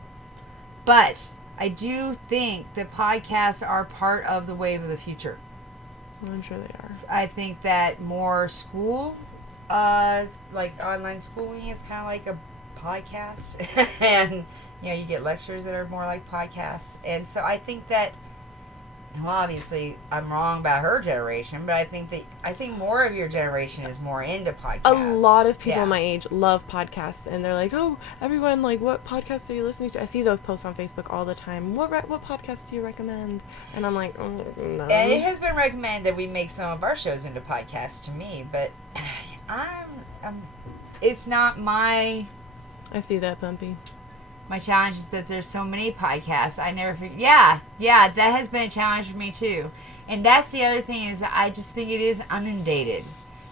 but I do think that podcasts are part of the wave of the future. I'm sure they are. I think that more school, like online schooling, is kind of like a podcast. And, you get lectures that are more like podcasts. And so I think that, well, obviously I'm wrong about her generation, but I think more of your generation is more into podcasts. A lot of people my age love podcasts, and they're like, "Oh, everyone, like, what podcasts are you listening to?" I see those posts on Facebook all the time. What podcasts do you recommend? And I'm like, no. And it has been recommended that we make some of our shows into podcasts to me, but it's not my. I see that, Bumpy. My challenge is that there's so many podcasts. I never figured. Yeah, that has been a challenge for me too. And that's the other thing, is I just think it is inundated.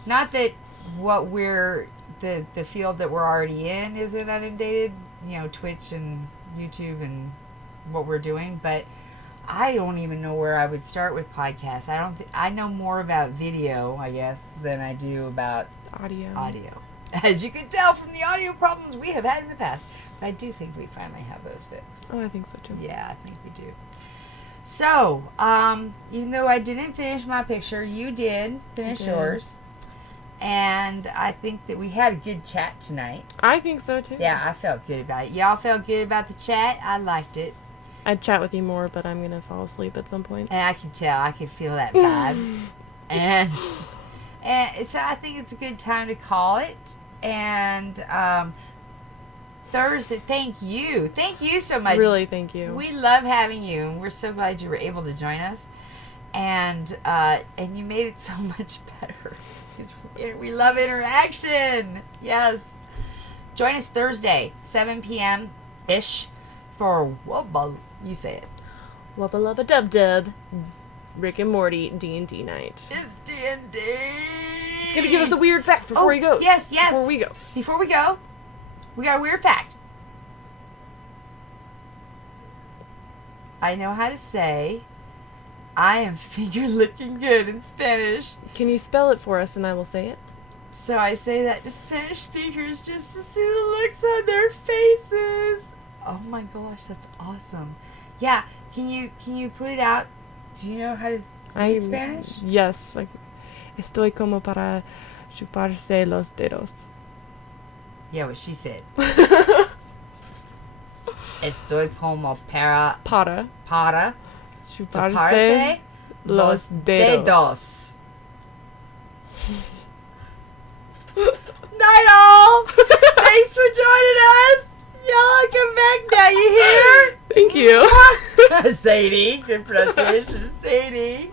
Not that what we're the field that we're already in isn't inundated. Twitch and YouTube and what we're doing, but I don't even know where I would start with podcasts. I know more about video, I guess, than I do about audio. As you can tell from the audio problems we have had in the past. But I do think we finally have those fixed. Oh, I think so too. Yeah, I think we do. So, even though I didn't finish my picture, you did finish yours. And I think that we had a good chat tonight. I think so too. Yeah, I felt good about it. Y'all felt good about the chat? I liked it. I'd chat with you more, but I'm going to fall asleep at some point. And I can tell. I can feel that vibe. and so I think it's a good time to call it. And Thursday, thank you so much. Really, thank you. We love having you, and we're so glad you were able to join us. And you made it so much better. We love interaction. Yes. Join us Thursday, 7 p.m. ish for Wubba. You say it. Wubba lubba dub dub. Rick and Morty D&D night. It's D&D. He's going to give us a weird fact before he goes. Yes. Before we go, we got a weird fact. I know how to say, I am finger licking good in Spanish. Can you spell it for us and I will say it? So I say that to Spanish speakers just to see the looks on their faces. Oh my gosh, that's awesome. Yeah, can you put it out? Do you know how to read Spanish? Yes. Estoy como para chuparse los dedos. Yeah, what she said. Estoy como para chuparse los dedos. Night all! Thanks for joining us! Y'all come back now, you hear? Thank you. Sadie, good pronunciation, Sadie.